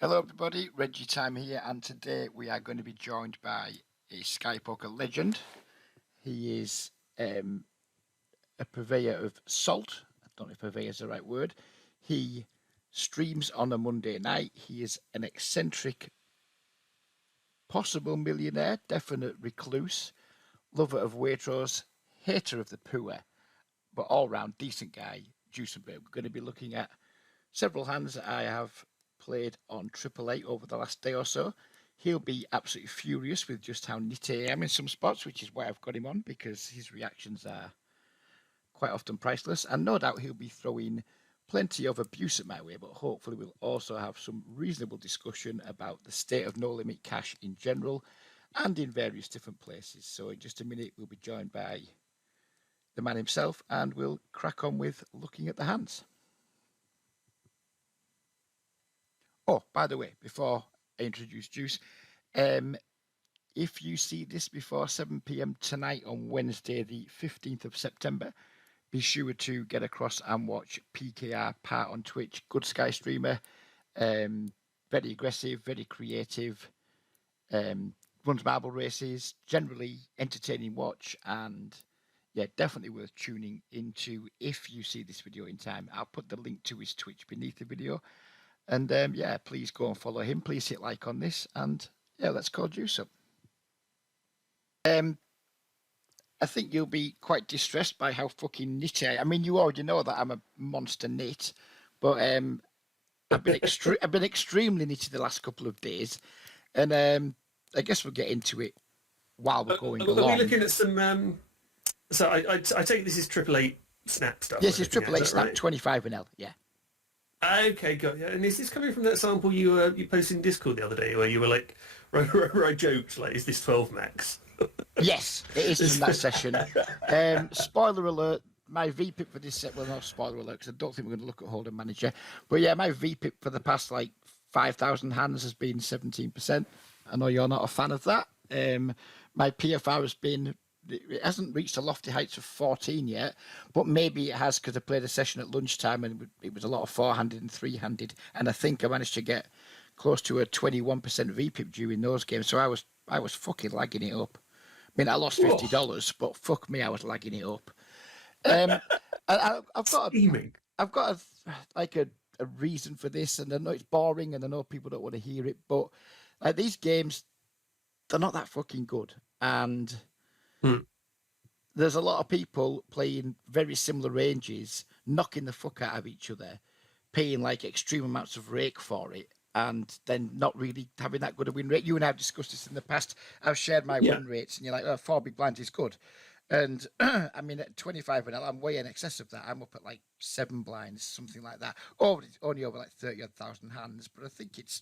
Hello everybody, Reggie Time here, and today we are going to be joined by a Sky Poker legend. He is a purveyor of salt. I don't know if purveyor is the right word. He streams on a Monday night. He is an eccentric, possible millionaire, definite recluse, lover of Waitrose, hater of the poor, but all-round decent guy, Duesenberg. We're going to be looking at several hands that I have played on Triple Eight over the last day or so. He'll be absolutely furious with just how nitty I am in some spots, which is why I've got him on, because his reactions are quite often priceless. And no doubt he'll be throwing plenty of abuse at my way, but hopefully we'll also have some reasonable discussion about the state of no limit cash in general and in various different places. So in just a minute, we'll be joined by the man himself, and we'll crack on with looking at the hands. Oh, by the way, before I introduce Juice, if you see this before 7 p.m. tonight on Wednesday, the 15th of September, be sure to get across and watch PKR Part on Twitch. Good Sky streamer, very aggressive, very creative, runs marble races, generally entertaining watch, and yeah, definitely worth tuning into if you see this video in time. I'll put the link to his Twitch beneath the video. And yeah, please go and follow him. Please hit like on this. And yeah, let's call Juice up. I think you'll be quite distressed by how fucking nitty I mean, you already know that I'm a monster nit, but I've been extremely nitty the last couple of days. And I guess we'll get into it while we're going along. Are we looking at some... So I take this is Triple Eight Snap stuff. Yes, it's Triple Eight Snap, right? 25 and L, yeah. Okay, got you. And is this coming from that sample you posted in Discord the other day where you were like, where I joked, like, is this 12 max? Yes, it is from that session. Spoiler alert, my VPIP for this set, well, not spoiler alert, because I don't think we're going to look at Holder Manager. But yeah, my VPIP for the past, 5,000 hands has been 17%. I know you're not a fan of that. My PFR has been... It hasn't reached the lofty heights of 14 yet, but maybe it has because I played a session at lunchtime and it was a lot of four-handed and three-handed, and I think I managed to get close to a 21% VPIP during those games. So I was fucking lagging it up. I mean, I lost $50, but fuck me, I was lagging it up. I've got a reason for this, and I know it's boring, and I know people don't want to hear it, but these games, they're not that fucking good, and there's a lot of people playing very similar ranges, knocking the fuck out of each other, paying extreme amounts of rake for it, and then not really having that good a win rate. You and I have discussed this in the past. I've shared my win rates, and you're like, 4 big blinds is good. And I mean, at 25 and I'm way in excess of that. I'm up at 7 blinds, something like that. Only over 30,000 hands, but I think it's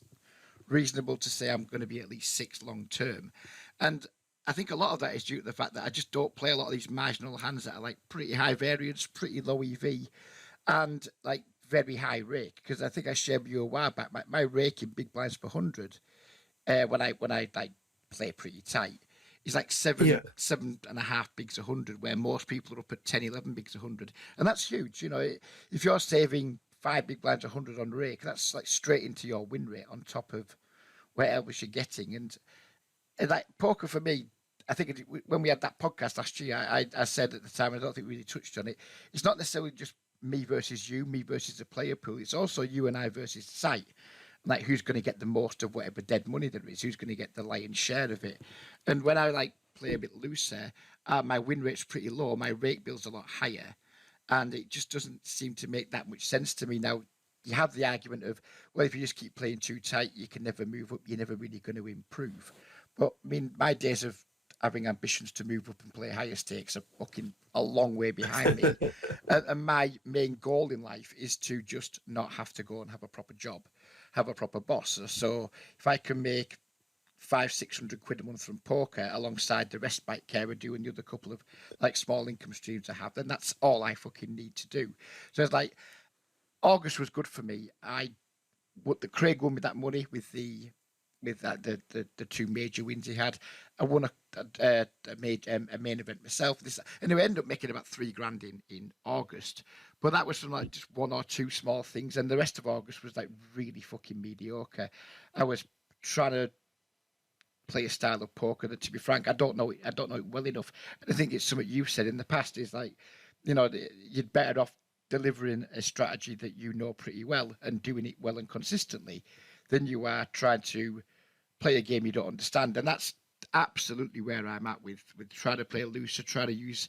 reasonable to say I'm going to be at least 6 long term. And I think a lot of that is due to the fact that I just don't play a lot of these marginal hands that are pretty high variance, pretty low EV, and very high rake. Because I think I shared with you a while back, my rake in big blinds per 100, when I play pretty tight, is 7.5 bigs 100, where most people are up at 10, 11 bigs 100, and that's huge. You know, if you're saving 5 big blinds 100 on rake, that's straight into your win rate on top of whatever you're getting. And poker for me, I think when we had that podcast last year, I said at the time, I don't think we really touched on it, it's not necessarily just me versus you, me versus the player pool. It's also you and I versus the site. Who's going to get the most of whatever dead money there is, who's going to get the lion's share of it. And when I play a bit looser, my win rate's pretty low, my rake bill's a lot higher, and it just doesn't seem to make that much sense to me. Now, you have the argument of, well, if you just keep playing too tight, you can never move up, you're never really going to improve. But I mean, my days of having ambitions to move up and play higher stakes are fucking a long way behind me. And my main goal in life is to just not have to go and have a proper job, have a proper boss. So if I can make 500-600 quid a month from poker alongside the respite care I do and the other couple of small income streams I have, then that's all I fucking need to do. So it's August was good for me. Craig won me that money with the with that the two major wins he had. I won a main event myself. And I ended up making about $3,000 in August, but that was from like just one or two small things, and the rest of August was like really fucking mediocre. I was trying to play a style of poker that, to be frank, I don't know it well enough. And I think it's something you've said in the past is like, you're better off delivering a strategy that you know pretty well and doing it well and consistently than you are trying to play a game you don't understand. And that's absolutely where I'm at with trying to play looser, try to use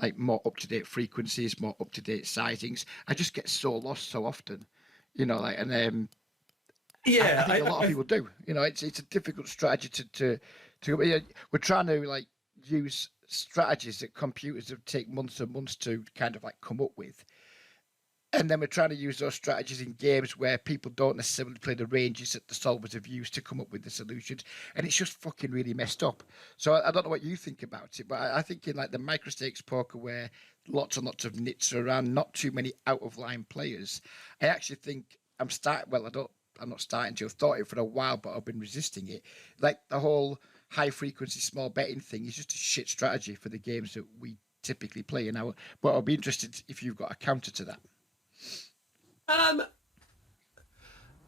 like more up to date frequencies, more up to date sizings. I just get so lost so often, and I think a lot of people do. It's a difficult strategy to we're trying to like use strategies that computers have take months and months to kind of like come up with. And then we're trying to use those strategies in games where people don't necessarily play the ranges that the solvers have used to come up with the solutions. And it's just fucking really messed up. So I don't know what you think about it, but I think in like the microstakes poker where lots and lots of nits are around, not too many out of line players, I actually think I'm not starting to. I've thought it for a while, but I've been resisting it. Like the whole high frequency small betting thing is just a shit strategy for the games that we typically play. But I'll be interested if you've got a counter to that.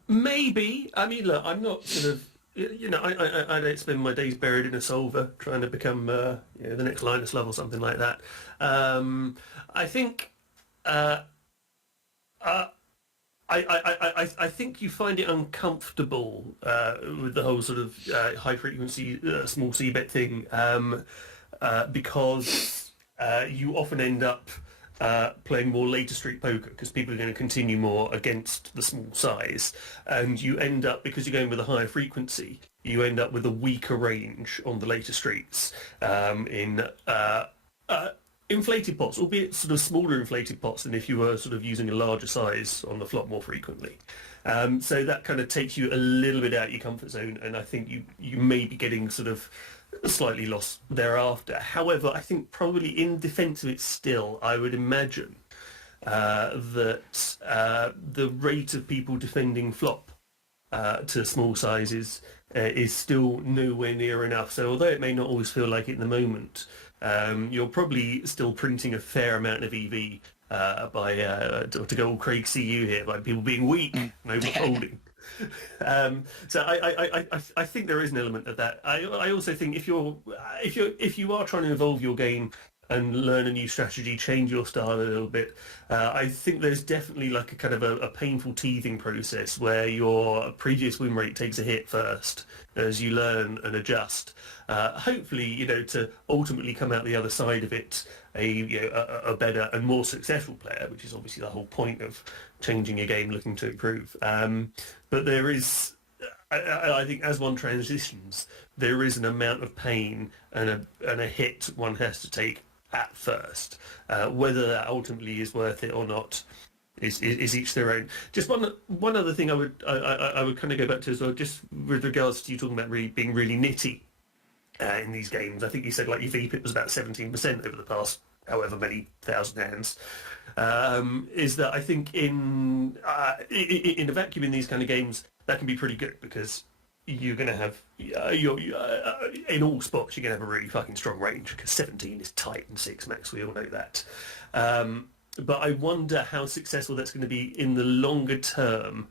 Maybe. I mean, look, I'm not sort of, I don't spend my days buried in a solver trying to become, the next Linus Love or something like that. I think, I think you find it uncomfortable with the whole sort of high frequency small C bet thing because you often end up playing more later street poker because people are going to continue more against the small size, and you end up, because you're going with a higher frequency, you end up with a weaker range on the later streets in inflated pots, albeit sort of smaller inflated pots than if you were sort of using a larger size on the flop more frequently. So that kind of takes you a little bit out of your comfort zone, and I think you may be getting sort of slightly lost thereafter. However, I think probably in defence of it still, I would imagine that the rate of people defending flop to small sizes is still nowhere near enough. So although it may not always feel like it in the moment, you're probably still printing a fair amount of EV by to go all Craig CU here, by people being weak and overfolding. So I think there is an element of that. I also think if you are trying to evolve your game and learn a new strategy, change your style a little bit, I think there's definitely like a kind of a painful teething process where your previous win rate takes a hit first as you learn and adjust. Hopefully, to ultimately come out the other side of it a better and more successful player, which is obviously the whole point of changing your game, looking to improve. But there is, I think, as one transitions, there is an amount of pain and a hit one has to take at first. Whether that ultimately is worth it or not is each their own. Just one other thing I would kind of go back to as well, just with regards to you talking about being really nitty in these games. I think you said like your VPIP was about 17% over the past however many thousand hands. Is that I think in a vacuum in these kind of games that can be pretty good because you're going to have in all spots you're going to have a really fucking strong range because 17 is tight and 6 max. We all know that. But I wonder how successful that's going to be in the longer term,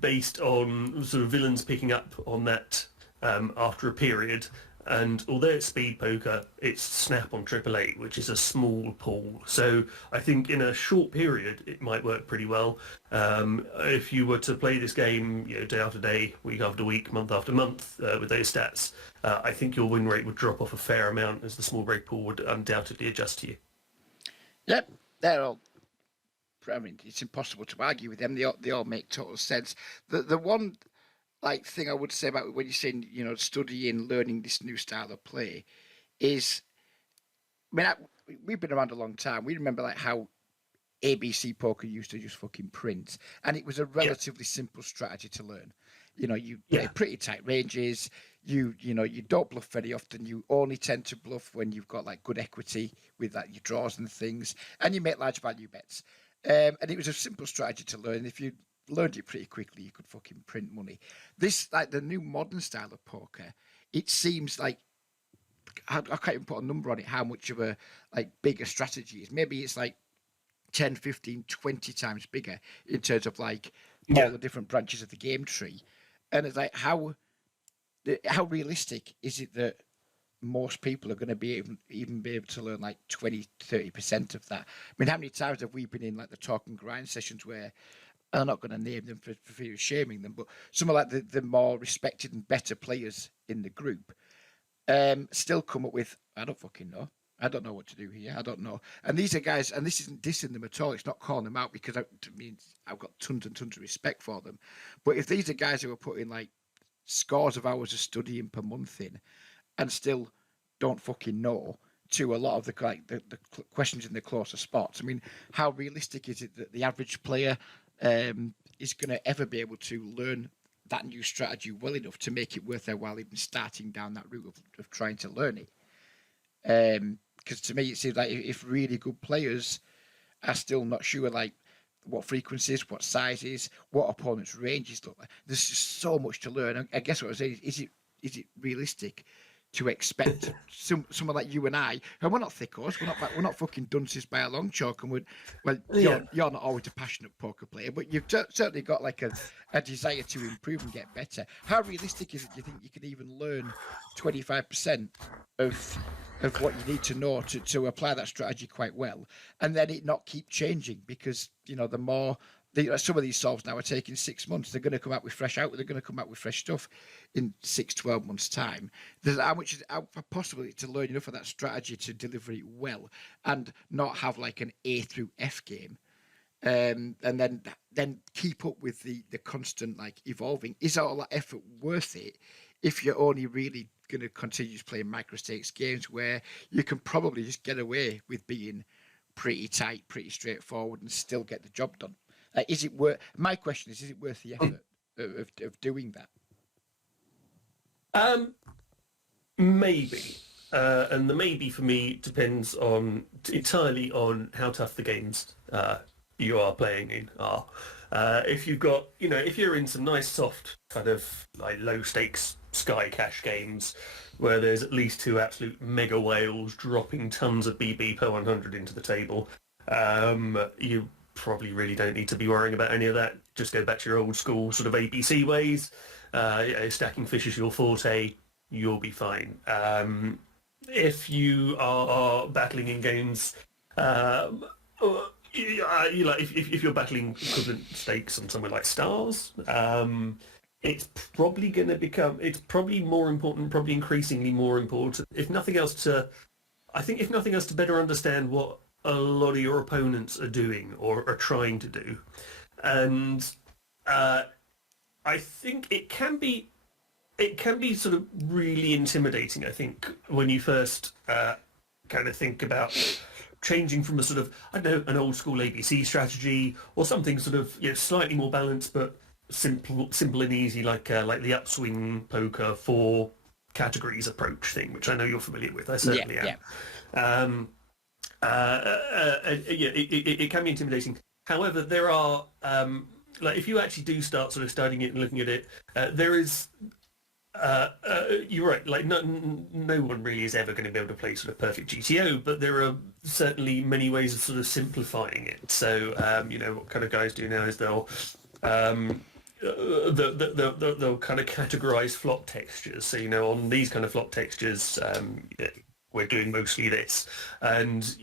based on sort of villains picking up on that after a period. And although it's speed poker, it's snap on Triple Eight, which is a small pool. So I think in a short period, it might work pretty well. If you were to play this game, day after day, week after week, month after month, with those stats, I think your win rate would drop off a fair amount as the small break pool would undoubtedly adjust to you. Yep, they're all. I mean, it's impossible to argue with them. They all make total sense. The one thing I would say about when you're saying, studying, learning this new style of play is, we've been around a long time. We remember how ABC poker used to just fucking print, and it was a relatively simple strategy to learn. You play pretty tight ranges. You don't bluff very often. You only tend to bluff when you've got good equity with your draws and things, and you make large value bets. And it was a simple strategy to learn. If you learned it pretty quickly. You could fucking print money. This, like the new modern style of poker, it seems like I can't even put a number on it. How much of a like bigger strategy is? Maybe it's like 10, 15, 20 times bigger in terms of like all the different branches of the game tree. And it's like how realistic is it that most people are going to be even be able to learn like 20-30% of that? I mean, how many times have we been in like the talk and grind sessions where I'm not going to name them for fear of shaming them, but some of like the more respected and better players in the group still come up with, I don't fucking know. I don't know what to do here. I don't know. And these are guys, and this isn't dissing them at all. It's not calling them out because I've got tons and tons of respect for them. But if these are guys who are putting like scores of hours of studying per month in and still don't fucking know to a lot of the questions in the closer spots, I mean, how realistic is it that the average player is going to ever be able to learn that new strategy well enough to make it worth their while even starting down that route of trying to learn it? Because to me, it seems like if really good players are still not sure, like what frequencies, what sizes, what opponents' ranges look like, there's just so much to learn. I guess what I'm saying is it realistic to expect someone like you and I, and we're not thickos, we're not fucking dunces by a long chalk, and you're not always a passionate poker player, but you've certainly got like a desire to improve and get better. How realistic is it? Do you think you can even learn 25% of what you need to know to apply that strategy quite well, and then it not keep changing? Because the more some of these solves now are taking 6 months. They're going to come out with fresh stuff in 6-12 months time. There's how possible to learn enough of that strategy to deliver it well and not have like an A through F game, and then keep up with the constant like evolving. Is all that effort worth it if you're only really going to continue playing microstakes games where you can probably just get away with being pretty tight, pretty straightforward, and still get the job done? Is it worth? My question is it worth the effort of doing that? Maybe, and the maybe for me depends entirely on how tough the games you are playing in are. If you've got, if you're in some nice soft kind of like low stakes sky cash games where there's at least two absolute mega whales dropping tons of BB per 100 into the table, you probably really don't need to be worrying about any of that. Just go back to your old school sort of ABC ways. Stacking fish is your forte. You'll be fine. If you are battling in games, if you're battling equivalent stakes on somewhere like Stars, it's probably going to become. It's probably more important. Probably increasingly more important. If nothing else, to better understand what a lot of your opponents are doing or are trying to do. And I think it can be sort of really intimidating, I think, when you first kind of think about changing from a sort of, I don't know, an old school ABC strategy or something sort of slightly more balanced but simple and easy, like the upswing poker 4 categories approach thing, which I know you're familiar with. I certainly am. Yeah. It can be intimidating. However, there are if you actually do start sort of studying it and looking at it, there is. You're right. Like no one really is ever going to be able to play sort of perfect GTO, but there are certainly many ways of sort of simplifying it. So what kind of guys do now is they'll kind of categorize flop textures. So on these kind of flop textures, we're doing mostly this, and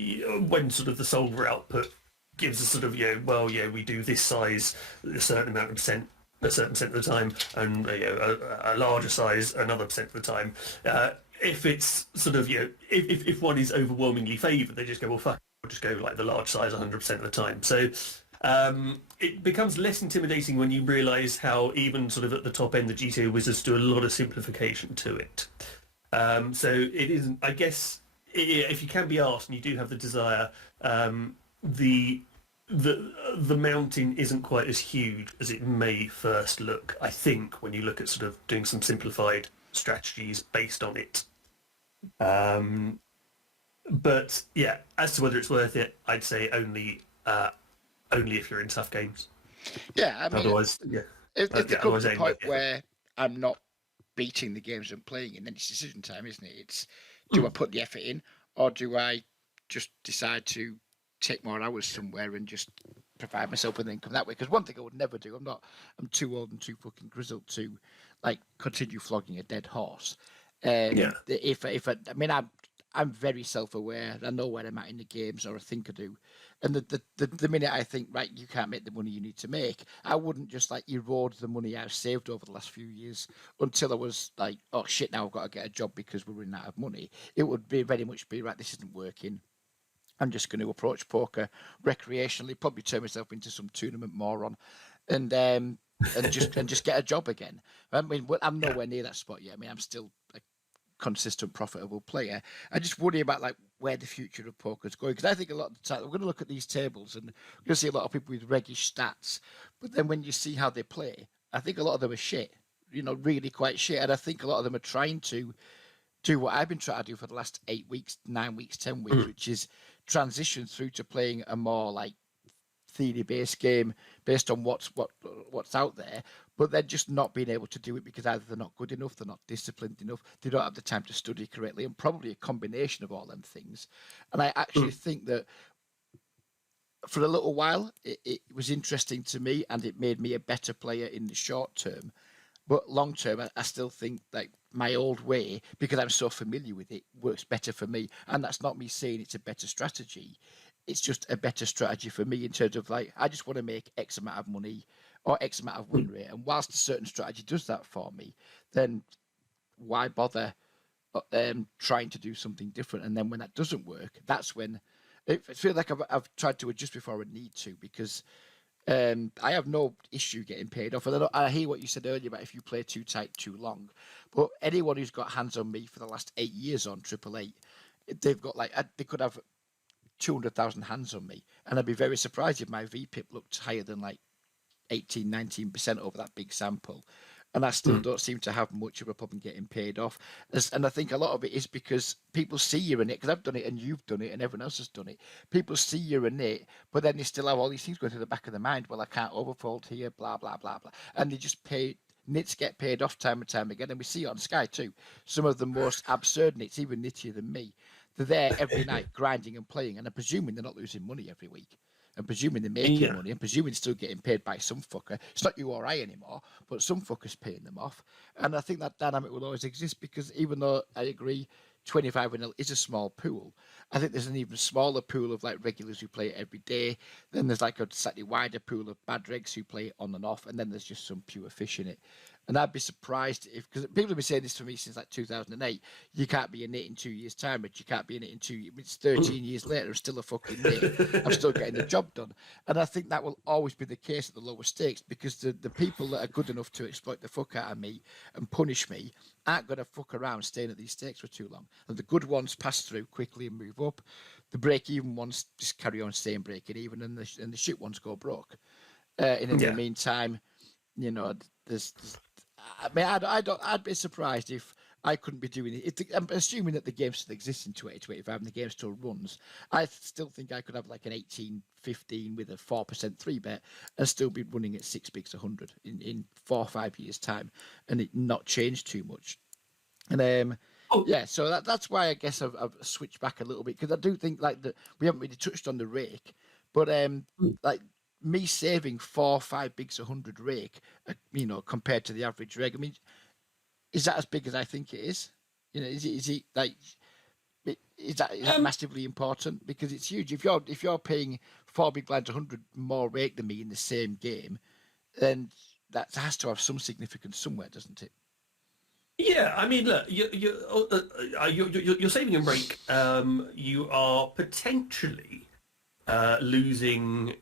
when sort of the solver output gives a sort of we do this size a certain amount of percent a certain percent of the time, and a larger size another percent of the time. If it's sort of if one is overwhelmingly favoured, they just go, well, fuck, we'll just go like the large size 100% of the time. So it becomes less intimidating when you realise how even sort of at the top end the GTO wizards do a lot of simplification to it. So it isn't, I guess, if you can be asked and you do have the desire, the mountain isn't quite as huge as it may first look, I think, when you look at sort of doing some simplified strategies based on it. But yeah, as to whether it's worth it, I'd say only if you're in tough games. Yeah, I mean, Otherwise, yeah, if there comes otherwise a they point won't get it. where I'm not beating the games I'm playing in, then it's decision time, isn't it? It's do I put the effort in, or do I just decide to take more hours somewhere and just provide myself with an income that way? Because one thing I would never do, I'm too old and too fucking grizzled to like continue flogging a dead horse. Yeah. I mean, I'm very self-aware. I know where I'm at in the games, or I think I do. And the minute I think, right, you can't make the money you need to make, I wouldn't just like erode the money I've saved over the last few years until I was like, oh shit, now I've got to get a job because we're running out of money. It would be very much be right. This isn't working. I'm just going to approach poker recreationally, probably turn myself into some tournament moron, and just get a job again. I mean, I'm Yeah. nowhere near that spot yet. I mean, I'm still a consistent, profitable player. I just worry about like where the future of poker is going because I think a lot of the time we're going to look at these tables and we're going to see a lot of people with reggish stats, but then when you see how they play, I think a lot of them are shit. Really quite shit, and I think a lot of them are trying to do what I've been trying to do for the last 8 weeks, 9 weeks, 10 weeks, which is transition through to playing a more like theory-based game based on what's out there, but they're just not being able to do it because either they're not good enough, they're not disciplined enough, they don't have the time to study correctly, and probably a combination of all them things. And I actually think that for a little while, it was interesting to me, and it made me a better player in the short term. But long term, I still think like my old way, because I'm so familiar with it, works better for me. And that's not me saying it's a better strategy. It's just a better strategy for me in terms of like, I just want to make X amount of money or X amount of win rate. And whilst a certain strategy does that for me, then why bother trying to do something different? And then when that doesn't work, that's when it feels like I've tried to adjust before I need to because I have no issue getting paid off. And I hear what you said earlier about if you play too tight too long. But anyone who's got hands on me for the last 8 years on Triple Eight, they've got like they could have 200,000 hands on me, and I'd be very surprised if my VPIP looked higher than like 18, 19% over that big sample. And I still don't seem to have much of a problem getting paid off. And I think a lot of it is because people see you're in it, because I've done it and you've done it and everyone else has done it. People see you're in it, but then they still have all these things going through the back of their mind. Well, I can't overfold here, blah, blah, blah, blah. And they just pay, nits get paid off time and time again. And we see it on Sky too. Some of the most absurd nits, even nittier than me, they're there every night grinding and playing. And I'm presuming they're not losing money every week. I'm presuming they're making Yeah. money. I'm presuming they're still getting paid by some fucker. It's not you or I anymore, but some fucker's paying them off. And I think that dynamic will always exist because even though I agree 25 and is a small pool, I think there's an even smaller pool of like regulars who play it every day. Then there's like a slightly wider pool of bad regs who play it on and off. And then there's just some pure fish in it. And I'd be surprised if, because people have been saying this to me since like 2008, you can't be in it in 2 years' time, but you can't be in it in 2 years. It's 13 years later, I'm still a fucking nit. I'm still getting the job done. And I think that will always be the case at the lower stakes because the people that are good enough to exploit the fuck out of me and punish me aren't going to fuck around staying at these stakes for too long. And the good ones pass through quickly and move up. The break-even ones just carry on staying breaking even, and the shit ones go broke. And in the Yeah. meantime, there's I mean, I'd be surprised if I couldn't be doing it. I'm assuming that the game still exists in 2025 and the game still runs. I still think I could have like an 18-15 with a 4% 3-bet and still be running at 6 bigs 100 in 4 or 5 years' time and it not change too much. And Oh, yeah, so that's why I guess I've switched back a little bit because I do think like that we haven't really touched on the rake, but like me saving 4 or 5 bigs 100 rake, compared to the average reg. I mean, is that as big as I think it is? Is it like is that um, massively important because it's huge. If you're paying 4 big blinds 100 more rake than me in the same game, then that has to have some significance somewhere, doesn't it? yeah. I mean, look, you're saving a break. You are potentially losing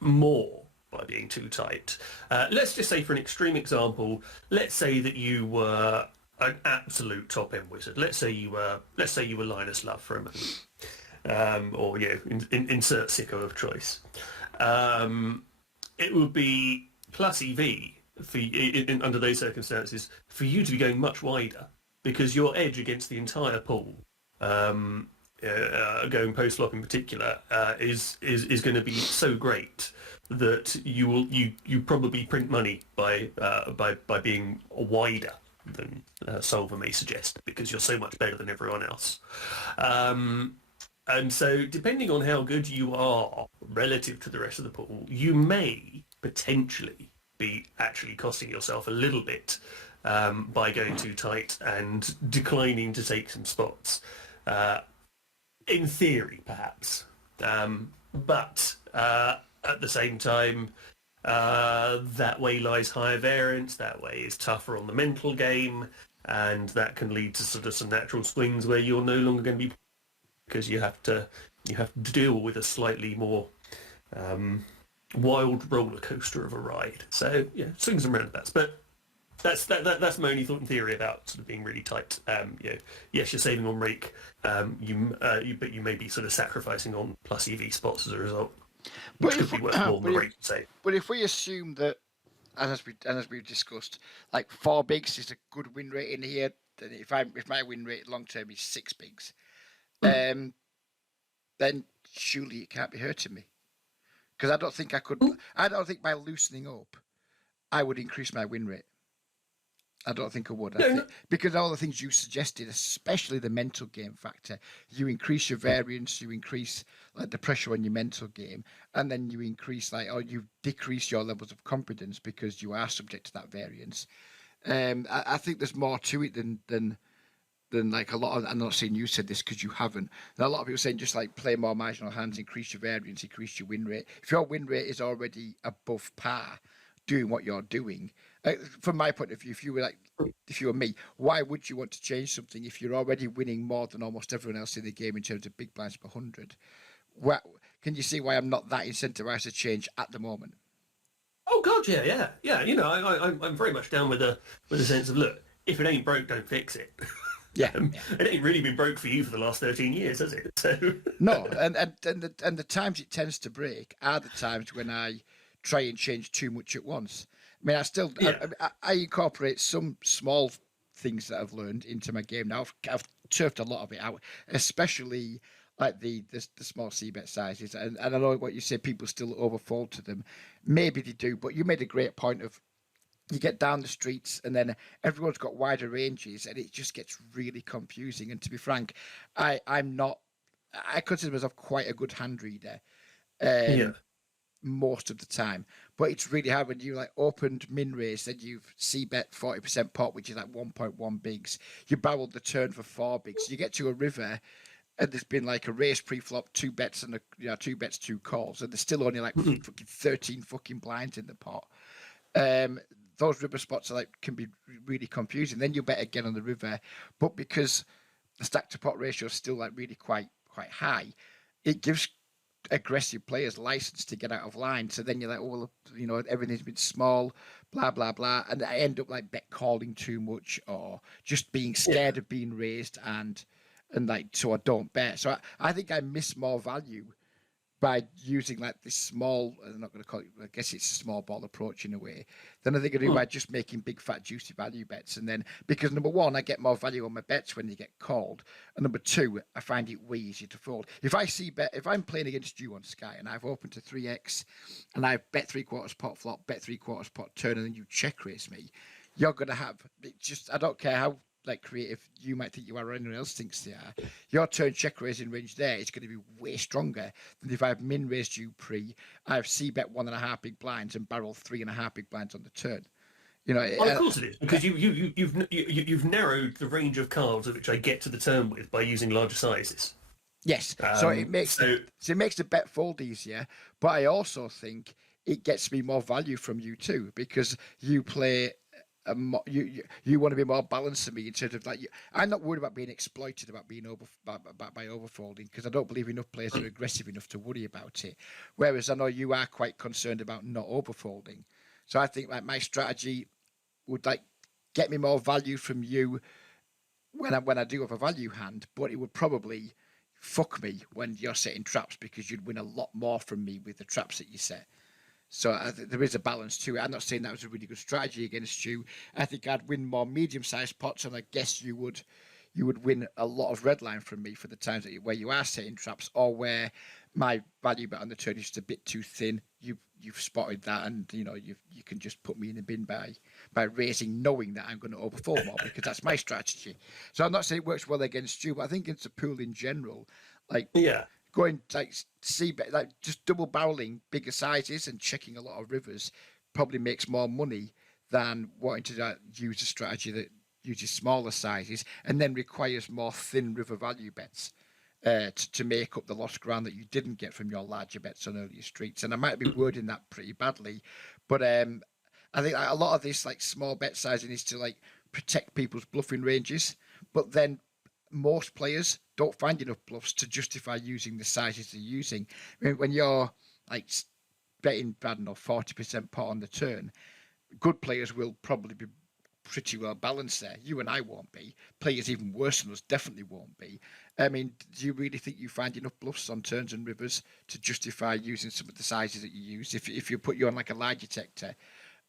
more by being too tight. Let's just say, for an extreme example, let's say that you were an absolute top end wizard. Let's say you were Linus Love for a moment, or insert sicko of choice. It would be plus EV for under those circumstances for you to be going much wider because your edge against the entire pool going post flop in particular, is going to be so great that you probably print money by being wider than Solver may suggest, because you're so much better than everyone else. And so, depending on how good you are relative to the rest of the pool, you may potentially be actually costing yourself a little bit by going too tight and declining to take some spots. In theory, perhaps. But at the same time, that way lies higher variance, that way is tougher on the mental game, and that can lead to sort of some natural swings where you're no longer going to be, because you have to deal with a slightly more wild roller coaster of a ride. So yeah, swings and roundabouts. But that's my only thought in theory about sort of being really tight. Yes, you're saving on rake, but you may be sort of sacrificing on plus EV spots as a result, which could be worth more than the rake save. But if we assume that, as we've discussed, like 4 bigs is a good win rate in here, then if my win rate long term is 6 bigs, then surely it can't be hurting me, because I don't think I could. I don't think by loosening up, I would increase my win rate. I don't think I would. Because all the things you suggested, especially the mental game factor, you increase your variance, you increase like the pressure on your mental game, and then you increase you decrease your levels of confidence because you are subject to that variance. I think there's more to it than like a lot of. I'm not saying you said this because you haven't. And a lot of people saying just like play more marginal hands, increase your variance, increase your win rate. If your win rate is already above par, doing what you're doing. From my point of view, if you were me, why would you want to change something if you're already winning more than almost everyone else in the game in terms of big blinds per 100? Can you see why I'm not that incentivized to change at the moment? Oh God, yeah. You know, I'm very much down with the sense of, look, if it ain't broke, don't fix it. Yeah, It ain't really been broke for you for the last 13 years, has it? So no, and the times it tends to break are the times when I try and change too much at once. I mean, I incorporate some small things that I've learned into my game now. I've turfed a lot of it out, especially like the small c-bet sizes. And I know what you say, people still overfold to them. Maybe they do, but you made a great point of you get down the streets and then everyone's got wider ranges and it just gets really confusing. And to be frank, I consider myself quite a good hand reader. Most of the time, but it's really hard when you like opened min raise, then you've c-bet 40% pot, which is like 1.1 bigs. You barreled the turn for 4 bigs. You get to a river, and there's been like a raise pre-flop, 2 bets and 2 bets, 2 calls, and there's still only like fucking 13 fucking blinds in the pot. Those river spots are can be really confusing. Then you bet again on the river, but because the stack to pot ratio is still like really quite high, it gives aggressive players license to get out of line. So then you're like, oh, well, everything's been small, blah, blah, blah. And I end up like bet calling too much or just being scared of being raised and so I don't bet. So I think I miss more value by using like this small, I'm not going to call it, I guess it's a small ball approach in a way, than I think I do by just making big fat juicy value bets. And then because number one, I get more value on my bets when they get called, and number two, I find it way easier to fold. If I'm playing against you on Sky and I've opened to 3x and I've bet 3/4 pot flop, bet 3/4 pot turn, and then you check raise me, you're going to have it. Just I don't care how creative you might think you are or anyone else thinks they are, your turn check raising range there is going to be way stronger than if I've min raised you pre, I've c-bet 1.5 big blinds and barrel 3.5 big blinds on the turn. Well, of course it is, because you've narrowed the range of cards at which I get to the turn with by using larger sizes. Yes, so it makes the bet fold easier, but I also think it gets me more value from you too, because you play you want to be more balanced than me in terms of I'm not worried about being exploited by overfolding, because I don't believe enough players are aggressive enough to worry about it. Whereas I know you are quite concerned about not overfolding. So I think my strategy would get me more value from you when I do have a value hand, but it would probably fuck me when you're setting traps, because you'd win a lot more from me with the traps that you set. So there is a balance to it. I'm not saying that was a really good strategy against you. I think I'd win more medium-sized pots, and I guess you would you would win a lot of red line from me for the times that where you are setting traps, or where my value bet on the turn is just a bit too thin. You've spotted that, and you can just put me in the bin by raising, knowing that I'm going to overfold more because that's my strategy. So I'm not saying it works well against you, but I think it's a pool in general, like Yeah. going like like just double barreling bigger sizes and checking a lot of rivers probably makes more money than wanting to use a strategy that uses smaller sizes and then requires more thin river value bets to make up the lost ground that you didn't get from your larger bets on earlier streets. And I might be wording that pretty badly, but I think a lot of this like small bet sizing is to like protect people's bluffing ranges, but then most players don't find enough bluffs to justify using the sizes they're using. I mean, when you're like betting, I don't know, 40% pot on the turn, good players will probably be pretty well balanced there. You and I won't be. Players even worse than us definitely won't be. I mean, do you really think you find enough bluffs on turns and rivers to justify using some of the sizes that you use? If you put you on like a lie detector,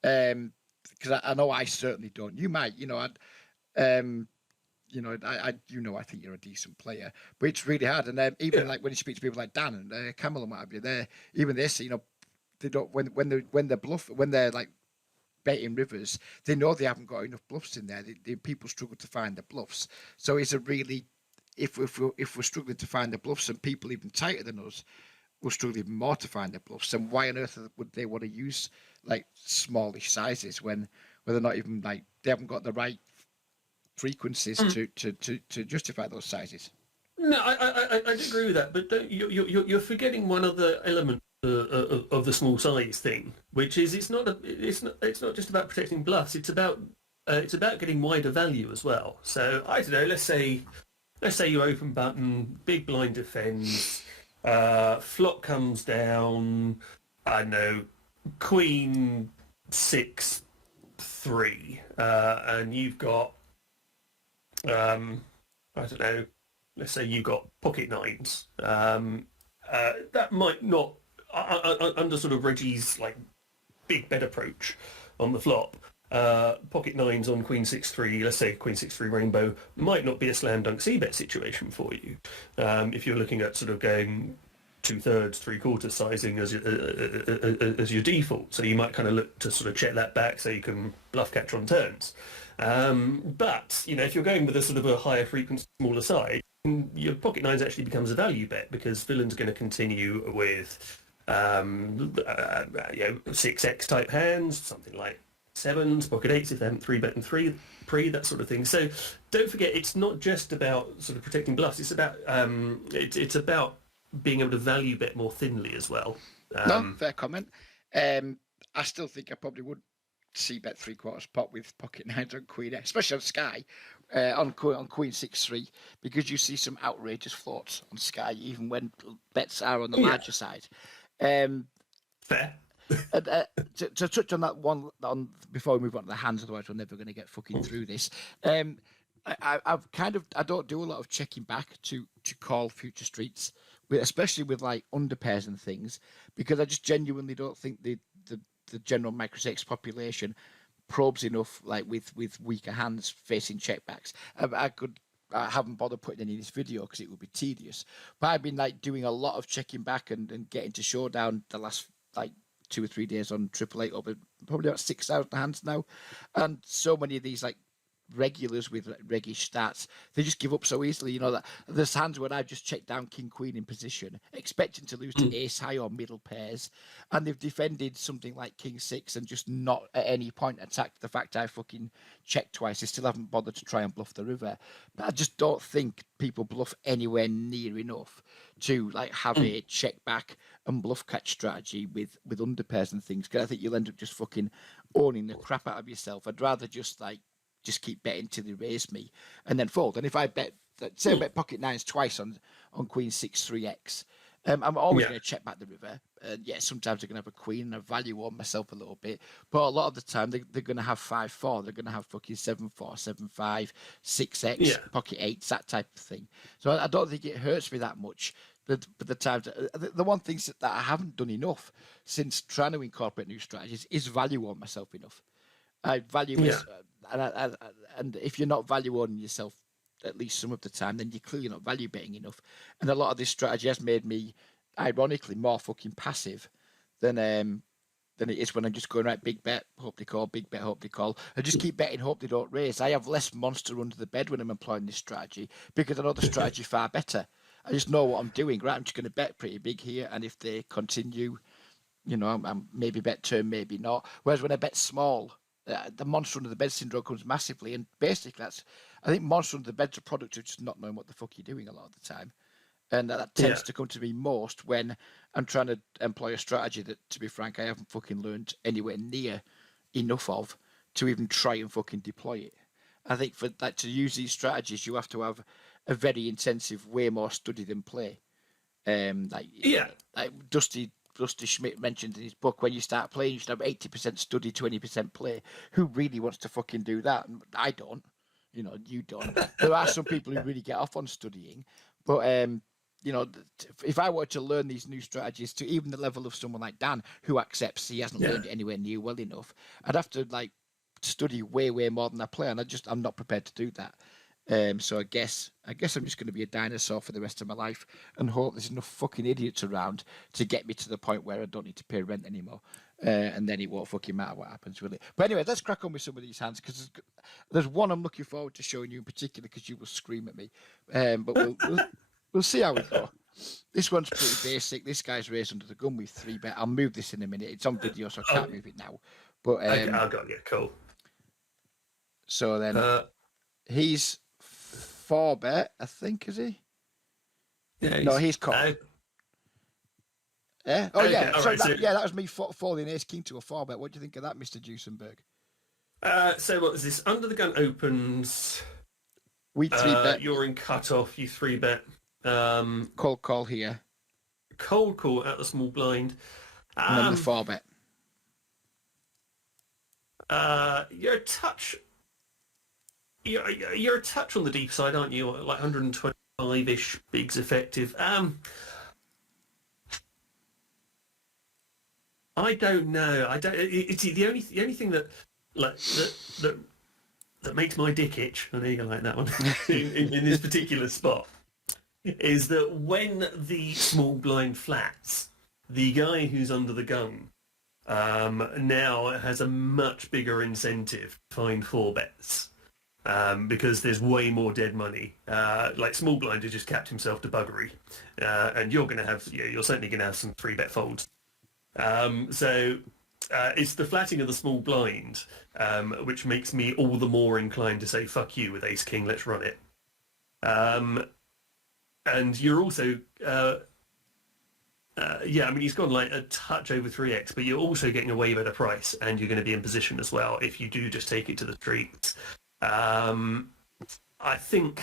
because I know I certainly don't. You might, I think you're a decent player, but it's really hard. And even like when you speak to people like Dan and Camilla, what have you, they say, they don't when they're like betting rivers, they know they haven't got enough bluffs in there. People struggle to find the bluffs. So it's a really, if we're struggling to find the bluffs, and people even tighter than us will struggle even more to find the bluffs, and why on earth would they want to use like smallish sizes when they're not even like they haven't got the right frequencies to justify those sizes? No, I agree with that, but you're forgetting one other element of the small size thing, which is it's not just about protecting bluffs. It's about getting wider value as well. So I don't know. Let's say you open button, big blind defends, flop comes down. I don't know, Queen 6-3, and you've got I don't know. Let's say you got pocket nines. That might not under sort of Reggie's like big bet approach on the flop. Pocket nines on Queen 6-3, let's say Queen 6-3 rainbow, might not be a slam dunk c-bet situation for you. If you're looking at sort of going 2/3, 3/4 sizing as your default. So you might kind of look to sort of check that back so you can bluff catch on turns. But if you're going with a sort of a higher frequency, smaller size, your pocket nines actually becomes a value bet because villain's going to continue with 6x type hands, something like sevens, pocket eights if they haven't three bet and pre, that sort of thing. So don't forget, it's not just about sort of protecting bluffs. It's about it's about being able to value bet more thinly as well. No, fair comment. I still think I probably would see bet 3/4 pot with pocket nines on Queen, especially on Sky, on Queen 6-3, because you see some outrageous floats on Sky, even when bets are on the larger side. Fair. And, to touch on that one before we move on to the hands, otherwise we're never going to get fucking through this. I don't do a lot of checking back to call future streets, especially with like underpairs and things, because I just genuinely don't think the general Microstakes population probes enough, like with weaker hands facing checkbacks. I haven't bothered putting any in this video because it would be tedious, but I've been like doing a lot of checking back and getting to showdown the last like 2 or 3 days on 888 over probably about 6,000 hands now, and so many of these like regulars with reggish stats, they just give up so easily. That there's hands where I've just checked down king queen in position expecting to lose to ace high or middle pairs, and they've defended something like king 6 and just not at any point attacked the fact I fucking checked twice. They still haven't bothered to try and bluff the river. But I just don't think people bluff anywhere near enough to like have a check back and bluff catch strategy with underpairs and things, because I think you'll end up just fucking owning the crap out of yourself. I'd rather just keep betting till they raise me and then fold. And if I bet, say I bet pocket nines twice on Queen 6-3x, I'm always going to check back the river. Sometimes they're going to have a queen and I value on myself a little bit, but a lot of the time they're going to have 5-4. They're going to have fucking 7-4, 7-5, 6x, pocket eights, that type of thing. So I don't think it hurts me that much. But the times, the one thing that I haven't done enough since trying to incorporate new strategies is value on myself enough. I value and if you're not value owning yourself at least some of the time, then you're clearly not value betting enough. And a lot of this strategy has made me, ironically, more fucking passive than it is when I'm just going, right, big bet, hope they call, big bet, hope they call. I just keep betting, hope they don't raise. I have less monster under the bed when I'm employing this strategy because I know the strategy far better. I just know what I'm doing, right? I'm just going to bet pretty big here, and if they continue, I'm maybe bet turn, maybe not. Whereas when I bet small, the monster under the bed syndrome comes massively, and basically I think monster under the bed's a product of just not knowing what the fuck you're doing a lot of the time. And that tends to come to me most when I'm trying to employ a strategy that, to be frank, I haven't fucking learned anywhere near enough of to even try and fucking deploy it. I think for that to use these strategies, you have to have a very intensive, way more study than play. Like Dusty Schmidt mentioned in his book, when you start playing, you should have 80% study, 20% play. Who really wants to fucking do that? I don't. You don't. There are some people who really get off on studying, but if I were to learn these new strategies to even the level of someone like Dan, who accepts he hasn't learned it anywhere near well enough, I'd have to study way more than I play, and I'm not prepared to do that. So I guess I'm just going to be a dinosaur for the rest of my life and hope there's enough fucking idiots around to get me to the point where I don't need to pay rent anymore. And then it won't fucking matter what happens, will it? But anyway, let's crack on with some of these hands, because there's one I'm looking forward to showing you in particular, because you will scream at me. But we'll see how we go. This one's pretty basic. This guy's raised under the gun with 3-bet. I'll move this in a minute. It's on video, so I can't move it now. But I got you. Cool. So then he's 4-bet, I think, is he? Yeah. No, he's called. Yeah. Oh, okay. Yeah. So, Right, that was me falling ace king to a 4-bet. What do you think of that, Mr. Duesenberg? So what is this? Under the gun opens. We 3-bet. You're in cutoff. You 3-bet. Cold call here. Cold call at the small blind. And then the 4-bet. You're a touch. You're a touch on the deep side, aren't you? Like 125-ish bigs effective. I don't know. I don't. It's the only thing that makes my dick itch. I know you like that one in this particular spot. Is that when the small blind flats, the guy who's under the gun now has a much bigger incentive to find 4-bets. Because there's way more dead money. Like small blind has just capped himself to buggery, and you're certainly going to have some 3-bet folds. So it's the flatting of the small blind which makes me all the more inclined to say fuck you with ace king. Let's run it. And you're also he's gone like a touch over 3x, but you're also getting a way better price, and you're going to be in position as well if you do just take it to the streets. I think,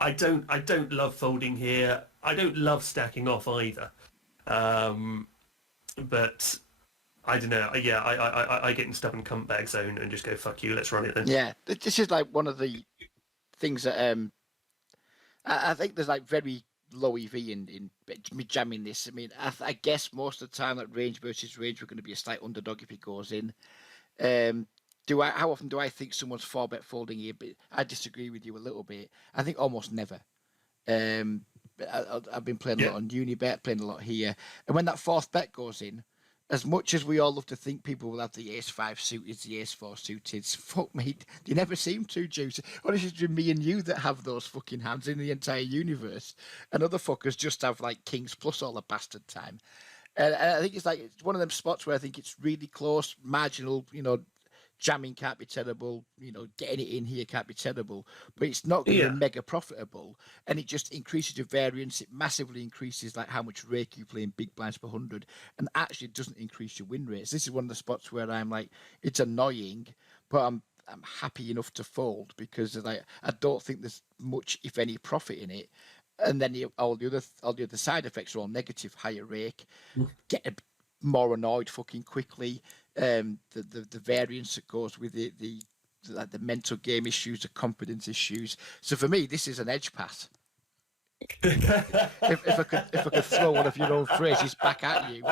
I don't love folding here. I don't love stacking off either. But I don't know. Yeah, I get in stubborn cunt bag zone and just go fuck you. Let's run it then. Yeah, this is like one of the things that I think there's like very low EV in me jamming this. I mean, I guess most of the time that range versus range, we're going to be a slight underdog if he goes in. How often do I think someone's 4-bet folding here? But I disagree with you a little bit. I think almost never. I've been playing a lot on Unibet, playing a lot here, and when that 4th bet goes in, as much as we all love to think people will have the ace-5 suited, the ace-4 suited, fuck me, they never seem to, Juice. Honestly, it's just me and you that have those fucking hands in the entire universe, and other fuckers just have like kings plus all the bastard time. And I think it's one of them spots where I think it's really close, marginal, jamming can't be terrible, getting it in here can't be terrible, but it's not going to be mega profitable, and it just increases your variance. It massively increases like how much rake you play in big blinds per 100, and actually doesn't increase your win rates. This is one of the spots where I'm like, it's annoying, but I'm happy enough to fold, because I don't think there's much, if any, profit in it. And then all the other side effects are all negative: higher rake, get more annoyed fucking quickly. The variance that goes with it, the mental game issues, the confidence issues. So for me, this is an edge pass. if I could throw one of your own phrases back at you,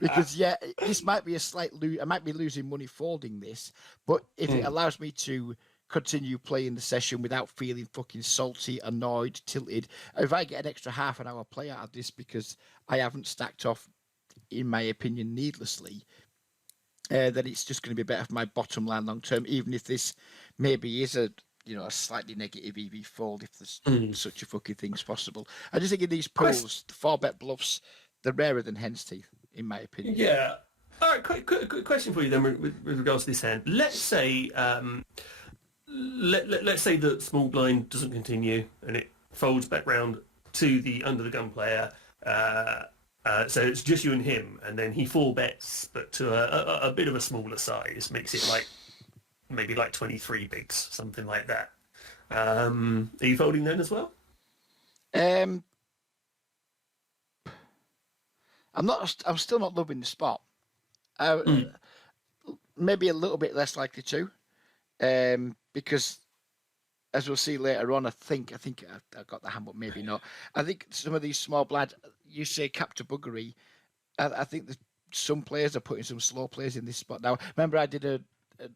because yeah, this might be a slight I might be losing money folding this, but if it allows me to continue playing the session without feeling fucking salty, annoyed, tilted, if I get an extra half an hour play out of this because I haven't stacked off, in my opinion, needlessly, then it's just going to be better for my bottom line long term, even if this maybe is a slightly negative EV fold, if there's such a fucking thing's possible. I just think in these pools, the 4-bet bluffs, they're rarer than hen's teeth, in my opinion. Yeah. All right. Quick question for you then, with regards to this hand. Let's say, let's say that small blind doesn't continue and it folds back round to the under the gun player. So it's just you and him, and then he 4-bets, but to a bit of a smaller size, makes it like maybe like 23 bigs, something like that. Are you folding then as well? I'm I'm still not loving the spot. Maybe a little bit less likely to, because as we'll see later on, I think I got the hand, but maybe not. I think some of these small blinds, you say capture buggery. I think that some players are putting some slow players in this spot now. Remember, I did a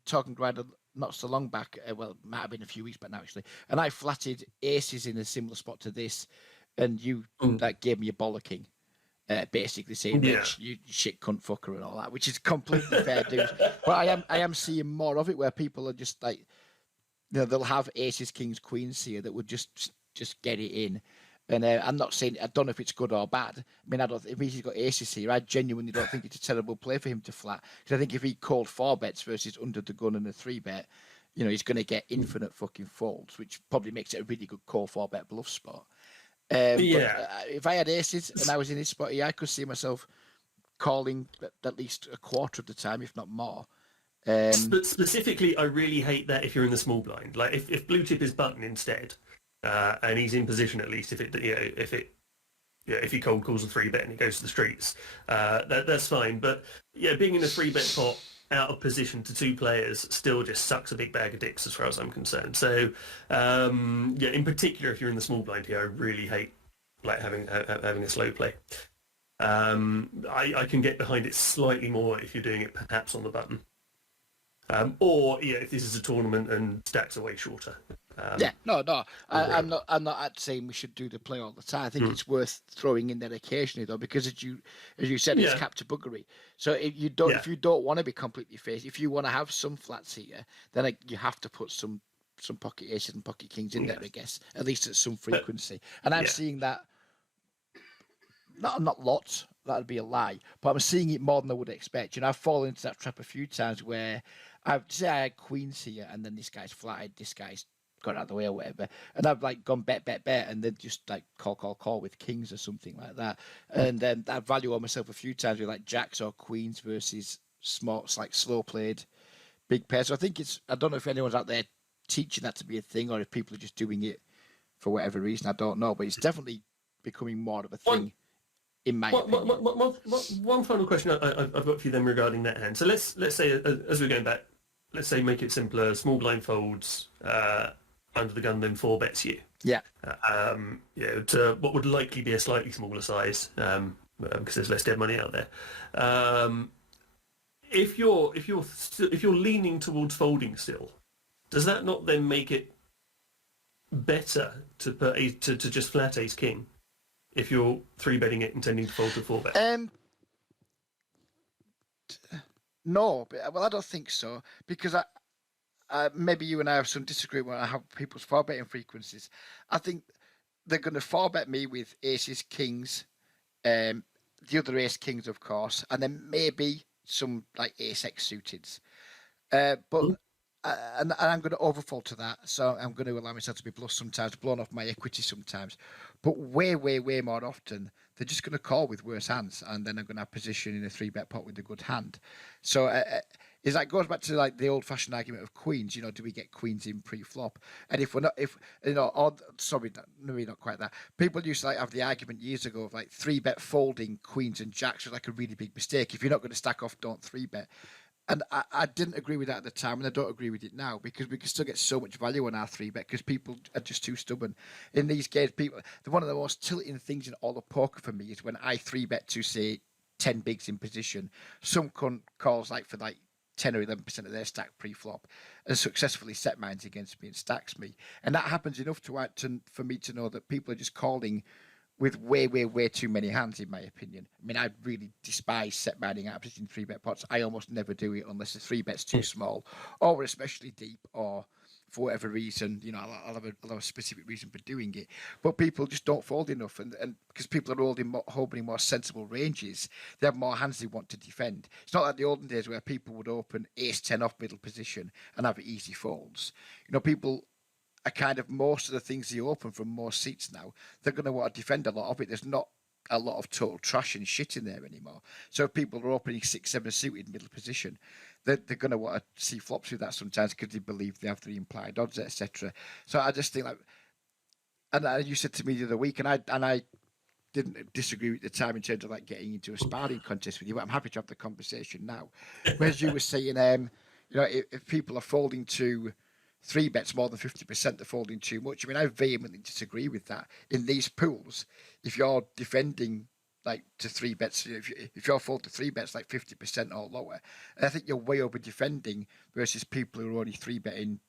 talking grind not so long back. Well, it might have been a few weeks back now actually, and I flatted aces in a similar spot to this, and you gave me a bollocking. Basically saying, Rich, you shit cunt fucker and all that, which is completely fair dues. But I am seeing more of it where people are just like, they'll have aces, kings, queens here that would just get it in. And I'm not saying, I don't know if it's good or bad. I mean, if he's got aces here, I genuinely don't think it's a terrible play for him to flat. Because I think if he called 4-bets versus under the gun and a 3-bet, he's going to get infinite fucking folds, which probably makes it a really good call 4-bet bluff spot. But if I had aces and I was in this spot here, I could see myself calling at least a quarter of the time, if not more. But specifically, I really hate that if you're in the small blind. Like if blue chip is button instead, and he's in position at least. If he cold calls a 3-bet and he goes to the streets, that's fine. But yeah, being in a 3-bet pot out of position to 2 players still just sucks a big bag of dicks as far as I'm concerned. So in particular, if you're in the small blind here, I really hate like having a slow play. I can get behind it slightly more if you're doing it perhaps on the button. Or if this is a tournament and stacks are way shorter. I'm not saying we should do the play all the time. I think it's worth throwing in there occasionally though, because as you said, it's capture buggery. So if you don't want to be completely face, if you want to have some flats here, then you have to put some pocket aces and pocket kings in there, I guess, at least at some frequency. And I'm seeing that. Not lots. That'd be a lie. But I'm seeing it more than I would expect. I've fallen into that trap a few times where I had queens here, and then this guy's flatted, this guy's got out of the way or whatever, and I've like gone bet, and then just like call with kings or something like that, and then I value on myself a few times with like jacks or queens versus smarts, like slow played big pairs. So I don't know if anyone's out there teaching that to be a thing, or if people are just doing it for whatever reason. I don't know, but it's definitely becoming more of a thing. In my opinion. One final question I've got for you then regarding that hand. So let's say, as we're going back, let's say make it simpler, small blind folds, under the gun, then 4-bets you. Yeah. To what would likely be a slightly smaller size, because there's less dead money out there. If you're leaning towards folding still, does that not then make it better to just flat ace king? If you're 3-betting it intending to fold to 4-bet? No, but I don't think so, because maybe you and I have some disagreement on how people's 4-betting frequencies. I think they're going to 4-bet me with aces, kings, the other ace kings, of course, and then maybe some like ace X suiteds. But and I'm going to overfold to that, so I'm going to allow myself to be bluffed sometimes, blown off my equity sometimes. But way more often, they're just going to call with worse hands, and then I'm going to have position in a 3-bet pot with a good hand. So is that goes back to like the old-fashioned argument of queens. Do we get queens in pre-flop? And if we're not, maybe not quite that. People used to like have the argument years ago of like 3-bet folding queens and jacks was like a really big mistake. If you're not going to stack off, don't 3-bet. And I didn't agree with that at the time, and I don't agree with it now because we can still get so much value on our 3-bet because people are just too stubborn. In these games, one of the most tilting things in all of poker for me is when I 3-bet to, say, 10 bigs in position. Some calls like for like 10 or 11% of their stack pre-flop and successfully set mines against me and stacks me. And that happens enough for me to know that people are just calling with way, way, way too many hands, in my opinion. I mean, I really despise set mining out in 3-bet pots. I almost never do it unless the 3-bet's too small, or especially deep, or for whatever reason, I'll have a specific reason for doing it. But people just don't fold enough, and because people are opening more sensible ranges, they have more hands they want to defend. It's not like the olden days where people would open ace-10 off middle position and have easy folds. People are kind of most of the things they open from most seats now, they're going to want to defend a lot of it. There's not a lot of total trash and shit in there anymore. So if people are opening 6-7 suited middle position, they're going to want to see flops with that sometimes because they believe they have the implied odds, etc. So I just think and you said to me the other week, and I didn't disagree at the time in terms of like getting into a sparring contest with you, but I'm happy to have the conversation now. Whereas you were saying, if people are folding to 3-bets more than 50%, they're folding too much. I mean, I vehemently disagree with that. In these pools, if you're defending like to 3-bets, if you're fold to 3-bets like 50% or lower, I think you're way over defending versus people who are only 3-betting.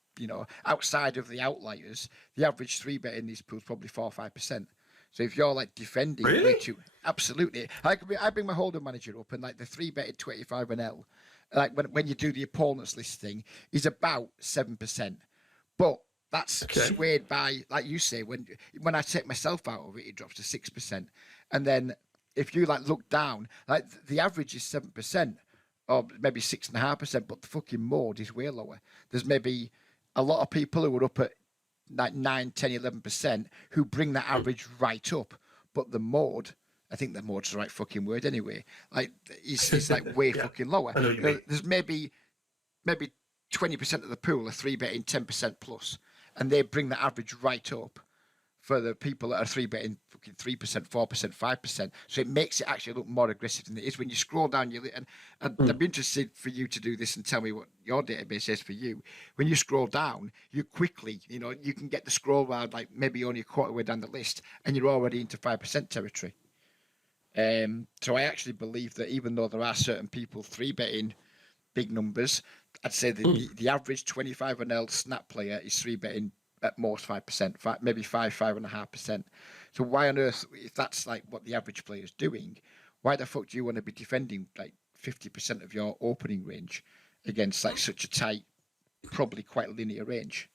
Outside of the outliers, the average 3-bet in these pools probably 4 or 5%. So if you're like defending way too, absolutely. I bring my holder manager up and like the 3-betted 25 and L, like when you do the opponents list thing, is about 7%. But that's swayed by, like you say, when I take myself out of it, it drops to 6%. And then if you like look down, like the average is 7% or maybe 6.5%, but the fucking mode is way lower. There's maybe a lot of people who are up at like 9, 10, 11% who bring that average right up. But the mode, I think the mode's the right fucking word anyway, like it's like way fucking lower. I know what you mean. There's maybe 20% of the pool are 3-betting 10% plus, and they bring the average right up for the people that are 3-betting fucking 3%, 4%, 5%. So it makes it actually look more aggressive than it is when you scroll down. And I'd be interested for you to do this and tell me what your database says for you. When you scroll down, you quickly, you can get the scroll bar like maybe only a quarter way down the list, and you're already into 5% territory. So I actually believe that even though there are certain people 3-betting big numbers, I'd say the average 25 and L snap player is 3-betting at most 5%, maybe 5.5%. So why on earth, if that's like what the average player is doing, why the fuck do you want to be defending like 50% of your opening range against like such a tight, probably quite linear range?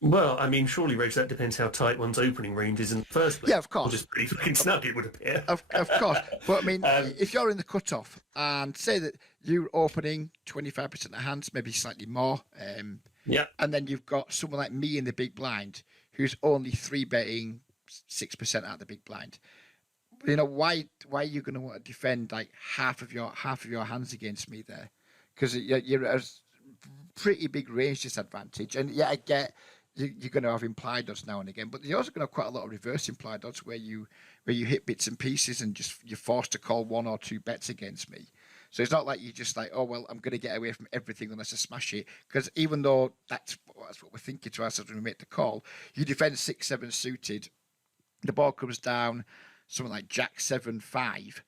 Well, I mean, surely, Reg, that depends how tight one's opening range is in the first place. Yeah, of course. Just pretty fucking snug, it would appear. Of course. But I mean, if you're in the cutoff and say that you're opening 25% of hands, maybe slightly more, and then you've got someone like me in the big blind who's only 3-betting 6% out of the big blind. Why are you going to want to defend like half of your hands against me there? Because you're at a pretty big range disadvantage, and I get you're going to have implied odds now and again, but you're also going to have quite a lot of reverse implied odds where you hit bits and pieces and just you're forced to call 1 or 2 bets against me. So it's not like you're just like, oh well, I'm going to get away from everything unless I smash it. Because even though that's what we're thinking to ourselves when we make the call, you defend 6-7 suited, the ball comes down, something like Jack 7-5.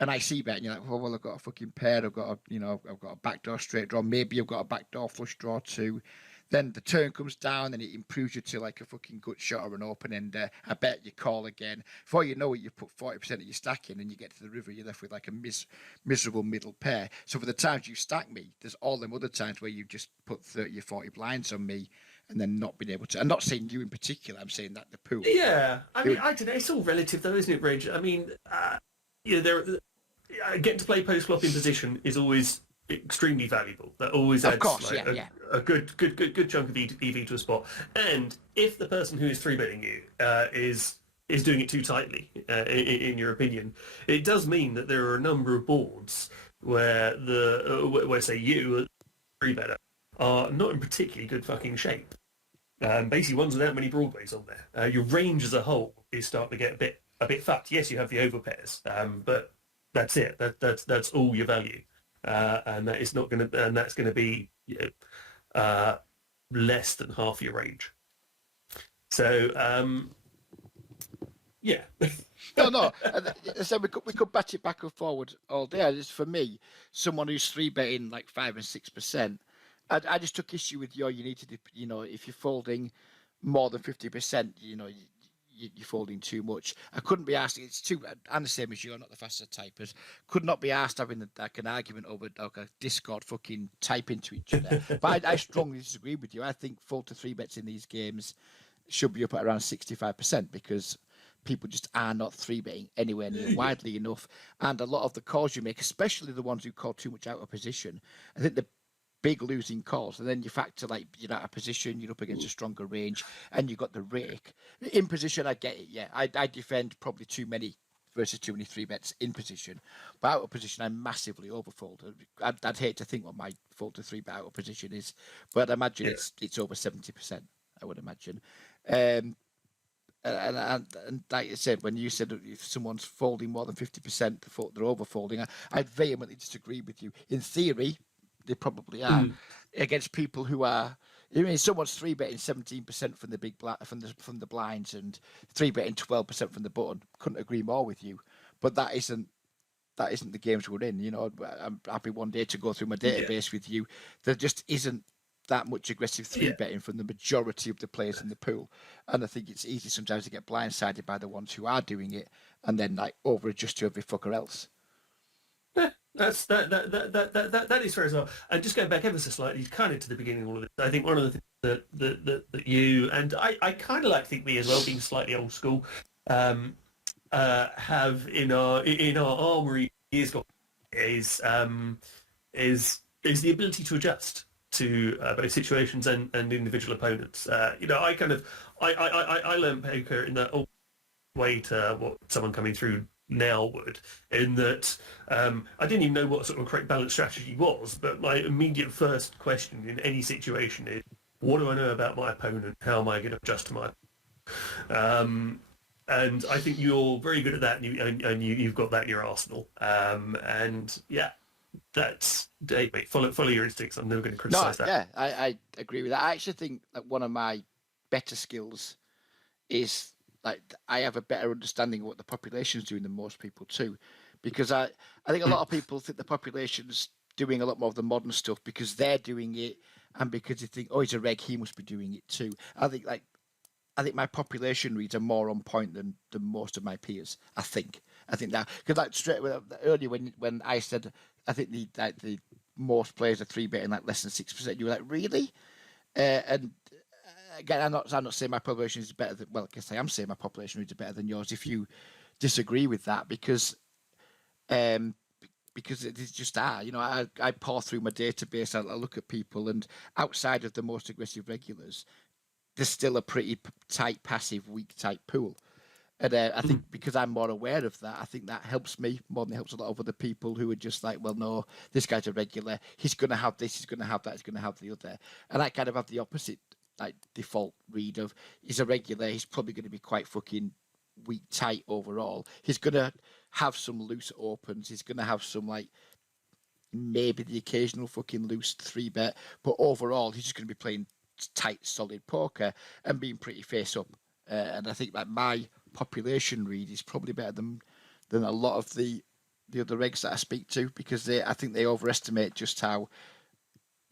And I see bet, and you're like, oh well, I've got a fucking pair, I've got a backdoor straight draw, maybe I've got a backdoor flush draw too. Then the turn comes down and it improves you to like a fucking gut shot or an open ender. I bet you call again. Before you know it, you put 40% of your stack in and you get to the river, you're left with like a miserable middle pair. So for the times you stack me, there's all them other times where you just put 30 or 40 blinds on me and then not been able to. I'm not saying you in particular, I'm saying that the pool. Yeah, I mean, I don't know, it's all relative though, isn't it, Reg? I mean, getting to play post-flop in position is always extremely valuable. That always adds a good chunk of EV to a spot. And if the person who is 3-betting you is doing it too tightly, in your opinion, it does mean that there are a number of boards where where say you, a 3-better, are not in particularly good fucking shape. Basically, ones without many broadways on there. Your range as a whole is starting to get a bit fucked. Yes, you have the overpairs, but that's it. That's all your value. and that is not going to, and that's going to be less than half your range. So yeah. No. So we could batch it back and forward all day. Just for me, someone who's three betting like 5 and 6%, I just took issue with you need to, if you're folding more than 50%, you're folding too much. I couldn't be asked. It's too. I'm the same as you. I'm not the fastest typers. Could not be asked having like an argument over like a Discord fucking type into each other. But I strongly disagree with you. I think fold to three bets in these games should be up at around 65% because people just are not three betting anywhere near widely enough. And a lot of the calls you make, especially the ones who call too much out of position, I think the big losing calls, and then you factor like you're out of position, you're up against a stronger range, and you've got the rake. In position, I get it, yeah. I defend probably too many versus too many three bets in position, but out of position, I massively overfold. I'd hate to think what my fold to three bet out of position is, but I imagine it's over 70%. I would imagine. And like I said, when you said if someone's folding more than 50%, they're overfolding, I'd vehemently disagree with you. In theory, they probably are against people who are. I mean, someone's three betting 17% from the big from the blinds and three betting 12% from the button. Couldn't agree more with you, but that isn't the games we're in. I'm happy one day to go through my database with you. There just isn't that much aggressive three betting from the majority of the players in the pool, and I think it's easy sometimes to get blindsided by the ones who are doing it and then like over adjust to every fucker else. Yeah, that is fair as well. And just going back ever so slightly, kind of to the beginning of all of this, I think one of the things that you and I kind of like to think me as well, being slightly old school, have in our armory is the ability to adjust to both situations and individual opponents. I learned poker in that old way to what someone coming through now would, in that I didn't even know what sort of correct balance strategy was, but my immediate first question in any situation is, what do I know about my opponent? How am I going to adjust to my and I think you're very good at that, and you've got that in your arsenal. And yeah, that's follow your instincts. I'm never going to criticize that. Yeah, I agree with that. I actually think that one of my better skills is like I have a better understanding of what the population's doing than most people too, because I think a lot of people think the population's doing a lot more of the modern stuff because they're doing it and because they think, oh, he's a reg, he must be doing it too. I think my population reads are more on point than most of my peers. I think that because like straight earlier when I said I think the most players are three betting like less than 6%, you were like really, and again I'm not saying my population is better than, well, I guess I am saying my population reads are better than yours if you disagree with that because it is just I pour through my database, I look at people, and outside of the most aggressive regulars, there's still a pretty tight, passive, weak type pool. And I think because I'm more aware of that, I think that helps me more than it helps a lot of other people who are just like, well, no, this guy's a regular. He's going to have this, he's going to have that, he's going to have the other. And I kind of have the opposite like default read of he's a regular, he's probably going to be quite fucking weak, tight overall. He's going to have some loose opens. He's going to have some like maybe the occasional fucking loose three bet. But overall, he's just going to be playing tight, solid poker and being pretty face up. And I think that my population read is probably better than a lot of the other regs that I speak to because I think they overestimate just how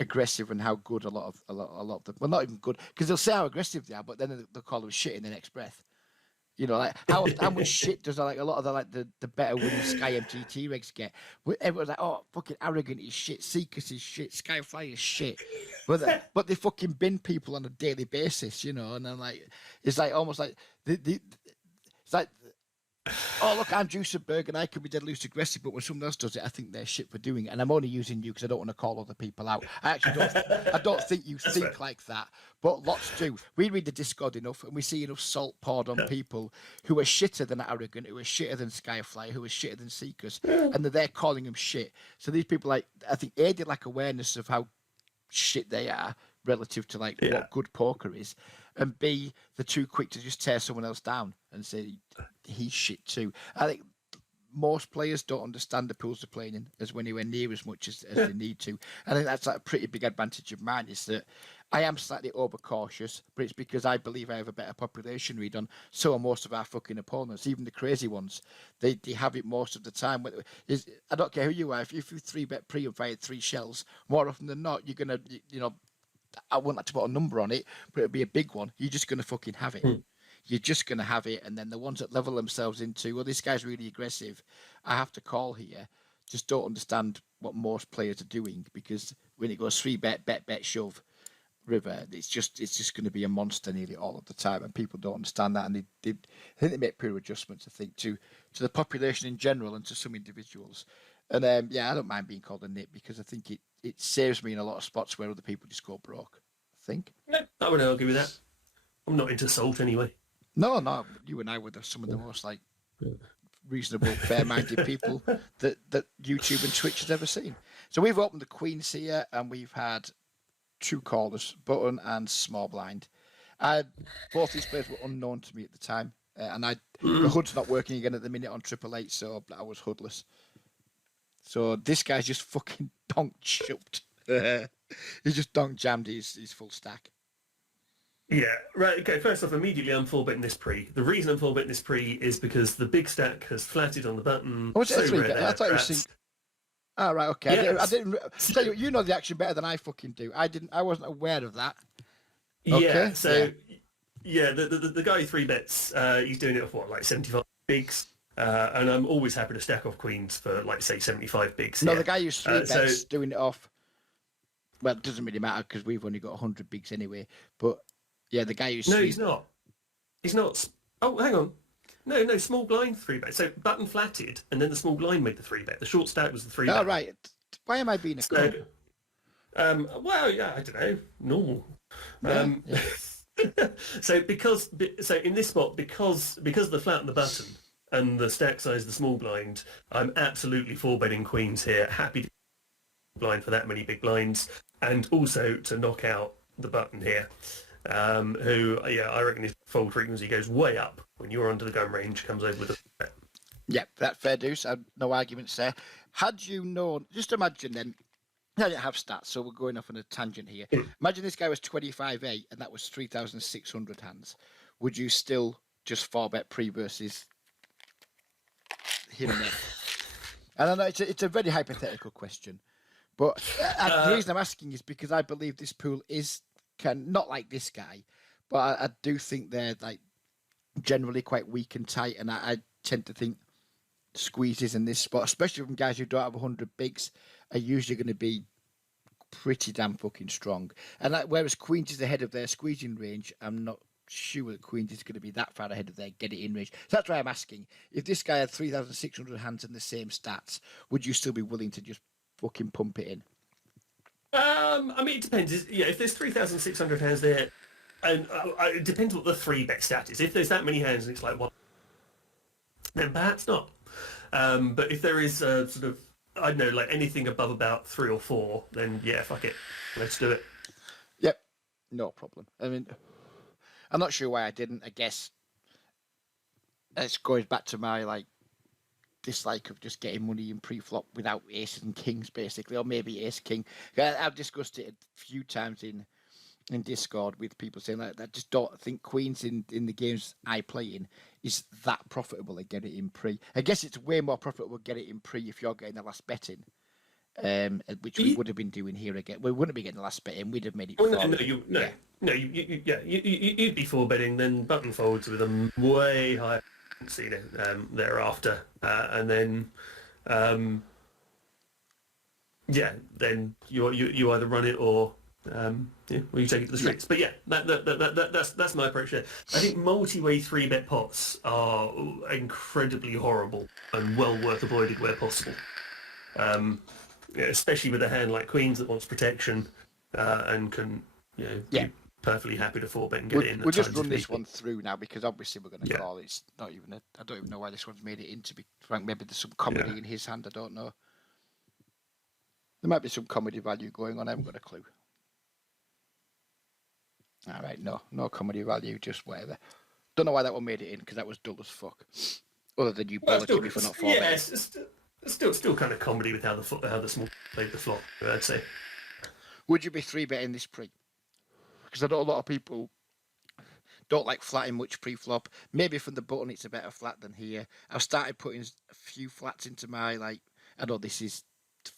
aggressive and how good a lot of them. Well, not even good because they'll say how aggressive they are, but then they'll call them shit in the next breath. Like how much shit does like a lot of the better winning Sky MTT regs get? Everyone's like, oh, fucking arrogant is shit, Seekers is shit, Skyfly is shit, but they fucking bin people on a daily basis, and then like it's like almost like it's like, oh look, I'm Duesenberg and I could be dead loose aggressive, but when someone else does it, I think they're shit for doing it. And I'm only using you because I don't want to call other people out. I actually don't think you think right. Like that, but lots do. We read the Discord enough and we see enough salt poured on people who are shitter than arrogant, who are shitter than Skyfly, who are shitter than Seekers, and they're calling them shit. So these people, like, I think A, they lack awareness of how shit they are relative to like what good poker is, and B, they're too quick to just tear someone else down and say he's shit too. I think most players don't understand the pools they're playing in as anywhere near as much as they need to. I think that's like a pretty big advantage of mine is that I am slightly overcautious, but it's because I believe I have a better population read on. So are most of our fucking opponents, even the crazy ones. They have it most of the time. I don't care who you are. If you 3-bet pre and fired 3 shells, more often than not, you're gonna, I wouldn't like to put a number on it, but it'll be a big one. You're just gonna fucking have it. You're just going to have it. And then the ones that level themselves into, well, this guy's really aggressive. I have to call here. Just don't understand what most players are doing because when it goes 3-bet, bet, shove, river, it's just going to be a monster nearly all of the time. And people don't understand that. And I think they make pure adjustments, I think, to the population in general and to some individuals. And I don't mind being called a nit because I think it saves me in a lot of spots where other people just go broke, I think. No, I wouldn't argue with that. I'm not into salt anyway. No, you and I were some of the most reasonable, fair-minded people that YouTube and Twitch has ever seen. So we've opened the Queens here, and we've had 2 callers, button and small blind. Both these players were unknown to me at the time, and the HUD's not working again at the minute on 888, so I was HUDless. So this guy's just fucking donk chupped. He just donk jammed his full stack. Yeah, right, okay, first off, immediately I'm 4-betting this pre. The reason I'm 4-betting this pre is because the big stack has flatted on the button. Was it a 3-bet? I thought it was... Oh, right, okay. Yeah, I didn't... Tell you know the action better than I fucking do. I wasn't aware of that. Okay, yeah, so... Yeah, the guy who 3-bets, he's doing it off, 75 bigs? And I'm always happy to stack off queens for, say, 75 bigs. No, the guy who's 3-bets doing it off... Well, it doesn't really matter because we've only got 100 bigs anyway, but... Yeah, the guy who's... No, he's not. He's not. Oh, hang on. No, small blind 3-bet. So button flatted, and then the small blind made the 3-bet. The short stack was the 3-bet. Oh, right. Why am I being a cunt? Well, yeah, I don't know. Normal. So in this spot, because the flat on the button and the stack size, the small blind, I'm absolutely 4-betting queens here. Happy to blind for that many big blinds, and also to knock out the button here. I reckon his fold frequency goes way up when you're under the gun range, comes over with a... Yeah, that's fair deuce. No arguments there. Had you known, just imagine then, I didn't have stats, so we're going off on a tangent here. Imagine this guy was 25-8 and that was 3,600 hands. Would you still just 4-bet pre versus him then? And I know it's a very hypothetical question, but the reason I'm asking is because I believe this pool is not like this guy, but I do think they're generally quite weak and tight, and I tend to think squeezes in this spot, especially from guys who don't have 100 bigs, are usually going to be pretty damn fucking strong. And whereas Queens is ahead of their squeezing range, I'm not sure that Queens is going to be that far ahead of their get it in range. So that's why I'm asking, if this guy had 3,600 hands and the same stats, would you still be willing to just fucking pump it in? It depends. If there's 3,600 hands there, and it depends what the 3-bet stat is. If there's that many hands and it's like 1, then perhaps not. But if there is sort of, I don't know, anything above about 3 or 4, then yeah, fuck it, let's do it. Yep, no problem. I mean, I'm not sure why I didn't. I guess it goes back to my dislike of just getting money in pre-flop without aces and kings, basically, or maybe ace king. I've discussed it a few times in Discord with people saying I just don't think queens in the games I play in is that profitable to get it in pre. I guess it's way more profitable to get it in pre if you're getting the last bet in, which we would have been doing here again. We wouldn't be getting the last bet in. We'd have made it. You'd be 4-betting, then button folds with a way higher. Thereafter, and then then you either run it or you take it to the streets. But that's my approach there. I think multi-way 3-bet pots are incredibly horrible and well worth avoided where possible. Especially with a hand like Queens that wants protection and can be perfectly happy to 4-bet and get it in. We'll just run this one through now because obviously we're going to call. It's not even. I don't even know why this one's made it in. To be frank, maybe there's some comedy in his hand. I don't know. There might be some comedy value going on. I haven't got a clue. All right, no comedy value, just whatever. Don't know why that one made it in because that was dull as fuck. Other than you Well, bollocking me for not 4 yeah, betting. still kind of comedy with how the small played the flop. I'd say. Would you be 3 betting this pre? Because I know a lot of people don't like flatting much pre-flop. Maybe from the button it's a better flat than here. I've started putting a few flats into my, like, I know this is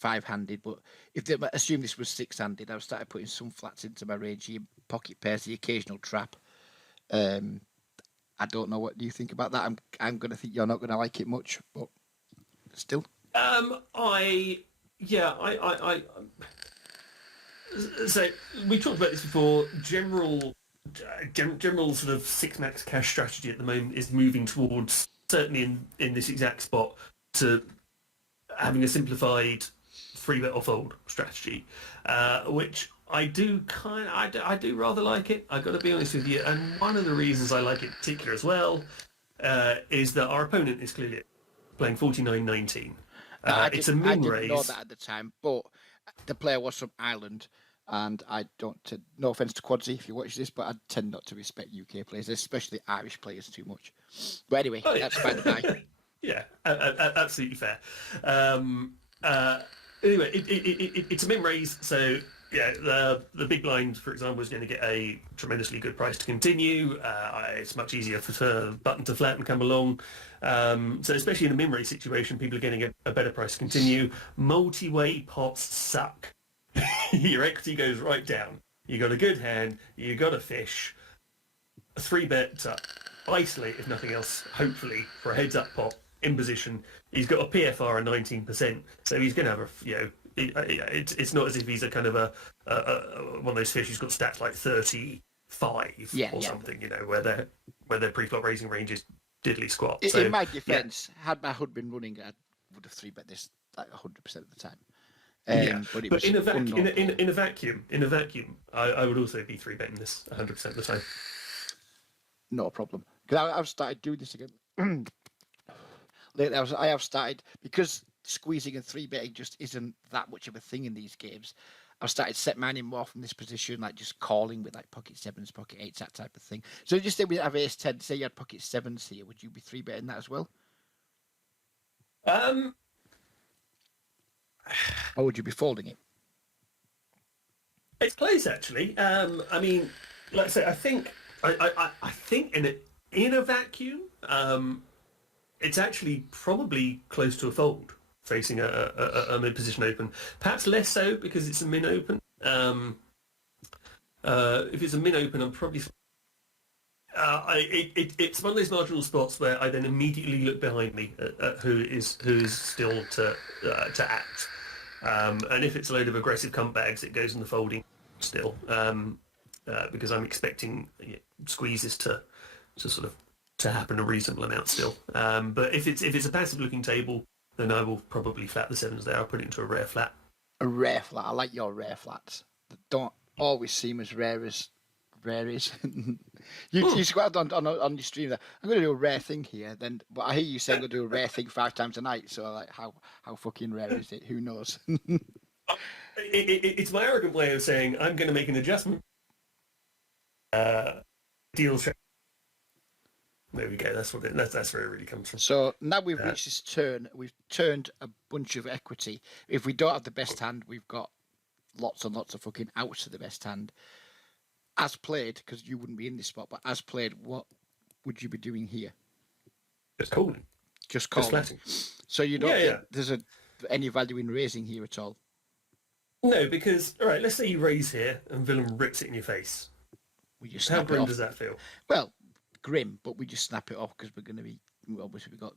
5-handed, but if they assume this was 6-handed, I've started putting some flats into my range here, pocket pairs, the occasional trap. I don't know, what do you think about that? I'm going to think you're not going to like it much, but still. I yeah, I so we talked about this before. General sort of six max cash strategy at the moment is moving towards, certainly in this exact spot, to having a simplified free bet or fold strategy, which I do I do rather like it. I've got to be honest with you, and one of the reasons I like it in particular as well is that our opponent is clearly playing 49-19. It's a min I didn't raise. know that at the time, but the player was from Ireland, and I don't. No offense to Quadsy if you watch this, but I tend not to respect UK players, especially Irish players, too much. But anyway, that's by the by. Yeah, absolutely fair. Anyway, it's a min raise, so yeah, the big blind, for example, is going to get a tremendously good price to continue. It's much easier for the button to flatten come along. So especially in a min raise situation, people are getting a better price to continue. Multi-way pots suck. Your equity goes right down. You got a good hand, you got a fish, a 3-bet to isolate, if nothing else, hopefully, for a heads-up pot in position. He's got a PFR of 19%, so he's going to have it's not as if he's a kind of a one of those fish who's got stats like 35 something, where their pre-flop raising range is diddly squat. In my defence, had my HUD been running, I would have 3-bet this like 100% of the time. But in a vacuum, I would also be 3-betting this 100% of the time. No problem. Because I've started doing this again. Lately, I have started, because squeezing and 3-betting just isn't that much of a thing in these games. I've started set mining more from this position, like just calling with like pocket 7s, pocket 8s, that type of thing. So just say we have ace 10, say you had pocket 7s here, would you be 3-betting that as well? Or would you be folding it? It's close, actually. I mean, like I say, I think in a vacuum, it's actually probably close to a fold facing a mid position open. Perhaps less so because it's a min open. If it's a min open, I'm probably. It's one of those marginal spots where I then immediately look behind me at who is still to act. And if it's a load of aggressive cunt bags, it goes in the folding still, because I'm expecting squeezes to sort of to happen a reasonable amount still. But if it's a passive looking table, then I will probably flat the 7s there. I'll put it into a rare flat. A rare flat. I like your rare flats. That don't always seem as rare as rare is. you squat on your stream there. I'm going to do a rare thing here. Then, but I hear you saying I'm going to do a rare thing 5 times a night. So like, how fucking rare is it? Who knows? It's my arrogant way of saying I'm going to make an adjustment. Deal. There we go. That's where it really comes from. So now we've reached this turn. We've turned a bunch of equity. If we don't have the best hand, we've got lots and lots of fucking outs to the best hand. As played, because you wouldn't be in this spot, but as played, what would you be doing here? Just calling. Just calling. Just flatting. So you don't think there's any value in raising here at all? No, because all right, let's say you raise here and villain rips it in your face. We just How grim does that feel? Well, grim, but we just snap it off because we're going to be, obviously we've got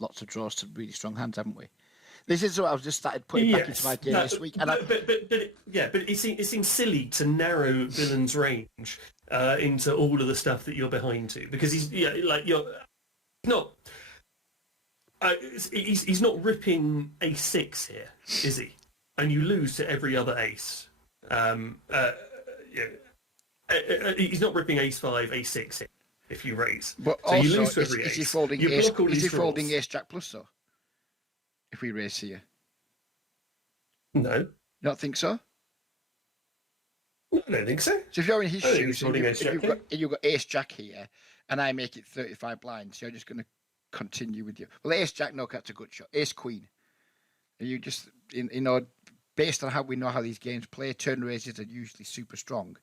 lots of draws to really strong hands, haven't we? This is what I've just started putting back into my game this week. And but it seems silly to narrow villain's range into all of the stuff that you're behind to, because he's not ripping a6 here, is he? And you lose to every other ace. He's not ripping ace5, a6 here if you raise. But so also, you lose to every ace. Is he folding ace jack plus though? If we raise here? No. You don't think so? I don't think so. So if you're in his shoes, you've got ace jack here, and I make it 35 blinds, you're just going to continue with you. Well, ace jack, no, that's a good shot. Ace queen. And you just, based on how we know how these games play, turn raises are usually super strong.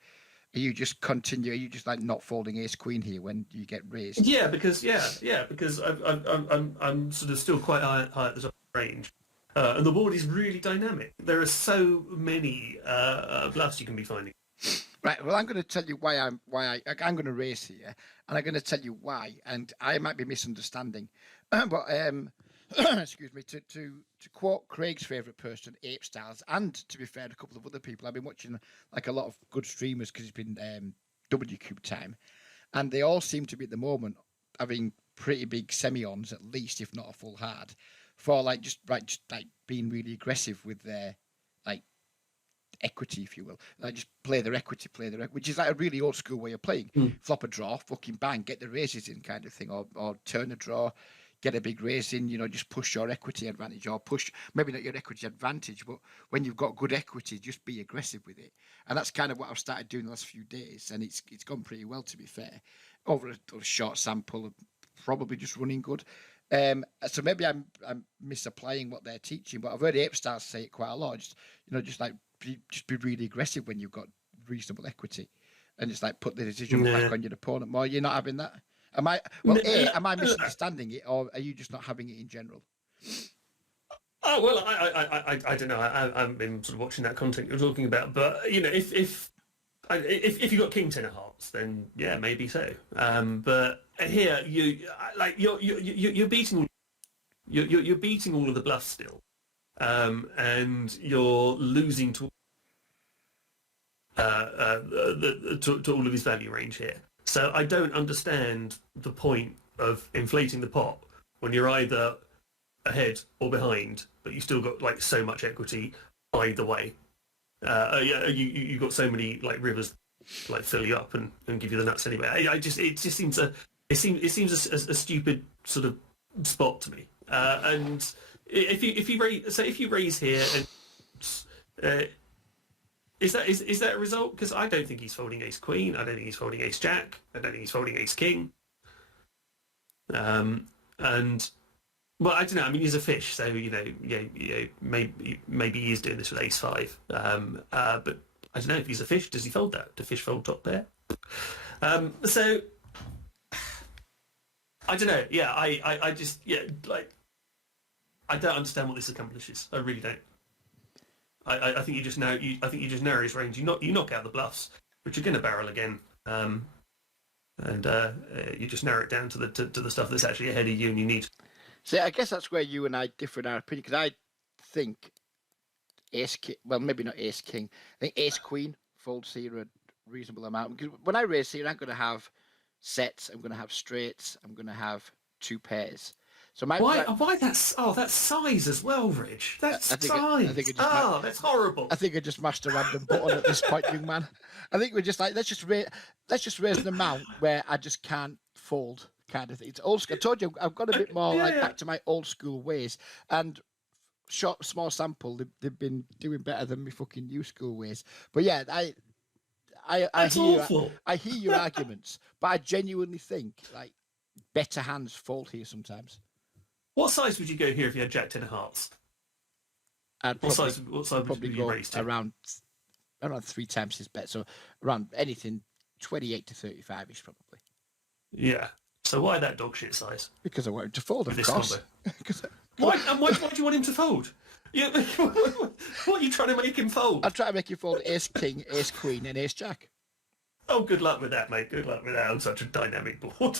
You just continue. Are you just like not folding ace queen here when you get raised? Yeah, because I'm sort of still quite high at the top of the range, and the board is really dynamic. There are so many bluffs you can be finding. Right. Well, I'm going to tell you I'm going to raise here, and I'm going to tell you why. And I might be misunderstanding, but excuse me. To quote Craig's favourite person, Ape Styles, and to be fair, a couple of other people. I've been watching like a lot of good streamers because it's been WCube time, and they all seem to be at the moment having pretty big semi-ons, at least, if not a full hard, for just being really aggressive with their like equity, if you will. Like just play their equity, which is like a really old school way of playing. Flop a draw, fucking bang, get the raises in kind of thing, or turn a draw, get a big raise in, just push your equity advantage, or push, maybe not your equity advantage, but when you've got good equity, just be aggressive with it. And that's kind of what I've started doing the last few days, and it's gone pretty well, to be fair. Over a short sample of probably just running good. So maybe I'm misapplying what they're teaching, but I've heard Ape Stars say it quite a lot. Just like be really aggressive when you've got reasonable equity, and just like put the decision back on your opponent more. You're not having that. Am I misunderstanding it, or are you just not having it in general? Oh well, I don't know. I've been sort of watching that content you're talking about, but if you've got King Ten of Hearts, then yeah, maybe so. But here you're beating you're beating all of the bluffs still, and you're losing to all of his value range here. So I don't understand the point of inflating the pot when you're either ahead or behind, but you still got like so much equity either way. You got so many like rivers to like fill you up and give you the nuts anyway. It just seems a stupid sort of spot to me. And if you raise here and is that a result? Because I don't think he's folding ace queen. I don't think he's folding ace jack. I don't think he's folding ace king. And well, I don't know. I mean, he's a fish, so maybe he is doing this with ace five. But I don't know if he's a fish. Does he fold that? Do fish fold top pair? So I don't know. Yeah, I just I don't understand what this accomplishes. I really don't. I think you just narrow his range. You knock out the bluffs, which are going to barrel again, and you just narrow it down to the stuff that's actually ahead of you and you need. See, I guess that's where you and I differ in our opinion, because I think ace king, well, maybe not ace king, I think ace queen folds here a reasonable amount. Because when I raise here, I'm going to have sets, I'm going to have straights, I'm going to have two pairs. So why that's size as well, Rich. That's size. That's horrible. I think I just mashed a random button at this point, young man. I think we're just like let's just raise an amount where I just can't fold, kind of thing. It's old school. I told you I've got a bit more back to my old school ways, and small sample. They've been doing better than my fucking new school ways. But yeah, I hear your arguments, but I genuinely think like better hands fold here sometimes. What size would you go here if you had Jack 10 of Hearts? What size would you raise to? Around 3 times his bet, so around anything 28 to 35ish probably. Yeah. So why that dog shit size? Because I want him to fold, of course. Why do you want him to fold? What are you trying to make him fold? I'm trying to make him fold ace king, ace queen, and ace jack. Oh, good luck with that, mate. Good luck with that on such a dynamic board.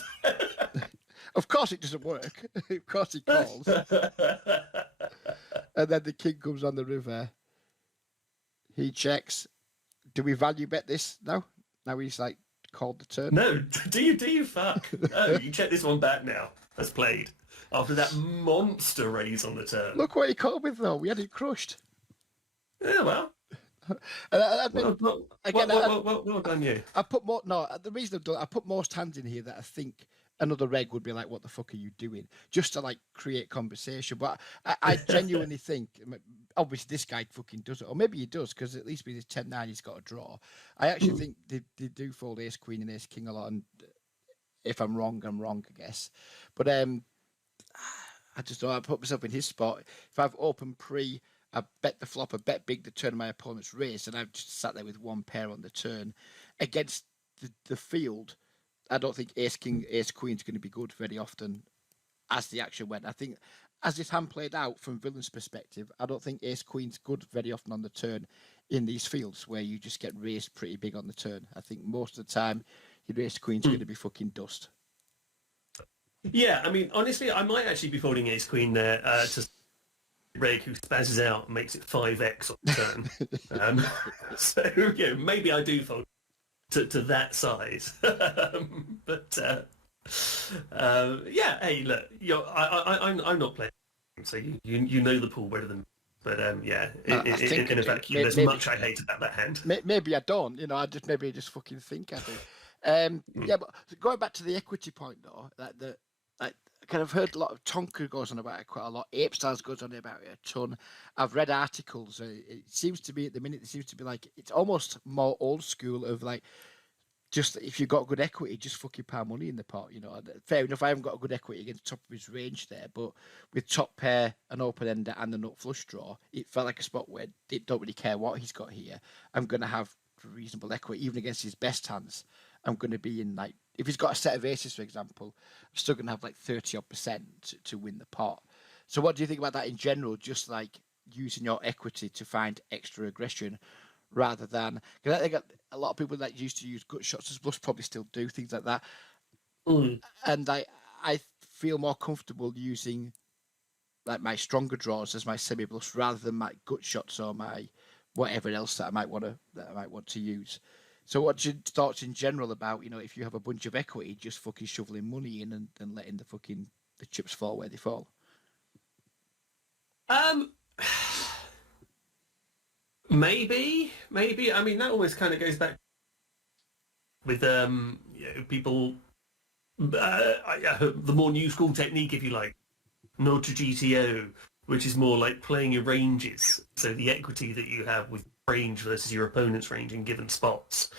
Of course it doesn't work. Of course he calls. And then the king comes on the river. He checks. Do we value bet this? No? Now he's like called the turn. No, do you fuck? No, you check this one back now. That's played. After that monster raise on the turn. Look what he called with though. We had it crushed. Yeah, well. Well done you. I put more. No, the reason I've done. I put most hands in here that I think another reg would be like, "What the fuck are you doing?" Just to like create conversation. But I genuinely think, obviously, this guy fucking does it, or maybe he does because at least with his 10-9, he's got a draw. I actually think they do fold ace queen and ace king a lot. And if I'm wrong, I'm wrong, I guess. But I just know I put myself in his spot. If I've opened pre, I bet the flop, I bet big the turn of my opponent's raised, and I've just sat there with one pair on the turn against the field. I don't think Ace King, Ace Queen is going to be good very often as the action went. I think as this hand played out from Villain's perspective, I don't think Ace Queen's good very often on the turn in these fields where you just get raised pretty big on the turn. I think most of the time your Ace Queen's going to be fucking dust. Yeah, I mean, honestly, I might actually be folding Ace Queen there to Reg, who spazzes out and makes it 5x on the turn. So, yeah, maybe I do fold to that size. But, yeah, hey, look, I'm not playing, so you know the pool better than me. But, yeah, in a vacuum, there's much I hate about that hand. Maybe I don't, I just fucking think I do. Yeah, but going back to the equity point, though, I kind of heard a lot of Tonka goes on about it quite a lot. Ape Stars goes on about it a ton. I've read articles. It seems to be at the minute. It seems to be like it's almost more old school of like just if you've got good equity, just fucking pound money in the pot. Fair enough. I haven't got a good equity against the top of his range there, but with top pair, an open ender, and the nut flush draw, it felt like a spot where it don't really care what he's got here. I'm going to have reasonable equity even against his best hands. I'm going to be in like if he's got a set of aces, for example, I'm still going to have like 30% to win the pot. So what do you think about that in general? Just like using your equity to find extra aggression rather than because I think a lot of people that used to use gut shots as bluffs probably still do things like that. And I feel more comfortable using like my stronger draws as my semi bluffs rather than my gut shots or my whatever else that I might want to use. So what's your thoughts in general about, if you have a bunch of equity, just fucking shoveling money in and letting the chips fall where they fall? Maybe. I mean, that almost kind of goes back with people, the more new school technique, if you like, no to GTO, which is more like playing your ranges. So the equity that you have with range versus your opponent's range in given spots,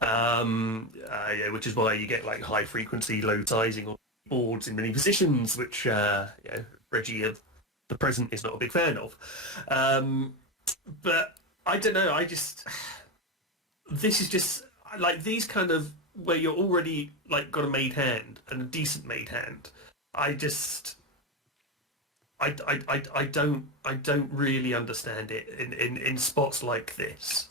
which is why you get like high frequency, low sizing or boards in many positions, which Reggie of the present is not a big fan of. But I don't know. This is just like these kind of where you're already like got a made hand and a decent made hand. I don't really understand it in spots like this,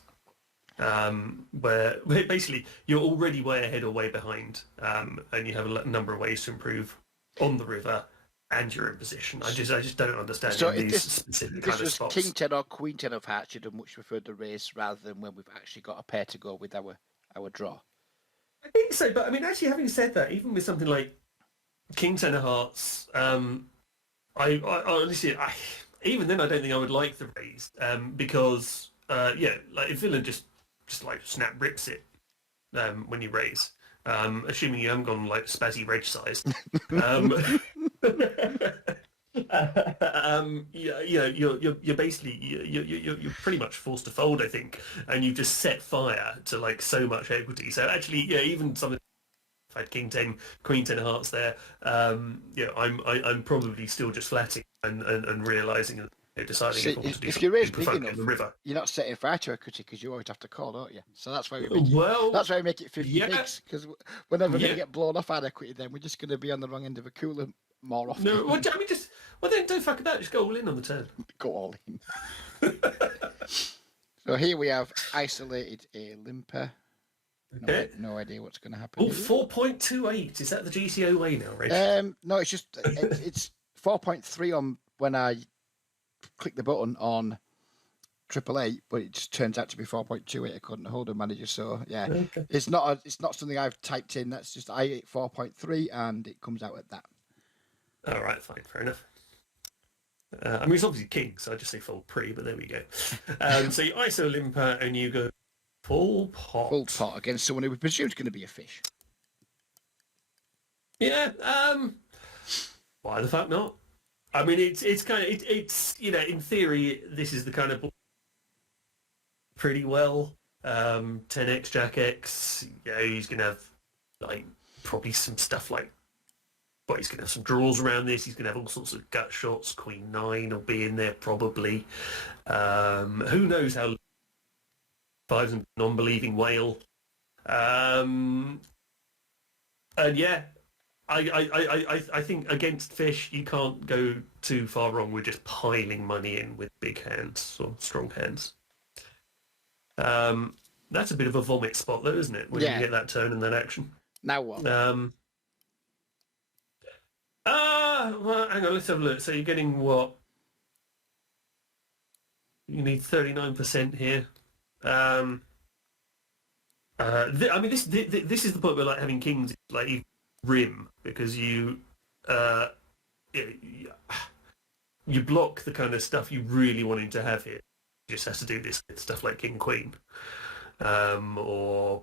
where basically you're already way ahead or way behind, and you have a number of ways to improve on the river, and you're in position. I just don't understand So in these specific kind of spots. King 10 or Queen 10 of hearts, you'd have much preferred the race rather than when we've actually got a pair to go with our draw. I think so, but I mean, actually, having said that, even with something like King 10 of hearts, I honestly, even then, I don't think I would like the raise, because like if villain just like snap rips it when you raise, assuming you haven't gone like spazzy reg size. You're basically you're pretty much forced to fold, I think, and you just set fire to like so much equity. So actually, even something. If I had King 10, Queen 10 of hearts there, I'm probably still just flatting and realising and deciding if I want to do if you raise big enough, in the river. You're not setting fire to equity because you always have to call, don't you? So that's why we make it 50 bigs, because we're never going to get blown off our equity. Then we're just going to be on the wrong end of a cooler more often. No, well, I mean, then don't fuck about. Just go all in on the turn. Go all in. So here we have isolated a limper. No idea what's going to happen. 4.28. Is that the GCO way now, Reg? No, it's just it's 4.3 on when I click the button on 888, but it just turns out to be 4.28 according to Holder Manager. So yeah, okay. It's not something I've typed in. That's just I hit 4.3 and it comes out at that. All right, fine, fair enough. I mean, it's obviously king, so I just say fold pre, but there we go. So you ISO limper and you go full pot. Full pot against someone who we presume is going to be a fish. Yeah. Why the fuck not? I mean, it's kind of it's in theory this is the kind of pretty well 10x Jack X. He's gonna have like probably some stuff like Well, he's going to have some draws around this. He's going to have all sorts of gut shots. Queen 9 will be in there probably. Who knows how fives and non-believing whale. And yeah, I think against fish you can't go too far wrong with just piling money in with big hands or strong hands. That's a bit of a vomit spot though, isn't it? When you get that turn and that action. Now what? Well, hang on, let's have a look. So you're getting what? You need 39% here. I mean, this is the point where like having kings like you rim because you block the kind of stuff you really wanting to have here. You just has to do this stuff like king queen, or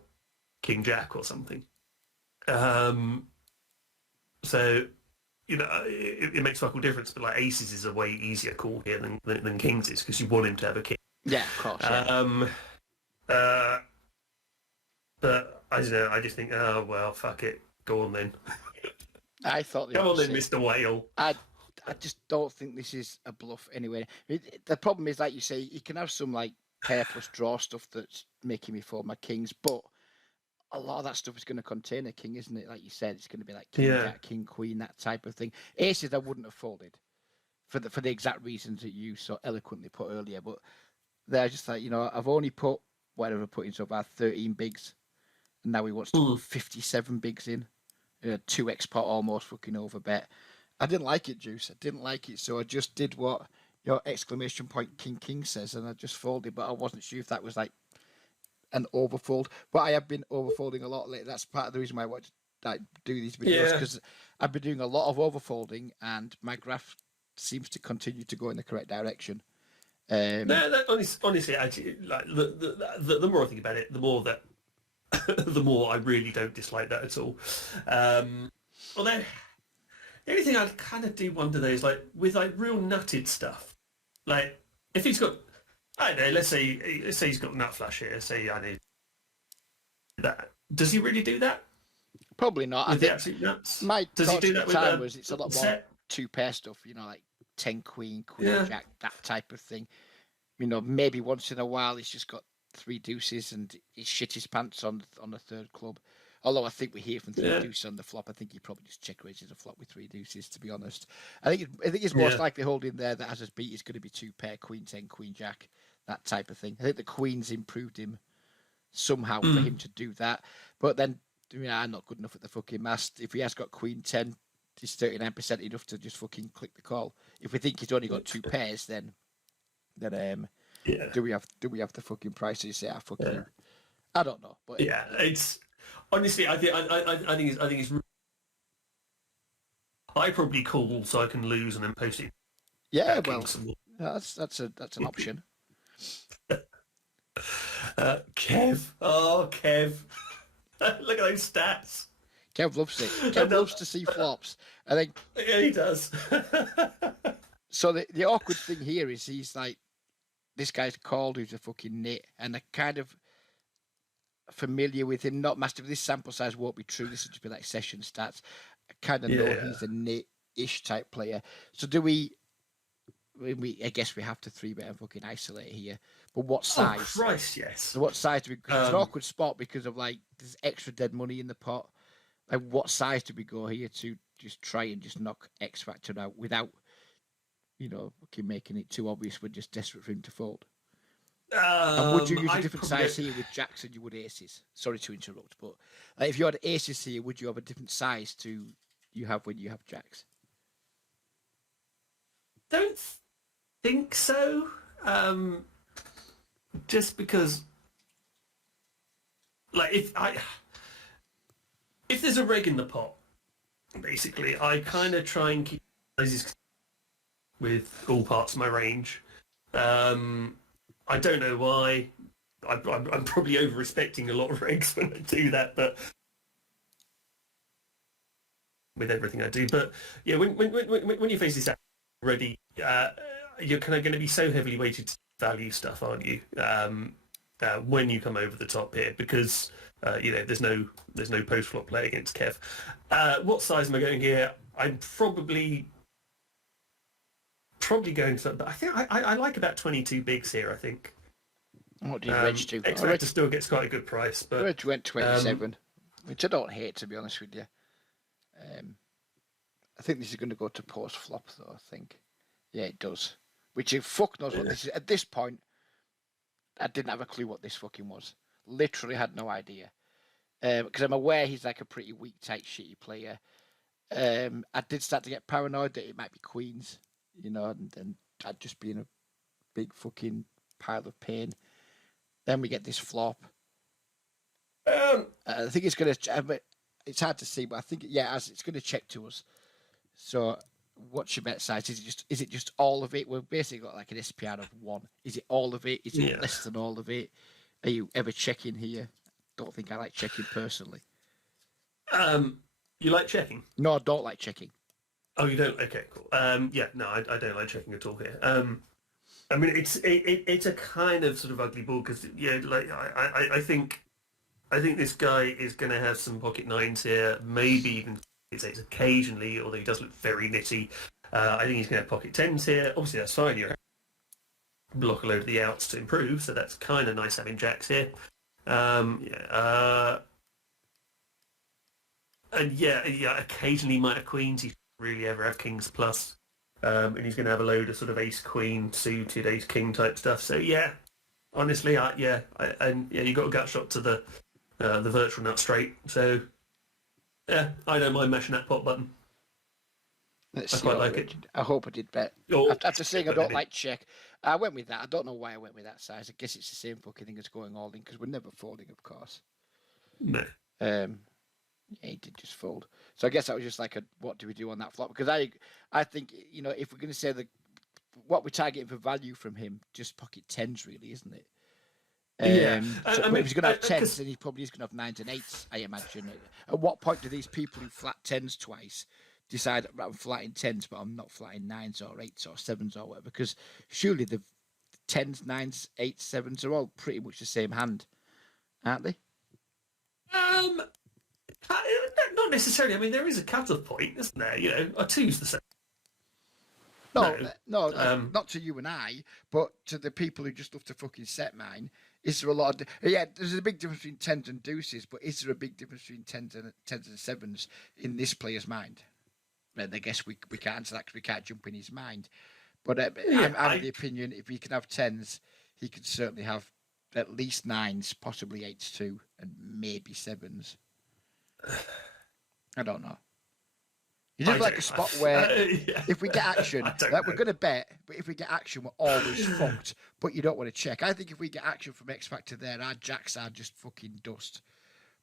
king jack or something. So it makes fuck all difference. But like aces is a way easier call here than kings is because you want him to have a king. Yeah, of course. Yeah. But I don't know. I just think, oh well, fuck it. Go on then. I thought. Go on then, Mr. Whale. I just don't think this is a bluff anyway. The problem is, like you say, you can have some like pair plus draw stuff that's making me fold my kings, but a lot of that stuff is going to contain a king, isn't it? Like you said, it's going to be like king, jack, king, queen, that type of thing. Aces I wouldn't have folded for the exact reasons that you so eloquently put earlier, but they're just like, I've only put whatever I put in so far 13 bigs, and now he wants to put 57 bigs in. 2x pot almost fucking over bet. I didn't like it, Juice. I didn't like it, so I just did what your exclamation point king says, and I just folded, but I wasn't sure if that was like an overfold. But I have been overfolding a lot lately. That's part of the reason why I want to do these videos, because I've been doing a lot of overfolding, and my graph seems to continue to go in the correct direction. Honestly, actually, like the more I think about it, the more that the more I really don't dislike that at all. Although the only thing I kind of do wonder though is like with like real nutted stuff, like if he's got, I don't know, let's say he's got nut flush here. Say I need that. Does he really do that? Probably not. With the absolute nuts. Does he do that with the was it's a lot more two pair stuff. Like 10 queen, jack, that type of thing. Maybe once in a while he's just got 3 deuces and he shit his pants on the third club. Although I think we hear from 3 deuces on the flop, I think he probably just check raises a flop with 3 deuces. To be honest, I think it's most likely holding there that has us beat is going to be 2 pair queen 10 queen jack, that type of thing. I think the queens improved him somehow for him to do that. But then I'm not good enough at the fucking maths. If he has got queen 10, is 39% enough to just fucking click the call? If we think he's only got 2 pairs, then do we have the fucking prices? Yeah, fucking. I don't know, but it's honestly, I think it's. I probably call so I can lose and then post it. Yeah, well, that's an option. Kev, Kev, look at those stats. Kev loves it. Kev loves to see flops. I think. Yeah, he does. So the awkward thing here is he's like, this guy's called who's a fucking nit, and I'm kind of familiar with him. Not massive. This sample size won't be true. This will just be like session stats. I kind of know he's a nit-ish type player. So do we? I guess we have to 3-bet and fucking isolate here. But what size? Oh Christ, yes. So what size do we? It's an awkward spot because of like there's extra dead money in the pot. Like what size do we go here to just try and just knock X Factor out without, fucking making it too obvious we're just desperate for him to fold? And would you use a different size here with jacks than you would aces? Sorry to interrupt, but if you had aces here, would you have a different size to you have when you have jacks? Don't think so. Just because, like, if there's a reg in the pot, basically, I kind of try and keep sizes with all parts of my range. I don't know why. I'm probably over-respecting a lot of regs when I do that, but with everything I do. But yeah, when you face this out already, you're kind of going to be so heavily weighted to value stuff, aren't you? When you come over the top here, because there's no post flop play against Kev. What size am I going here? I'm probably going to, but I think I like about 22 bigs here. I think What did Reg do? X Factor still gets quite a good price, but Reg went 27, which I don't hate, to be honest with you. I think this is going to go to post flop, though. I think, yeah, it does. Which fuck knows what this is. At this point, I didn't have a clue what this fucking was. Literally had no idea. Because I'm aware he's like a pretty weak, tight, shitty player. I did start to get paranoid that it might be queens, you know, and I'd just be in a big fucking pile of pain. Then we get this flop. I think it's going to. It's hard to see, but I think it's going to check to us. So, what's your bet size? Is it just all of it? We've basically got like an SPR of 1. Is it all of it? Is it less than all of it? Are you ever checking here? Don't think I like checking personally. You like checking? No, I don't like checking. Oh, you don't? Okay, cool. Yeah, no, I don't like checking at all here. I mean, it's a kind of sort of ugly ball because like I think this guy is going to have some pocket nines here, maybe even it's occasionally, although he does look very nitty. I think he's going to have pocket tens here. Obviously, that's fine. You block a load of the outs to improve, so that's kind of nice having jacks here. And occasionally he might have queens. He really ever have kings plus. And he's going to have a load of sort of ace queen suited, ace king type stuff. So yeah, honestly, you got a gut shot to the virtual nut straight. So yeah, I don't mind mashing that pot button. I quite like it. I hope I did bet. After saying I don't like check, I went with that. I don't know why I went with that size. I guess it's the same fucking thing as going all in because we're never folding, of course. No. Yeah, he did just fold. So I guess that was just like what do we do on that flop? Because I think, you know, if we're going to say what we're targeting for value from him, just pocket tens really, isn't it? Yeah. If he's going to have tens, then he probably is going to have nines and eights, I imagine. At what point do these people who flat tens twice decide I'm flatting tens, but I'm not flatting nines or eights or sevens or whatever? Because surely the tens, nines, eights, sevens are all pretty much the same hand, aren't they? Not necessarily. I mean, there is a cut-off point, isn't there? You know, a two's the same. No, not to you and I, but to the people who just love to fucking set mine. Is there a lot of... there's a big difference between tens and deuces, but is there a big difference between tens and sevens in this player's mind? And I guess we can't answer that because we can't jump in his mind. But I'm of the opinion if he can have tens, he could certainly have at least nines, possibly eights too, and maybe sevens. I don't know. You just like a spot where if we get action, like we're going to bet, but if we get action, we're always fucked. But you don't want to check. I think if we get action from X Factor there, our jacks are just fucking dust.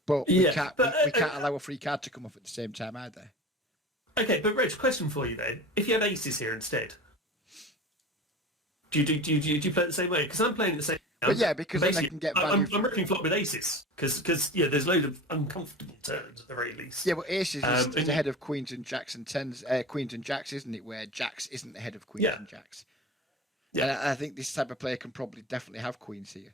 But we can't allow a free card to come off at the same time either. Okay, but Reg, question for you then: if you had aces here instead, do you play it the same way? Because I'm playing it the same. But yeah, because then I can get value. I'm ripping flop with aces because there's a load of uncomfortable turns at the very least. Yeah, but aces is ahead of queens and jacks and tens, queens and jacks, isn't it? Where jacks isn't ahead of queens and jacks. Yeah, and I think this type of player can probably definitely have queens here.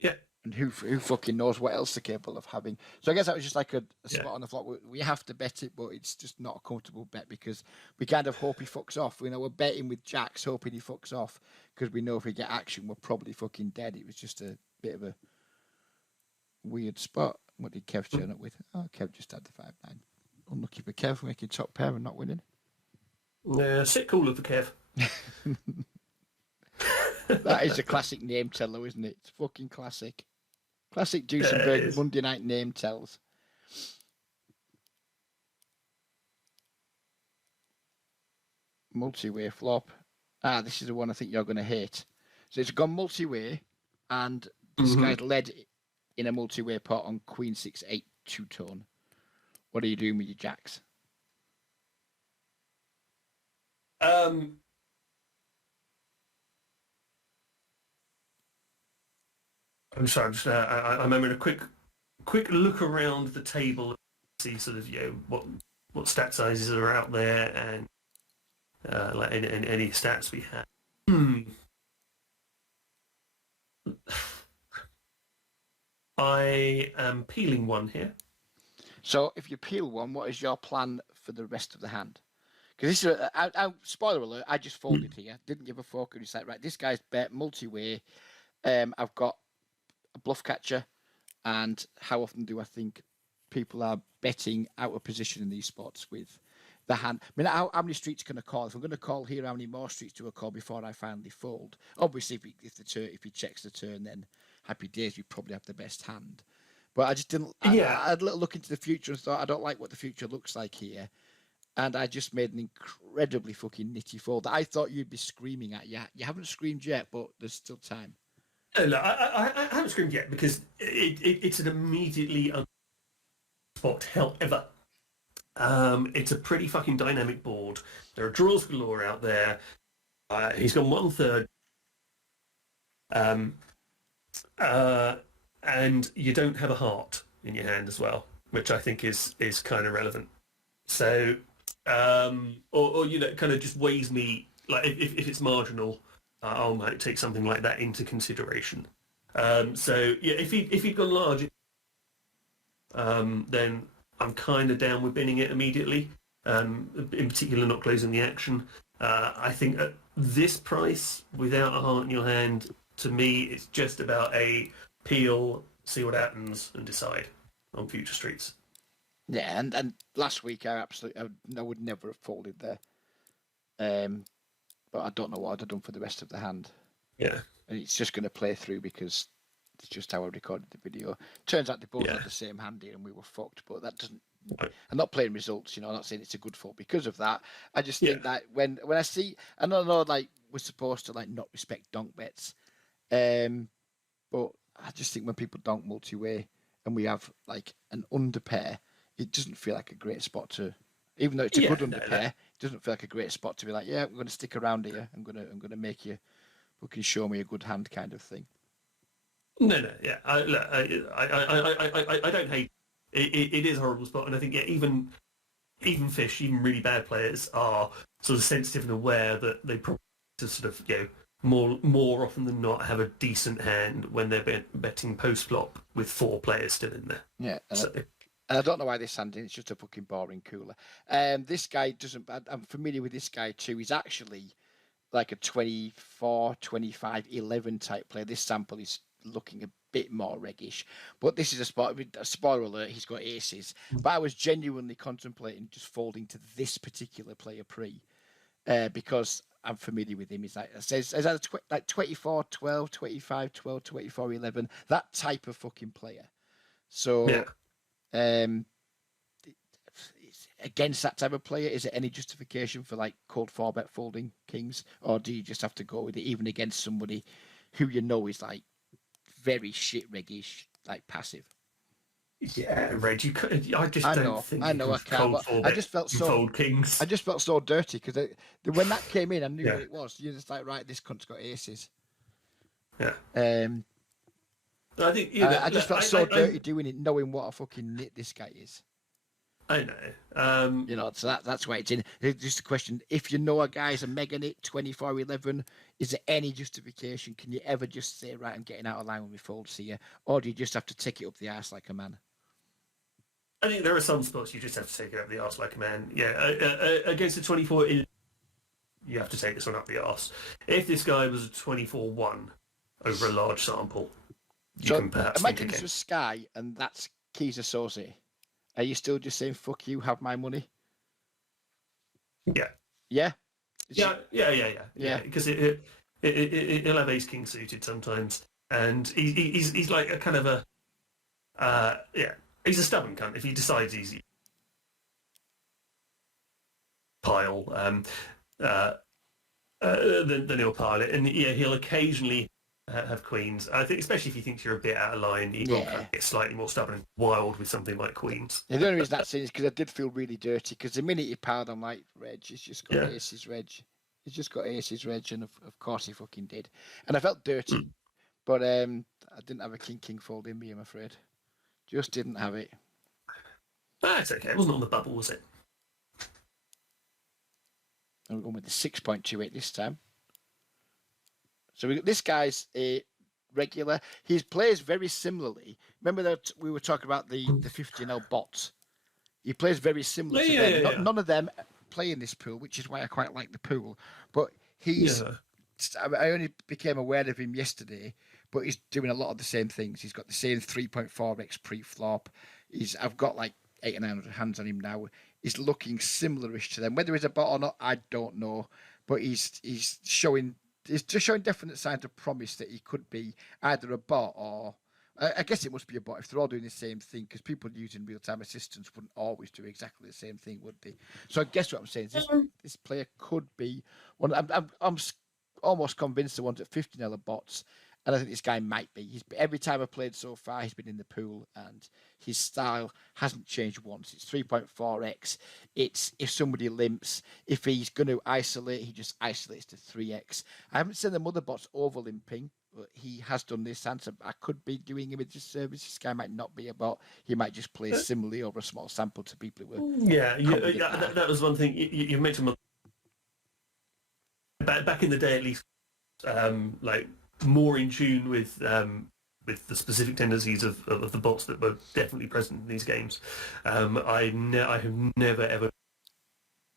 Yeah. And who fucking knows what else they're capable of having. So I guess that was just like a spot on the flop. We have to bet it, but it's just not a comfortable bet because we kind of hope he fucks off. You know, we're betting with jacks, hoping he fucks off because we know if we get action, we're probably fucking dead. It was just a bit of a weird spot. What did Kev turn up with? Oh, Kev just had the 5-9. Unlucky for Kev, making top pair and not winning. Yeah, sit cooler for Kev. That is a classic name teller, isn't it? It's fucking classic. Classic Duesenberg Monday night name tells. Multi-way flop. This is the one I think you're going to hate. So it's gone multi-way, and this guy's led in a multi-way pot on Queen 6-8 two-tone. What are you doing with your jacks? I'm sorry. I'm having a quick look around the table, see sort of what stat sizes are out there and like any stats we have. I am peeling one here. So if you peel one, what is your plan for the rest of the hand? Because this is spoiler alert. I just folded here. Didn't give a fuck. And it's like, right, this guy's bet multi-way. I've got a bluff catcher, and how often do I think people are betting out of position in these spots with the hand? I mean, how many streets can I call? If I'm going to call here, how many more streets do I call before I finally fold? Obviously, if he checks the turn, then happy days. We probably have the best hand. But I just didn't. Yeah. I had a little look into the future and thought I don't like what the future looks like here. And I just made an incredibly fucking nitty fold that I thought you'd be screaming at. Yeah, you haven't screamed yet, but there's still time. Look, I haven't screamed yet because it's an immediately spot. However, it's a pretty fucking dynamic board. There are draws galore out there. He's gone 1/3. And you don't have a heart in your hand as well, which I think is kind of relevant. So, or kind of just weighs me, like if it's marginal, I might take something like that into consideration. So yeah, if he'd gone large, then I'm kind of down with binning it immediately. In particular, not closing the action. I think at this price, without a heart in your hand, to me, it's just about a peel, see what happens, and decide on future streets. Yeah, and last week I would never have folded there. But I don't know what I'd have done for the rest of the hand. Yeah. And it's just going to play through because it's just how I recorded the video. Turns out they both had the same hand here and we were fucked, but that doesn't... I'm not playing results, I'm not saying it's a good fault because of that. I just think that when I see... I don't know, like, we're supposed to, like, not respect donk bets. But I just think when people donk multi-way and we have, like, an underpair, it doesn't feel like a great spot to... Even though it's a good underpair, it doesn't feel like a great spot to be like, yeah, I'm going to stick around here. I'm going to make you fucking show me a good hand kind of thing. No, yeah. I don't hate it. It is a horrible spot, and I think even fish, even really bad players are sort of sensitive and aware that they probably to sort of more often than not have a decent hand when they're betting post flop with 4 players still in there. Yeah. And I don't know why this hand is. It's just a fucking boring cooler. This guy doesn't... I'm familiar with this guy too. He's actually like a 24, 25, 11 type player. This sample is looking a bit more reggish. But this is a spot... Spoiler alert, he's got aces. But I was genuinely contemplating just folding to this particular player pre. Because I'm familiar with him. He's like... It says like 24, 12, 25, 12, 24, 11. That type of fucking player. So... Yeah. Against that type of player, is there any justification for like cold 4-bet folding kings, or do you just have to go with it even against somebody who is like very shit reggish, like passive? Yeah, Reg, you could. I don't think I know, I can't. I just felt so fold kings. I just felt so dirty because when that came in, I knew what it was. You're just like, right, this cunt's got aces. Yeah. I think I just felt so dirty doing it, knowing what a fucking nit this guy is. I know. So that's why it's in. It's just a question: if you know a guy's a mega nit 24-11, is there any justification? Can you ever just say, right, I'm getting out of line when we fold here, or do you just have to take it up the arse like a man? I think there are some spots you just have to take it up the arse like a man. Yeah, against a 24, you have to take this one up the arse. If this guy was a 24-1 over a large sample, you can perhaps imagine this was Sky and that's Keys Associate. Are you still just saying "fuck you, have my money"? Yeah. Yeah. Yeah. Because he'll have ace king suited sometimes, and he's like a kind of a he's a stubborn cunt. If he decides he's pile, then he'll pile it, and he'll occasionally have queens. I think, especially if he thinks you're a bit out of line, he will get slightly more stubborn and wild with something like queens. The only reason that's saying is because I did feel really dirty. Because the minute he piled, I'm like, Reg, he's just got aces, Reg. He's just got aces, Reg, and of course he fucking did. And I felt dirty, but I didn't have a king fold in me, I'm afraid. Just didn't have it. That's okay. It wasn't on the bubble, was it? I'm going with the 6.28 this time. So this guy's a regular. He plays very similarly. Remember that we were talking about the 15L bots He plays very similar to Yeah, them. yeah, yeah. None of them play in this pool, which is why I quite like the pool. But he's. Yeah. I only became aware of him yesterday, but he's doing a lot of the same things. He's got the same 3.4x pre-flop. I've got like 800 or 900 hands on him now. He's looking similarish to them. Whether he's a bot or not, I don't know. But he's just showing definite signs of promise that he could be either a bot or I guess it must be a bot if they're all doing the same thing, because people using real-time assistants wouldn't always do exactly the same thing, would they? So I guess what I'm saying is this player could be one. I'm almost convinced the ones at 15 are bots, and I think this guy might be. Every time I've played so far, he's been in the pool, and his style hasn't changed once. It's 3.4x. It's if somebody limps, if he's going to isolate, he just isolates to 3x. I haven't seen the mother bots over limping. But he has done this, and so I could be doing him a disservice. This guy might not be a bot. He might just play similarly over a small sample to people who were. Yeah, that was one thing you mentioned. Back in the day, at least, like more in tune with the specific tendencies of the bots that were definitely present in these games. I have never ever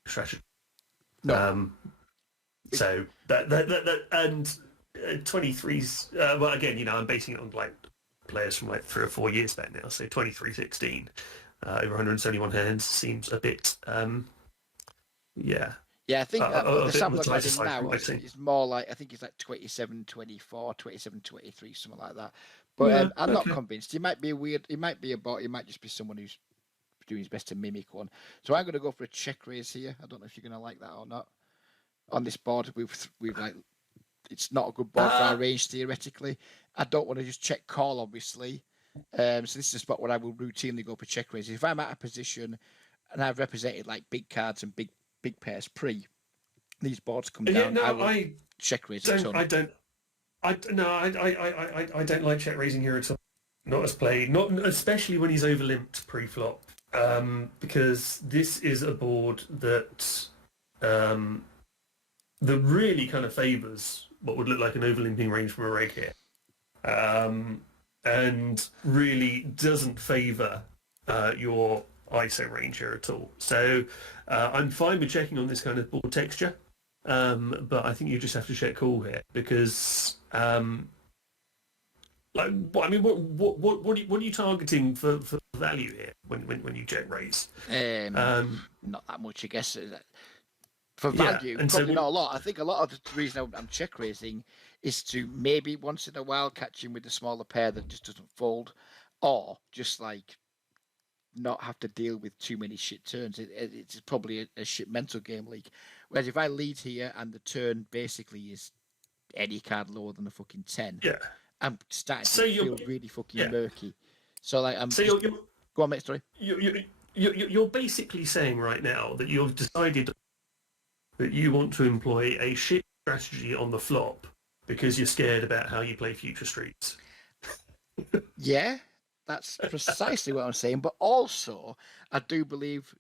strategy. No. So that and 23's well, again, I'm basing it on like players from like 3 or 4 years back now. So 23-16 over 171 hands seems a bit yeah. Yeah, I think the sample I've got now is more like, I think it's like 27-24, 27-23, something like that. But I'm not convinced. He might be he might be a bot, he might just be someone who's doing his best to mimic one. So I'm going to go for a check raise here. I don't know if you're going to like that or not. On this board, we've like, it's not a good board for our range theoretically. I don't want to just check call, obviously. So this is a spot where I will routinely go for check raises. If I'm at a position and I've represented like big cards and big pairs pre, these boards come down. I check raise a ton. I don't like check raising here at all. Not as played, not especially when he's overlimped pre-flop, because this is a board that that really kind of favours what would look like an overlimping range from a reg here, and really doesn't favour your ISO range here at all. So I'm fine with checking on this kind of board texture, but I think you just have to check call here because, like, I mean, what are you targeting for value here when you check raise? Not that much, I guess. For value, and probably not a lot. I think a lot of the reason I'm check raising is to maybe once in a while catch him with a smaller pair that just doesn't fold, or just like not have to deal with too many shit turns. It's probably a shit mental game league. Whereas if I lead here and the turn basically is any card lower than a fucking 10, I'm starting to feel really fucking murky. So like go on, mate. Sorry. You're basically saying right now that you've decided that you want to employ a shit strategy on the flop because you're scared about how you play future streets. Yeah, that's precisely what I'm saying. But also, I do believe,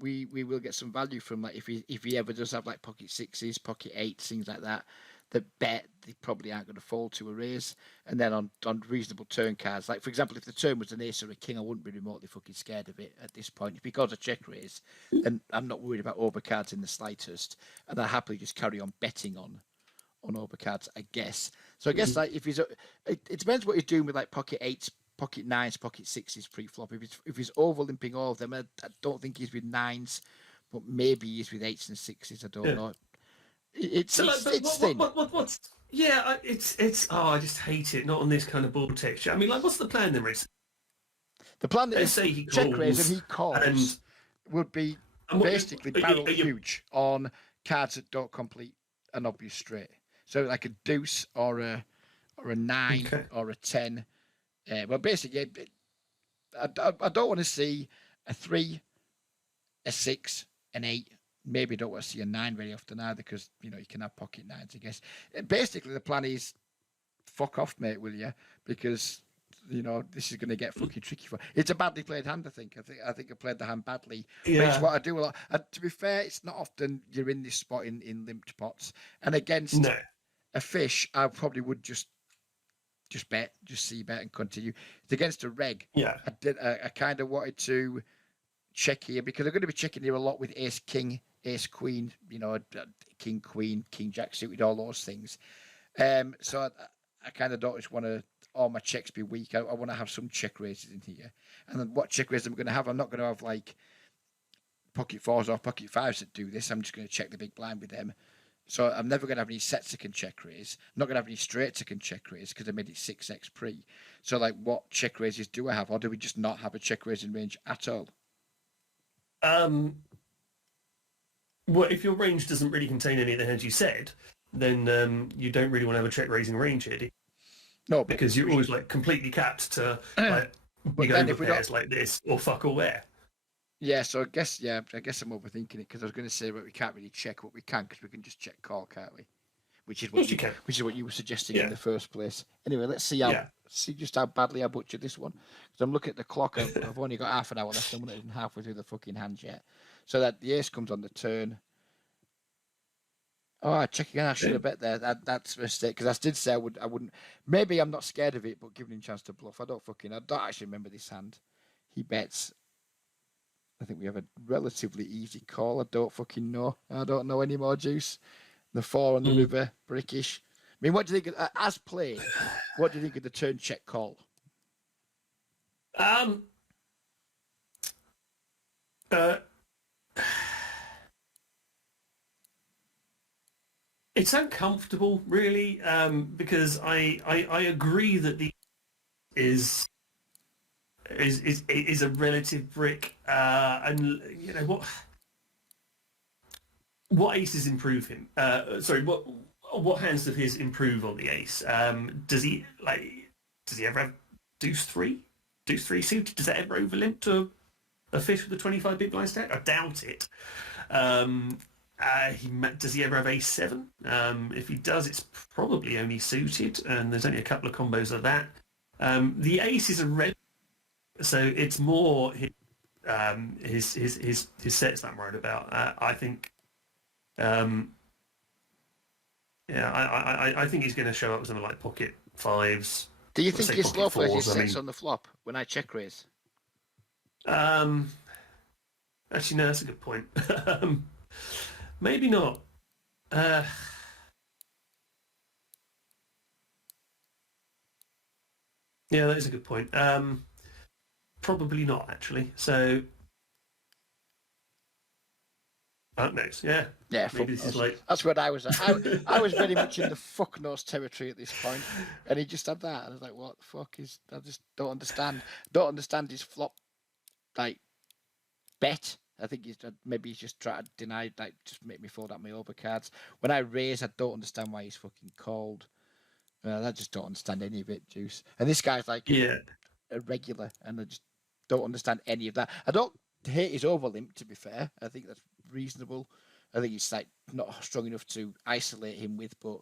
we will get some value from like if he ever does have like pocket sixes, pocket eights, things like that. That bet they probably aren't going to fall to a raise. And then on reasonable turn cards, like for example, if the turn was an ace or a king, I wouldn't be remotely fucking scared of it at this point. If he got a check raise, then I'm not worried about overcards in the slightest, and I happily just carry on betting on overcards, I guess. So I guess like if he's, it depends what he's doing with like pocket eights, pocket nines, pocket sixes pre-flop. If he's overlimping all of them, I don't think he's with nines, but maybe he's with eights and sixes. I don't know. It's thin. It's I just hate it. Not on this kind of board texture. I mean, like, what's the plan then, Reece? The plan Let's is say he check calls, raise and he calls would be basically barrel huge on cards that don't complete an obvious straight. So like a deuce or a 9 or a 10. Well, basically, I don't want to see a 3, a 6, an 8. Maybe don't want to see a 9 very often either because, you can have pocket 9s, I guess. Basically, the plan is fuck off, mate, will you? Because, this is going to get fucking tricky for. It's a badly played hand, I think. I think I played the hand badly. Yeah. But it's what I do a lot. To be fair, it's not often you're in this spot in limped pots. And against a fish, I probably would just bet, just see bet and continue. It's against a reg. Yeah. I kind of wanted to check here because I'm going to be checking here a lot with ace king, ace queen, king queen, king jack suited, all those things. So I kind of don't just want to all my checks be weak. I want to have some check raises in here. And then what check raises I'm going to have? I'm not going to have like pocket fours or pocket fives that do this. I'm just going to check the big blind with them. So I'm never going to have any sets that can check raise. I'm not going to have any straights that can check raise because I made it 6x pre. So like, what check raises do I have, or do we just not have a check raising range at all? Well, if your range doesn't really contain any of the hands you said, then you don't really want to have a check raising range here, do you? No, Because you're always like completely capped to like big over pairs like this or fuck all there. Yeah, so I guess I'm overthinking it because I was going to say, but we can't really check what we can because we can just check call, can't we? Which is what you were suggesting in the first place. Anyway, let's see just how badly I butchered this one. Because I'm looking at the clock. I've only got half an hour left. I'm not even halfway through the fucking hand yet. So that the ace comes on the turn. Oh, I check again. I should have bet there. That's a mistake because I did say I wouldn't. Maybe I'm not scared of it, but giving him a chance to bluff. I don't actually remember this hand. He bets. I think we have a relatively easy call. I don't fucking know. I don't know any more, Juice. The 4 on the river, brickish. I mean, what do you think, as played, what do you think of the turn check call? It's uncomfortable, really, because I agree that the is a relative brick, and you know what aces improve him? Sorry, what hands of his improve on the ace? Does he ever have deuce three suited? Does that ever overlimp to a fish with a 25 big blind stack? I doubt it. Does he ever have ace seven? If he does, it's probably only suited, and there's only a couple of combos of that. The ace is a red, so it's more his sets that I'm worried about. I think. I think he's going to show up with something like pocket fives. Do you think his slow plays his sets on the flop when I check raise? Actually, no, that's a good point. Maybe not. Yeah, that is a good point. Probably not, actually. So, fuck knows. Yeah. Yeah, maybe this is like... That's what I was at. I was very much in the fuck knows territory at this point, and he just had that, and I was like, "What the fuck is?" I just don't understand. Don't understand his flop, like bet. I think he's just trying to deny, like, just make me fold out my overcards. When I raise, I don't understand why he's fucking called. I just don't understand any of it, Juice. And this guy's like a regular, and I just don't understand any of that. I don't hate his overlimp, to be fair. I think that's reasonable. I think it's like not strong enough to isolate him with, but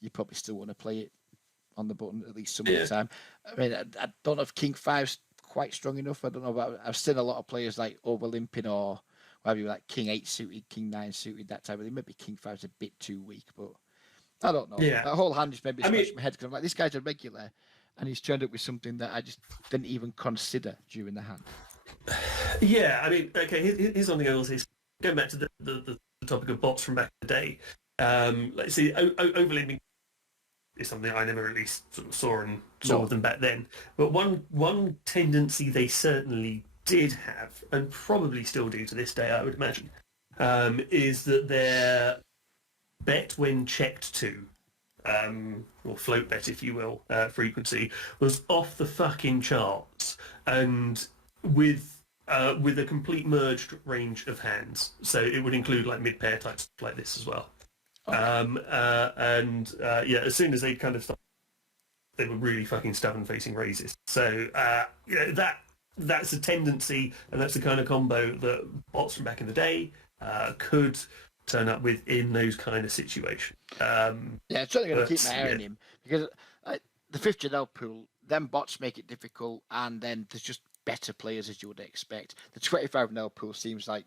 you probably still want to play it on the button at least some of the time. I mean, I don't know if King Five's quite strong enough. I don't know, but I've seen a lot of players like overlimping or maybe like King 8 suited, King 9 suited, that type of thing. Maybe King Five's a bit too weak, but I don't know. Yeah. That whole hand just made me scratch my head because I'm like, this guy's a regular, and he's turned up with something that I just didn't even consider during the hand. Yeah, I mean, okay, here's something else. Going back to the topic of bots from back in the day. Let's see, overlimping is something I never really sort of saw with them back then. But one tendency they certainly did have, and probably still do to this day, I would imagine, is that their bet when checked to, or float bet, if you will, frequency, was off the fucking charts, and with a complete merged range of hands. So it would include like mid-pair types like this as well. Okay. As soon as they kind of started, they were really fucking stubborn facing raises. So that's a tendency, and that's the kind of combo that bots from back in the day could turn up with in those kind of situations. I'm certainly going to keep my eye on him because the 5th Janelle pool, then bots make it difficult, and then there's just better players as you would expect. The 25 Nell pool seems like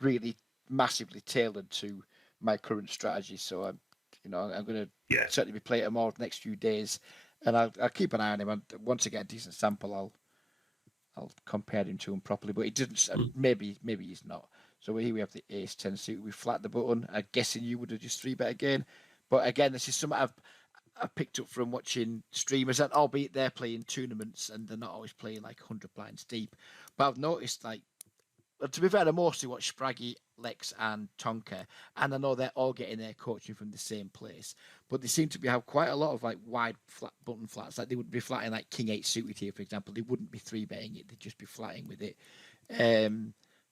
really massively tailored to my current strategy, so I'm going to certainly be playing it more the next few days, and I'll keep an eye on him. And once I get a decent sample, I'll compare him to him properly, but he didn't. Maybe he's not. So here we have the ace 10 suit. We flat the button. I'm guessing you would have just 3-bet again. But again, this is something I've picked up from watching streamers, and albeit they're playing tournaments and they're not always playing like 100 blinds deep. But I've noticed, like, to be fair, I mostly watch Spraggy, Lex, and Tonka, and I know they're all getting their coaching from the same place. But they seem to have quite a lot of like wide flat button flats. Like they would be flatting like King 8 suited here, for example. They wouldn't be 3-betting it; they'd just be flatting with it.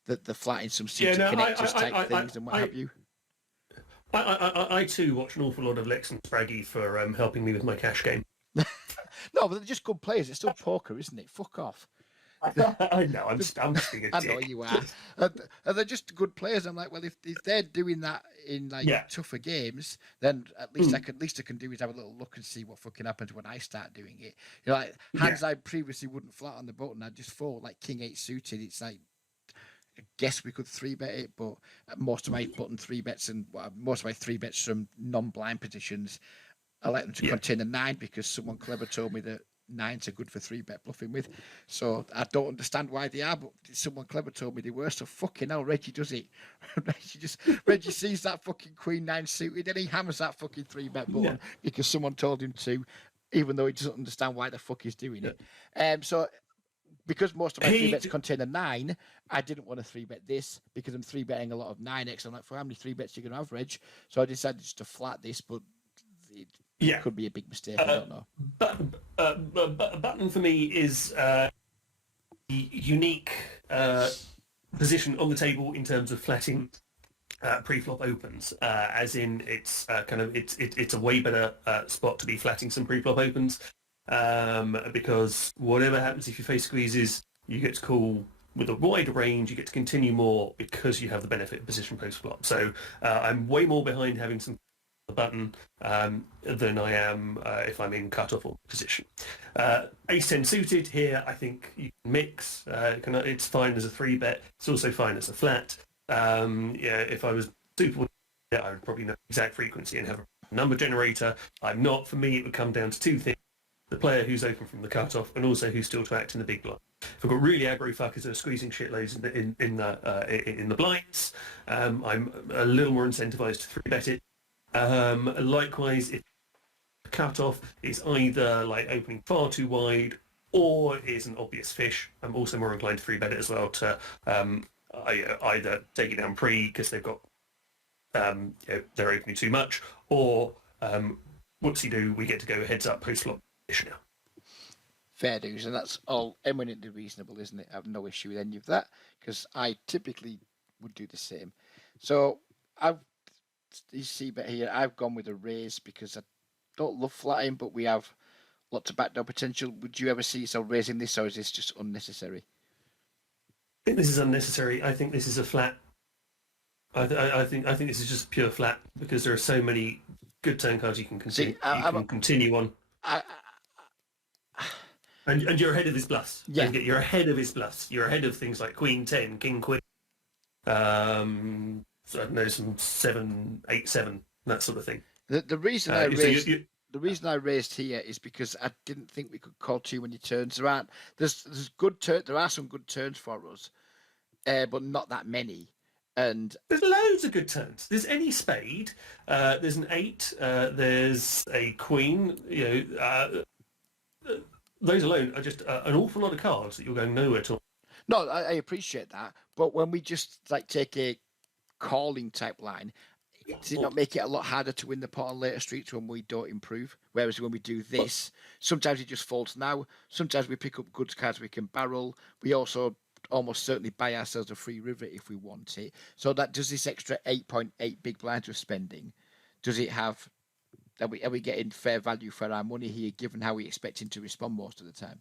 The flatting some suited connectors type things and what have you. I too watch an awful lot of Lex and Spraggy for helping me with my cash game. No, but they're just good players. It's still poker, isn't it? Fuck off. I know, I'm just being a dick. I know you are. And they're just good players. I'm like, well, if they're doing that in like tougher games, then at least I can do is have a little look and see what fucking happens when I start doing it. You know, like hands I previously wouldn't flat on the button, I'd just fold like King 8 suited. It's like, I guess we could 3-bet it, but most of my button 3-bets and most of my 3-bets from non-blind positions, I like them to contain a 9 because someone clever told me that 9s are good for 3-bet bluffing with. So I don't understand why they are, but someone clever told me they were. So fucking hell, Reggie does it. Reggie sees that fucking Queen 9 suited and he hammers that fucking 3-bet button because someone told him to, even though he doesn't understand why the fuck he's doing it. So because most of my 3-bets contain a 9, I didn't want to 3-bet this because I'm 3-betting a lot of 9x. I'm like, for how many 3-bets you're going to average? So I decided just to flat this, but it could be a big mistake. I don't know. Button for me is the unique position on the table in terms of flatting pre-flop opens, as in it's it's a way better spot to be flatting some pre-flop opens, because whatever happens if your face squeezes, you get to call with a wider range. You get to continue more because you have the benefit of position post-flop. So I'm way more behind having some the button than I am if I'm in cut-off or position. Ace 10 suited here, I think you can mix. It's fine as a 3-bet. It's also fine as a flat. If I was super, I would probably know exact frequency and have a number generator. I'm not. For me, it would come down to two things: the player who's open from the cut-off and also who's still to act in the big blind. If I've got really aggro fuckers that are squeezing shitloads in the blinds, I'm a little more incentivized to 3-bet it. Likewise, if cut-off is either like opening far too wide or is an obvious fish, I'm also more inclined to 3-bet it as well to either take it down pre because they've got they're opening too much, or whoopsie-doo, we get to go heads up post-flop position now. Fair dues, and that's all eminently reasonable, isn't it? I have no issue with any of that because I typically would do the same. So you see, but here I've gone with a raise because I don't love flatting, but we have lots of backdoor potential. Would you ever see yourself raising this, or is this just unnecessary? I think this is unnecessary. I think this is a flat. I think this is just pure flat because there are so many good turn cards you can continue. Continue on. And you're ahead of his bluffs. Yeah, you're ahead of his bluffs. You're ahead of things like Queen 10, King Queen. So I don't know, some 7, 8, 7, that sort of thing. The reason I raised here is because I didn't think we could call too many turns. There are some good turns for us, but not that many. And there's loads of good turns. There's any spade. There's an 8. There's a queen. Those alone are just an awful lot of cards that you're going nowhere to. No, I appreciate that, but when we just like take a calling type line, does it not make it a lot harder to win the pot on later streets when we don't improve? Whereas when we do this, sometimes it just folds now. Sometimes we pick up good cards we can barrel. We also almost certainly buy ourselves a free river if we want it. So that does this extra 8.8 big blinds we're spending, does it have... Are we getting fair value for our money here, given how we expect him to respond most of the time?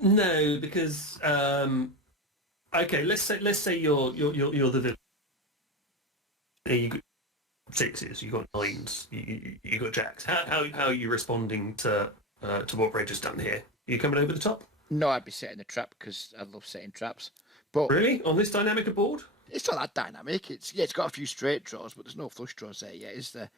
No, because okay, let's say you're the villain. You got 6s, you got 9s, you got jacks. How are you responding to what Reg has done here? Are you coming over the top? No, I'd be setting a trap because I love setting traps. But really, on this dynamic of board? It's not that dynamic. It's got a few straight draws, but there's no flush draws there yet, is there?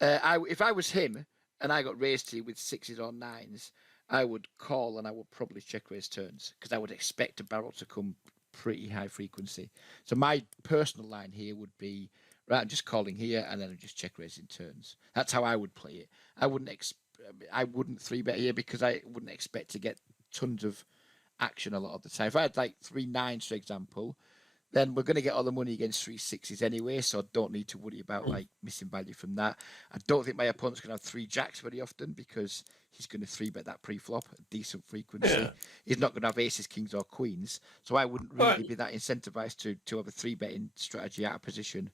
If I was him and I got raised here with 6s or 9s, I would call and I would probably check raise turns because I would expect a barrel to come pretty high frequency. So my personal line here would be right. I'm just calling here and then I'm just check raising turns. That's how I would play it. I wouldn't three bet here because I wouldn't expect to get tons of action a lot of the time. If I had like 3 9s, for example, then we're going to get all the money against 3 6s anyway, so I don't need to worry about like missing value from that. I don't think my opponent's going to have 3 jacks very often because he's going to 3 bet that pre-flop at decent frequency. Yeah. He's not going to have aces, kings, or queens, so I wouldn't really Right. be that incentivized to have a 3 betting strategy out of position.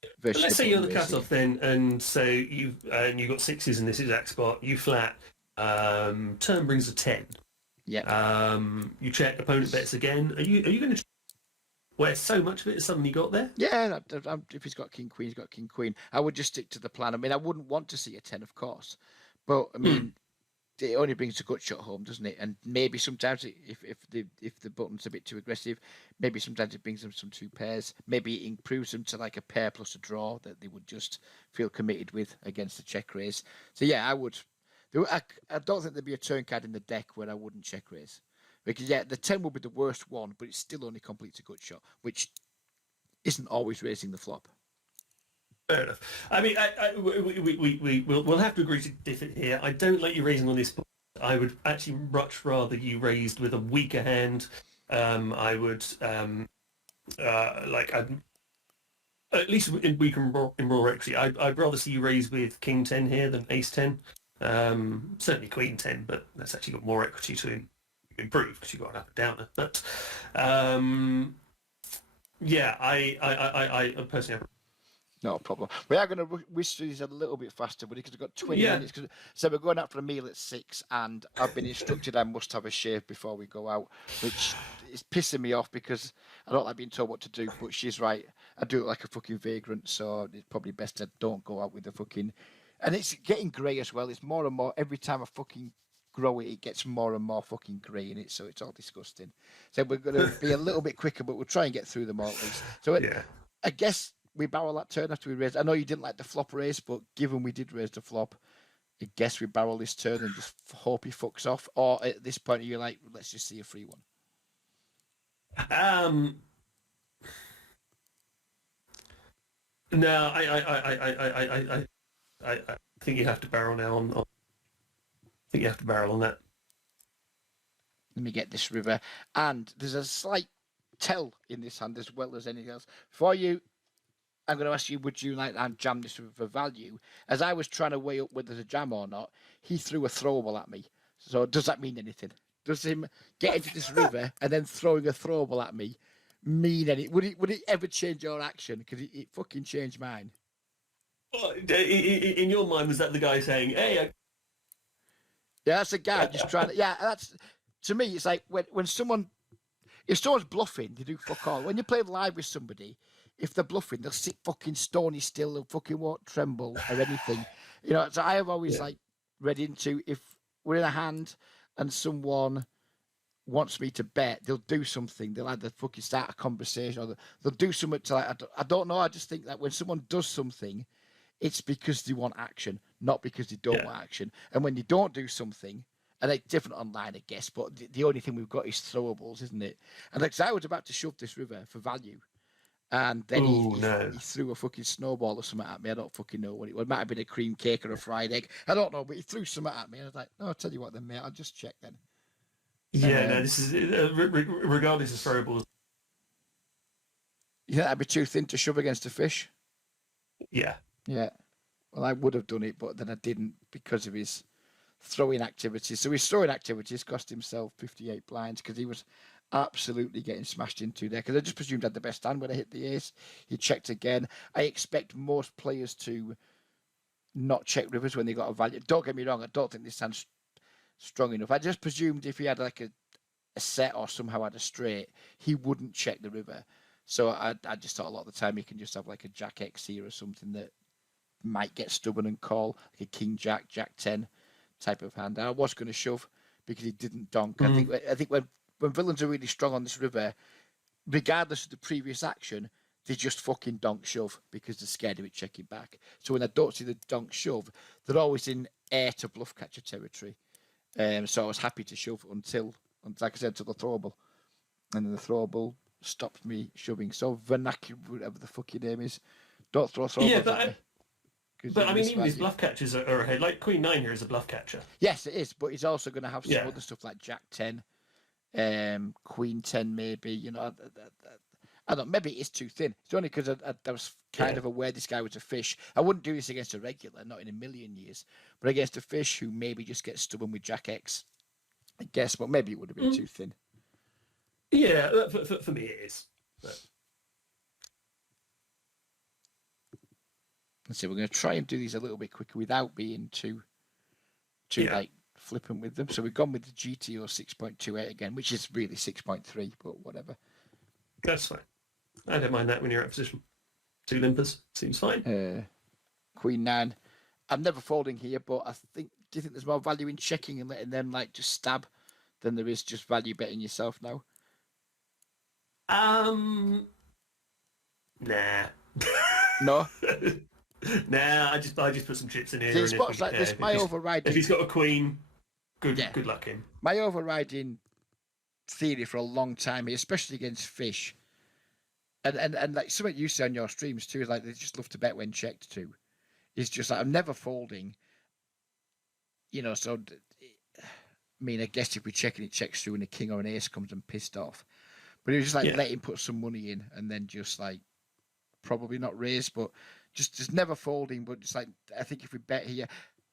But Versus let's the say you're button the raise here. cutoff then, and so you've got 6s in this exact spot. You flat. Turn brings a 10. Yeah. You check. Opponent bets again. Are you going to where so much of it has suddenly got there? Yeah, if he's got king queen, he's got king queen. I would just stick to the plan. I mean, I wouldn't want to see a 10, of course, but I mean, it only brings a gut shot home, doesn't it? And maybe sometimes if the button's a bit too aggressive, maybe sometimes it brings them some 2 pairs. Maybe it improves them to like a pair plus a draw that they would just feel committed with against the check raise. So yeah, I would. I don't think there'd be a turn card in the deck where I wouldn't check raise. Because yeah, the 10 would be the worst one, but it still only completes a gut shot, which isn't always raising the flop. Fair enough. I mean, we'll have to agree to differ here. I don't like you raising on this point. I would actually much rather you raised with a weaker hand. I would at least in weaker in raw equity. I'd rather see you raise with king 10 here than ace 10. Certainly queen 10, but that's actually got more equity to improve because you've got an up and downer. But yeah, I personally have. No problem. We are going to whisk through these a little bit faster, but because we've got 20 Yeah. minutes. So we're going out for a meal at 6, and I've been instructed I must have a shave before we go out, which is pissing me off because I don't like being told what to do. But she's right. I do it like a fucking vagrant, so it's probably best I don't go out with the fucking. And it's getting grey as well. It's more and more every time I fucking grow it, it gets more and more fucking grey in it, so it's all disgusting. So we're going to be a little bit quicker, but we'll try and get through them all at least. So Yeah. I guess we barrel that turn after we raise. I know you didn't like the flop raise, but given we did raise the flop, I guess we barrel this turn and just hope he fucks off. Or at this point, you're like, let's just see a free one. No, I think you have to barrel now on. I think you have to barrel on that. Let me get this river. And there's a slight tell in this hand as well as anything else. For you, I'm going to ask you, would you like to jam this river for value? As I was trying to weigh up whether to jam or not, he threw a throwable at me. So does that mean anything? Does him get into this river and then throwing a throwable at me mean anything? Would it ever change your action? Because it fucking changed mine. Well, in your mind, was that the guy saying, "Hey"? Yeah, that's a guy just trying to. Yeah, that's to me. It's like when someone, if someone's bluffing, they do fuck all. When you play live with somebody, if they're bluffing, they'll sit fucking stony still. They'll fucking won't tremble or anything. You know. So I have always like read into if we're in a hand and someone wants me to bet, they'll do something. They'll either fucking start a conversation or they'll do something to like. I don't know. I just think that when someone does something, it's because they want action, not because they don't want action. And when they don't do something, and it's different online, I guess, but the only thing we've got is throwables, isn't it? And like, I was about to shove this river for value, and then he threw a fucking snowball or something at me. I don't fucking know what it was. It might have been a cream cake or a fried egg. I don't know, but he threw something at me. And I was like, no, I'll tell you what then, mate. I'll just check then. Yeah, no, this is regardless of throwables. You think that'd be too thin to shove against a fish? Yeah. Yeah. Well, I would have done it, but then I didn't because of his throwing activities. So his throwing activities cost himself 58 blinds because he was absolutely getting smashed into there. Because I just presumed I had the best hand when I hit the ace. He checked again. I expect most players to not check rivers when they got a value. Don't get me wrong. I don't think this hand's strong enough. I just presumed if he had like a set or somehow had a straight, he wouldn't check the river. So I just thought a lot of the time he can just have like a Jack X here or something that might get stubborn and call, like a King Jack, Jack 10 type of hand. I was going to shove because he didn't donk. I think when villains are really strong on this river, regardless of the previous action, they just fucking donk shove because they're scared of it checking back. So when I don't see the donk shove, they're always in air to bluff catcher territory. So I was happy to shove until, like I said, until the throwable. And then the throwable stopped me shoving. So vernacular, whatever the fuck your name is, don't throw Yeah, throwables at me. but I mean, even his bluff catchers are ahead. Like Queen 9 here is a bluff catcher. Yes, it is, but he's also going to have some Yeah. other stuff like Jack 10, Queen 10 maybe, you know. I don't know, maybe it is too thin. It's only because I was kind of aware this guy was a fish. I wouldn't do this against a regular, not in a million years, but against a fish who maybe just gets stubborn with Jack X, I guess, but maybe it would have been too thin. Yeah, for me it is. But... Let's see, we're going to try and do these a little bit quicker without being too like flippant with them. So we've gone with the GTO 6.28 again, which is really 6.3, but whatever. That's fine. I don't mind that when you're out of position. 2 limpers seems fine. Queen 9. I'm never folding here, but do you think there's more value in checking and letting them like just stab than there is just value betting yourself now? Nah. No. Nah, I just put some chips in here. See, spots like this, my overriding. If he's got a queen, good luck him. My overriding theory for a long time, especially against fish, and like something you say on your streams too, is like they just love to bet when checked too. It's just like I'm never folding. You know, so I mean, I guess if we check and it checks through and a king or an ace comes and pissed off, but it was just like let him put some money in and then just like probably not raise, but just never folding. But just like I think if we bet here,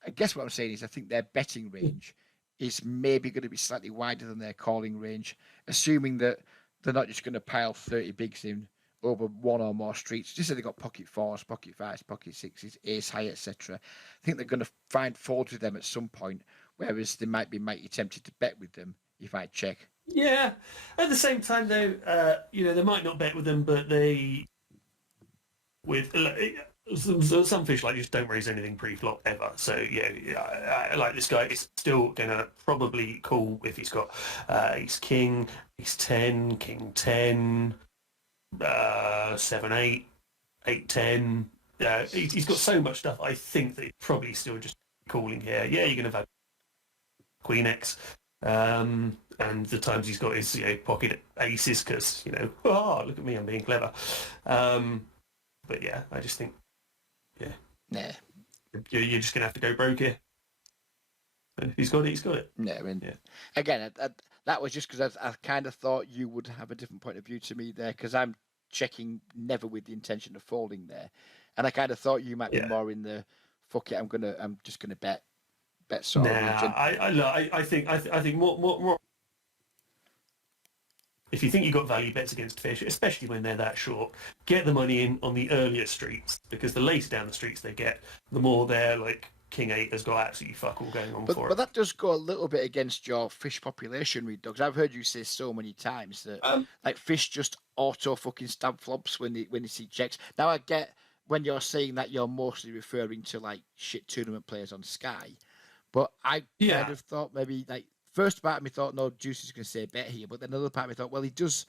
I guess what I'm saying is I think their betting range is maybe going to be slightly wider than their calling range, assuming that they're not just going to pile 30 bigs in over one or more streets. Just say they've got pocket fours, pocket fives, pocket sixes, ace high, etc. I think they're going to find folds with them at some point, whereas they might be mighty tempted to bet with them if I check. Yeah. At the same time, though, they might not bet with them, but they some fish like just don't raise anything pre-flop ever. So I like this guy is still gonna probably call if he's got ace king, ace 10, king 10, 7 8, 8 10. He's got so much stuff. I think that he's probably still just calling here. Yeah, you're gonna have queen X. And the times he's got his pocket aces because look at me, I'm being clever. But yeah, I just think you're just gonna have to go broke here. And if he's got it, he's got it. No, I mean, again, that was just because I kind of thought you would have a different point of view to me there because I'm checking never with the intention of folding there, and I kind of thought you might be more in the fuck it, I'm just gonna bet sort of region. I think more. If you think you've got value bets against fish, especially when they're that short, get the money in on the earlier streets because the later down the streets they get, the more they're like king 8 has got absolutely fuck all going on for it. But that does go a little bit against your fish population, Reed Dogs. I've heard you say so many times that like fish just auto fucking stab flops when they see checks. Now I get when you're saying that you're mostly referring to like shit tournament players on Sky, but I kind of thought maybe like. First part of me thought, no, Juice is going to say bet here, but then another part of me thought, well, he does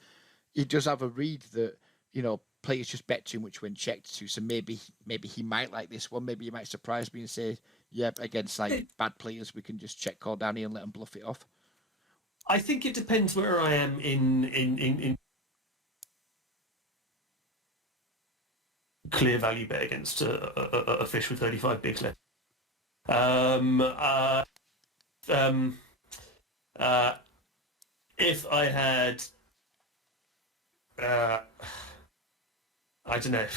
have a read that players just bet too much when checked to, so maybe he might like this one. Maybe he might surprise me and say, yeah, against like bad players, we can just check call down here and let them bluff it off. I think it depends where I am in clear value bet against a fish with 35 bigs left. If I had, I don't know,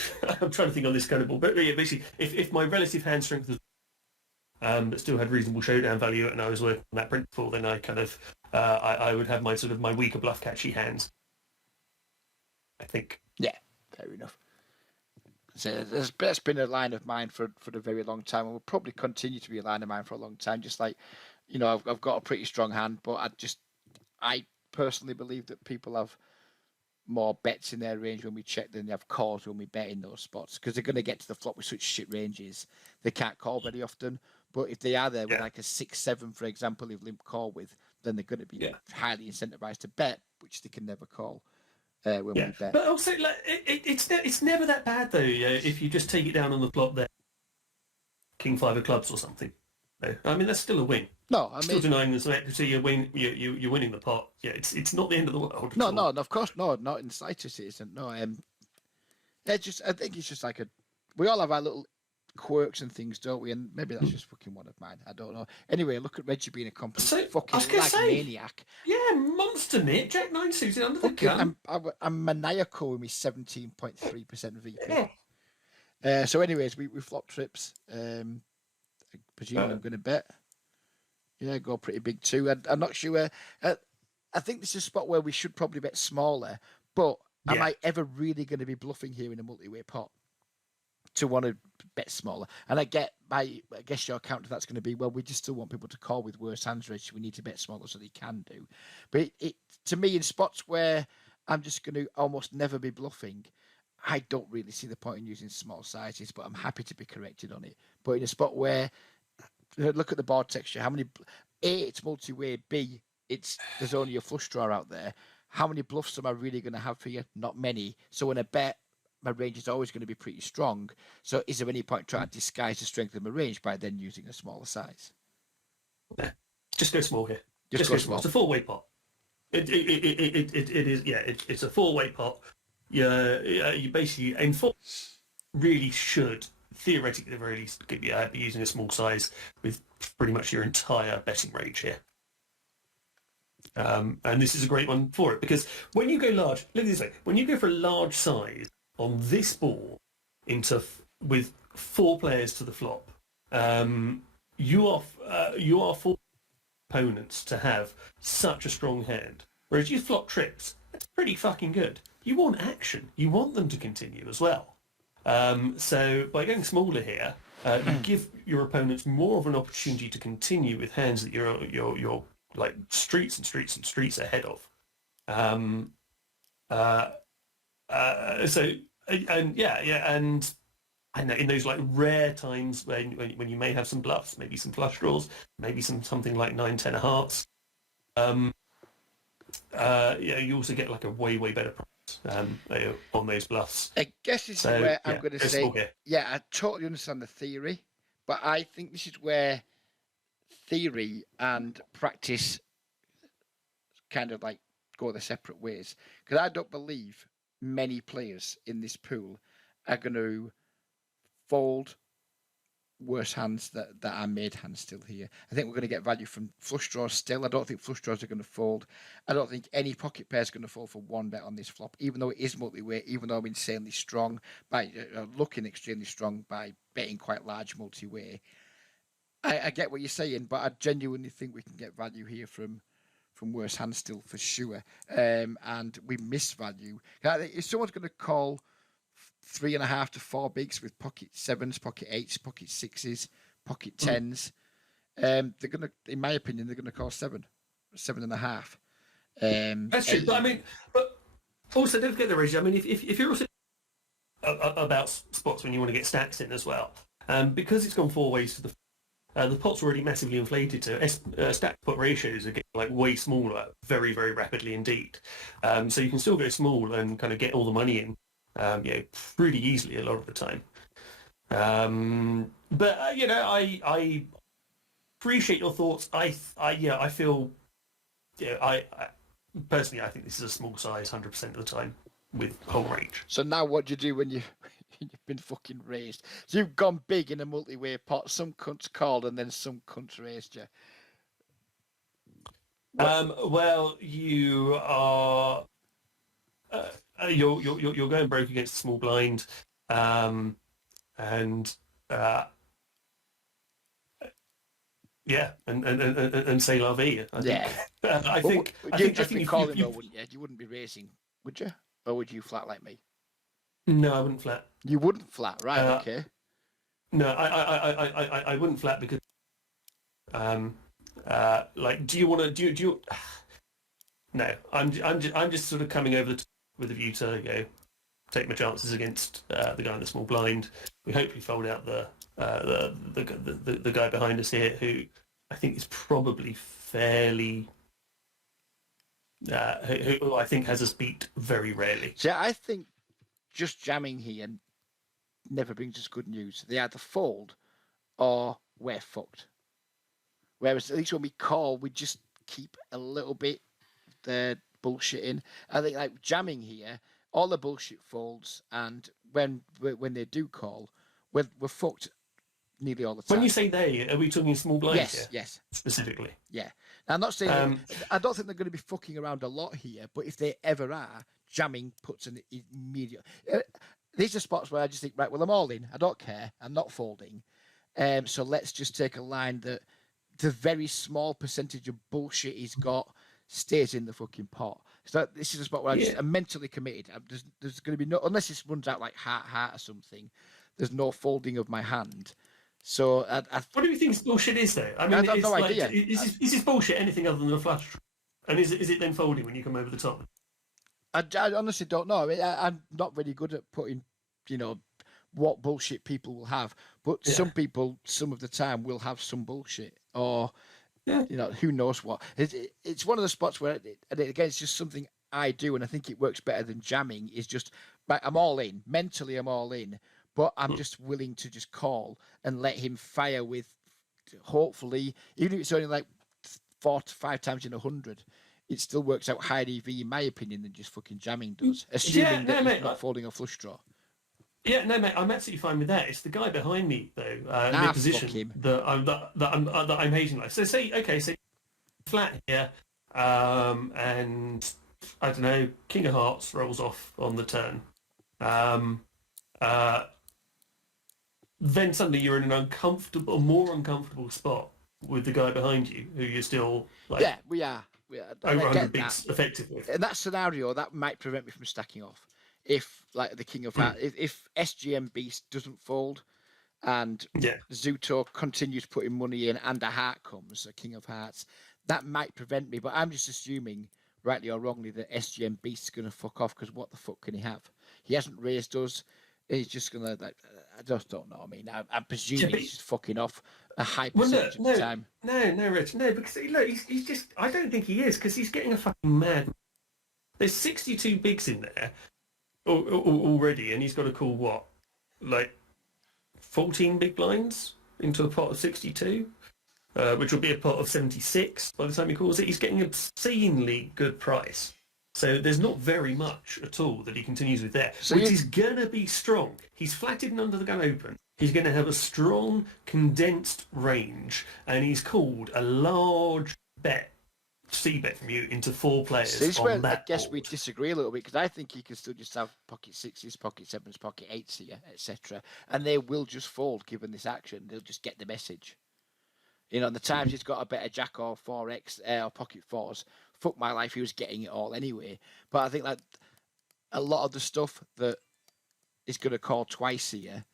I'm trying to think on this kind of ball, but yeah, basically, if my relative hand strength was, but still had reasonable showdown value, and I was working on that principle, then I kind of, I would have my sort of my weaker bluff catchy hands. I think. Yeah, fair enough. So that's been a line of mine for a very long time, and will probably continue to be a line of mine for a long time. Just like, I've got a pretty strong hand, but I personally believe that people have more bets in their range when we check than they have calls when we bet in those spots because they're going to get to the flop with such shit ranges they can't call very often. But if they are there with like a 6-7, for example, if limp call with, then they're going to be highly incentivized to bet, which they can never call when we bet. But also, like, it's never that bad though. If you just take it down on the flop there, King 5 of clubs or something. I mean, that's still a win. No, I Still mean, denying them some equity, you're winning the pot. Yeah, it's not the end of the world at no, all. no, of course, no, not in the slightest, it isn't. No, I think it's just like we all have our little quirks and things, don't we? And maybe that's just fucking one of mine. I don't know. Anyway, look at Reggie being a complete So I fucking was going to lag say, maniac. yeah, monster Nick, Jack 9 suited under the Fucking, gun. I'm maniacal with my 17.3% VP. Yeah. So, anyways, we flop trips. Presuming I'm going to bet. Yeah, go pretty big too. I'm not sure. I think this is a spot where we should probably bet smaller, but am I ever really going to be bluffing here in a multi-way pot to want to bet smaller? And I guess your counter that's going to be, well, we just still want people to call with worse hands, Rich. We need to bet smaller so they can do. But to me, in spots where I'm just going to almost never be bluffing, I don't really see the point in using small sizes, but I'm happy to be corrected on it. But in a spot where, look at the board texture, how many, A, it's multi-way, B, there's only a flush draw out there. How many bluffs am I really going to have for you? Not many. So when I bet, my range is always going to be pretty strong. So is there any point trying to disguise the strength of my range by then using a smaller size? Yeah. Just go small here. Just go small. It's a four-way pot. It is, yeah, it's a four-way pot. Yeah, you basically, and four really should, theoretically, at the very least, be using a small size with pretty much your entire betting range here. And this is a great one for it, because when you go large, look at this way, when you go for a large size on this board with four players to the flop, you are for opponents to have such a strong hand. Whereas you flop trips, that's pretty fucking good. You want action. You want them to continue as well. So by going smaller here, you give your opponents more of an opportunity to continue with hands that you're like streets and streets and streets ahead of. And I know in those like rare times when you may have some bluffs, maybe some flush draws, maybe something like 9-10 of hearts. You also get like a way better price on those bluffs. I guess this is where I'm going to say, I totally understand the theory, but I think this is where theory and practice kind of like go their separate ways. Because I don't believe many players in this pool are going to fold worse hands that are made hands still here. I think we're going to get value from flush draws still. I don't think flush draws are going to fold. I don't think any pocket pair is going to fold for one bet on this flop, even though it is multi-way, even though I'm insanely strong by looking extremely strong by betting quite large multi-way. I get what you're saying, but I genuinely think we can get value here from worse hands still for sure. And we miss value. If someone's going to call 3.5 to 4 bigs with pocket sevens, pocket eights, pocket sixes, pocket tens, they're gonna, in my opinion, they're gonna call 7.5. That's true. But I mean, but also don't forget the ratio. I mean, if you're also about spots when you want to get stacks in as well, because it's gone four ways to the pot's already massively inflated, so stack pot ratios are getting like way smaller very rapidly indeed. So you can still go small and kind of get all the money in. Pretty easily a lot of the time. I appreciate your thoughts. I feel, I personally, I think this is a small size 100% of the time with whole range. So now what do you do when you've been fucking raised? So you've gone big in a multi-way pot, some cunts called and then some cunts raised you. Well, you are... you're going broke against a small blind, and say la vie. I think you'd just be calling though, wouldn't you? You wouldn't be raising, would you? Or would you flat like me? No, I wouldn't flat. You wouldn't flat, right? Okay. No, I wouldn't flat because, do you want to do you? No, I'm just sort of coming over with a view to take my chances against the guy in the small blind. We hopefully fold out the guy behind us here, who I think is probably fairly, who I think has us beat very rarely. So I think just jamming here never brings us good news. They either fold or we're fucked. Whereas at least when we call, we just keep a little bit the bullshitting. I think like jamming here, all the bullshit folds, and when they do call, we're fucked nearly all the When you time. say they, are we talking small blinds Yes, here yes, specifically? yeah. Now, I'm not saying Um, I don't think they're going to be fucking around a lot here, but if they ever are, jamming puts an immediate. These are spots where I just think, right, well, I'm all in. I don't care. I'm not folding. So let's just take a line that the very small percentage of bullshit he's got stays in the fucking pot. So this is a spot where yeah. I'm mentally committed. There's going to be no, unless this runs out like heart or something. There's no folding of my hand. So What do you think bullshit is though? I mean, have it's no like, idea. is this bullshit anything other than a flush? And is it then folding when you come over the top? I honestly don't know. I mean, I'm not very good at putting, what bullshit people will have. But Yeah. some people, some of the time, will have some bullshit. Or, Yeah. who knows what. It's one of the spots where, and again, it's just something I do, and I think it works better than jamming, is just, right, I'm all in. Mentally, I'm all in. But I'm just willing to just call and let him fire with, hopefully, even if it's only like 4 to 5 times in 100, it still works out higher EV in my opinion than just fucking jamming does, assuming that he's not folding a flush draw. Yeah, no, mate, I'm absolutely fine with that. It's the guy behind me though, in the Fuck position him. that I'm hating. Like, so say flat here, and I don't know, King of Hearts rolls off on the turn. Uh, then suddenly you're in an more uncomfortable spot with the guy behind you, who you're still like Yeah, we are. over I 100 get bigs that. effective with. In that scenario, that might prevent me from stacking off. If, like, the King of Hearts, if SGM Beast doesn't fold and Yeah. Zuto continues putting money in and a heart comes, a King of Hearts, that might prevent me. But I'm just assuming, rightly or wrongly, that SGM Beast's going to fuck off, because what the fuck can he have? He hasn't raised us. He's just going to, like, I just don't know. I mean, I'm presuming he's just fucking off a high percentage of the time. No, Rich, no, because look, he's just. I don't think he is, because he's getting a fucking mad. There's 62 bigs in there already, and he's got to call what, like 14 big blinds into a pot of 62, which will be a pot of 76 by the time he calls it. He's getting an obscenely good price. So there's not very much at all that he continues with there, which is going to be strong. He's flatted and under the gun open. He's going to have a strong, condensed range, and he's called a large bet, C-bet from you, into 4 players So this is on where that I guess board. we disagree a little bit, because I think he can still just have pocket sixes, pocket sevens, pocket eights here, etc., and they will just fold given this action. They'll just get the message. The times he's got a better jack or 4x or pocket fours, fuck my life, he was getting it all anyway. But I think that a lot of the stuff that is going to call twice here,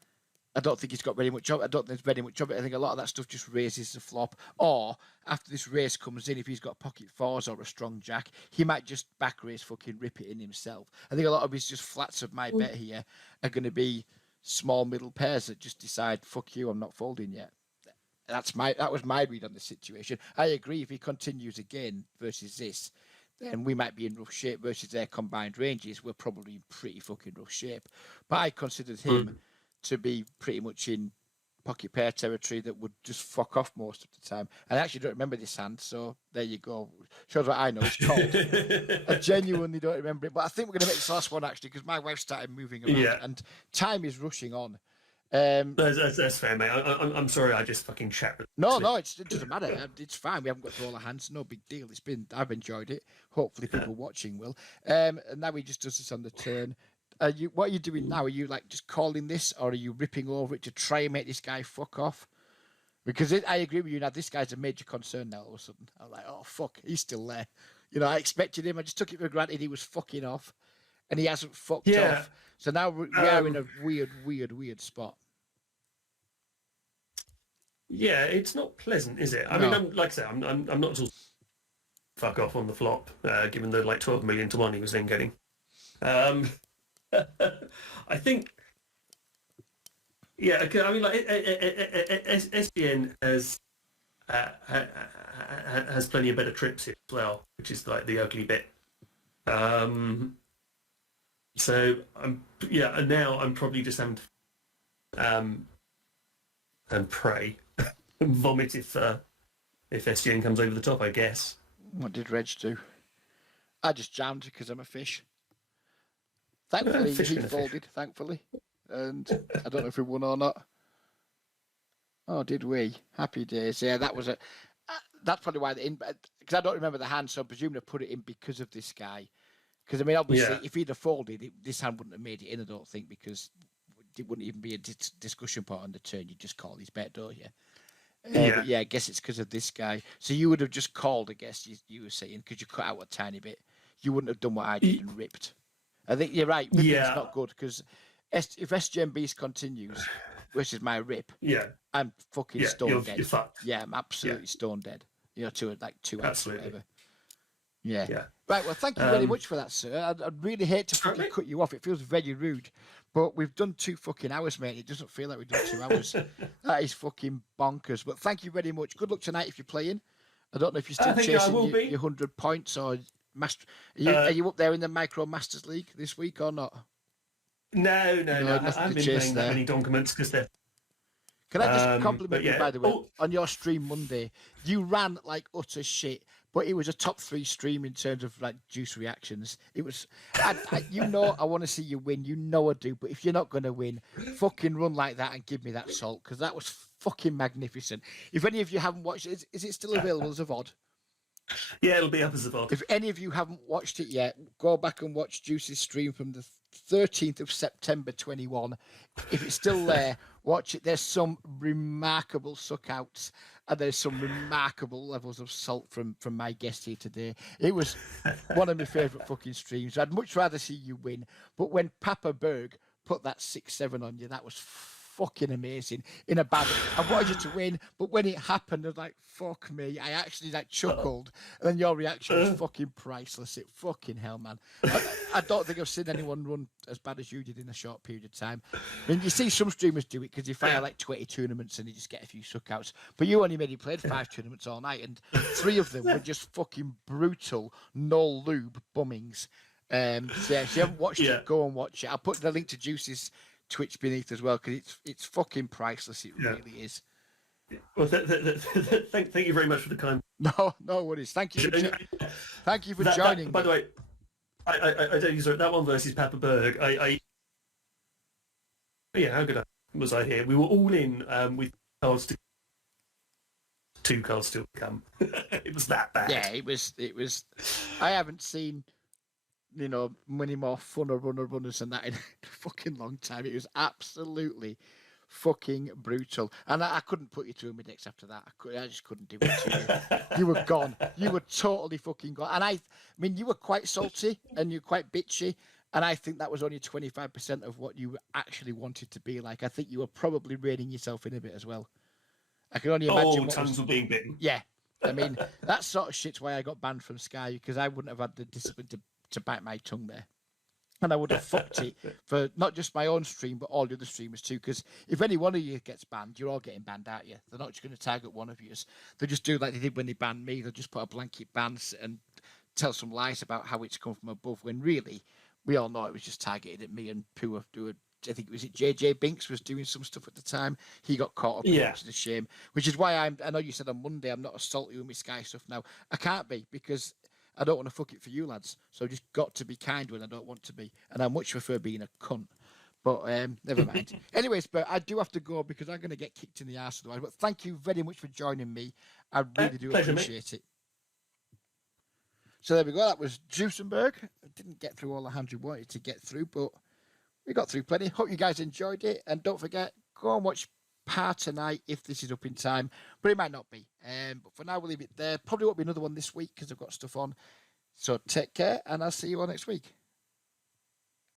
I don't think he's got very much of it. I don't think there's very much of it. I think a lot of that stuff just raises the flop. Or after this race comes in, if he's got pocket fours or a strong jack, he might just back race fucking rip it in himself. I think a lot of his just flats of my bet here are going to be small middle pairs that just decide, fuck you, I'm not folding yet. That was my read on the situation. I agree. If he continues again versus this, then we might be in rough shape. Versus their combined ranges, we're probably in pretty fucking rough shape. But I considered him to be pretty much in pocket pair territory that would just fuck off most of the time. And I actually don't remember this hand, so there you go. Shows what I know. It's cold. I genuinely don't remember it. But I think we're going to make this last one, actually, because my wife started moving around and time is rushing on. That's fair, mate. I'm sorry, I just fucking chat. No, it doesn't matter. It's fine. We haven't got through all the hands. No big deal. I've enjoyed it. Hopefully, people watching will. And now he just does this on the turn. What are you doing now? Are you like just calling this, or are you ripping over it to try and make this guy fuck off? Because I agree with you now. This guy's a major concern now. All of a sudden, I'm like, oh fuck, he's still there. I expected him. I just took it for granted he was fucking off, and he hasn't fucked off. So now we are in a weird spot. Yeah, it's not pleasant, is it? I mean, like I said, I'm not at all fuck off on the flop, given the like 12 million to 1 he was then getting. I think, yeah, I mean, like SBN has plenty of better trips here as well, which is like the ugly bit. So and now I'm probably just having to and pray and vomit if if SGN comes over the top, I guess. What did Reg do? I just jammed because I'm a fish. Thankfully, he folded, thankfully. And I don't know if we won or not. Oh, did we? Happy days. Yeah, that was that's probably why because I don't remember the hand, so I presume they put it in because of this guy. Because, I mean, obviously, if he'd have folded, this hand wouldn't have made it in, I don't think, because it wouldn't even be a discussion point on the turn. You just call his bet, don't you? But yeah, I guess it's because of this guy. So you would have just called, I guess, you were saying, because you cut out a tiny bit. You wouldn't have done what I did and ripped. I think you're right. Ripping's not good, because if SGN Beast continues, which is my rip, I'm fucking stone dead. You're fucked. Yeah, I'm absolutely stone dead. You know, to like 2 hours or whatever. Yeah. Yeah. Right, well, thank you very much for that, sir. I'd really hate to fucking cut you off. It feels very rude. But we've done 2 fucking hours, mate. It doesn't feel like we've done 2 hours. That is fucking bonkers. But thank you very much. Good luck tonight if you're playing. I don't know if you're still chasing your 100 points or master. Are you up there in the Micro Masters League this week or not? No. I haven't been playing that many Donkaments because they're... Can I just compliment you, by the way, on your stream Monday? You ran like utter shit, but it was a top 3 stream in terms of like juice reactions. It was, you know, I want to see you win. You know I do, but if you're not going to win, fucking run like that and give me that salt, because that was fucking magnificent. If any of you haven't watched it, is it still available as a VOD? Yeah, it'll be up as a VOD. If any of you haven't watched it yet, go back and watch Juice's stream from the 13th of September 21. If it's still there, watch it. There's some remarkable suckouts and there's some remarkable levels of salt from my guest here today. It was one of my favourite fucking streams. I'd much rather see you win. But when Papa Berg put that 6-7 on you, that was fucking amazing in a bad. I wanted you to win, but when it happened, I was like, fuck me. I actually like chuckled, and then your reaction was fucking priceless. It fucking hell, man. I don't think I've seen anyone run as bad as you did in a short period of time. I mean, you see some streamers do it because they fire like 20 tournaments and they just get a few suckouts. But you only played 5 tournaments all night, and 3 of them were just fucking brutal, no lube bummings. So yeah, if you haven't watched it, go and watch it. I'll put the link to Juice's Twitch beneath as well, because it's fucking priceless. It really is. Well, thank you very much for the kind. No worries. Thank you. Thank you for joining. By the way, I don't use that one versus Papa Berg. How good was I here? We were all in with cards to 2 cards still to come. It was that bad. Yeah, it was. I haven't seen, you know, many more funner runners than that in a fucking long time. It was absolutely fucking brutal. And I couldn't put you through mid-decks after that. I just couldn't do it to you. You were gone. You were totally fucking gone. And I mean, you were quite salty and you're quite bitchy. And I think that was only 25% of what you actually wanted to be like. I think you were probably reining yourself in a bit as well. I can only imagine. Tongues were being bitten. Yeah. I mean, that sort of shit's why I got banned from Sky, because I wouldn't have had the discipline to bite my tongue there. And I would have fucked it for not just my own stream, but all the other streamers too. Because if any one of you gets banned, you're all getting banned, aren't you? They're not just going to target one of you. They'll just do like they did when they banned me. They'll just put a blanket ban and tell some lies about how it's come from above, when really, we all know it was just targeted at me and Pooh. I think it was JJ Binks was doing some stuff at the time. He got caught up, which is a shame. Which is why I know you said on Monday I'm not assaulting with my Sky stuff now. I can't be, because I don't want to fuck it for you lads. So I just got to be kind when I don't want to be. And I much prefer being a cunt. But never mind. Anyways, but I do have to go because I'm going to get kicked in the arse otherwise. But thank you very much for joining me. I really do appreciate it. So there we go. That was Duesenberg. I didn't get through all the hands we wanted to get through, but we got through plenty. Hope you guys enjoyed it. And don't forget, go and watch Par tonight if this is up in time, but it might not be. But for now, we'll leave it there. Probably won't be another one this week because I've got stuff on. So take care, and I'll see you all next week.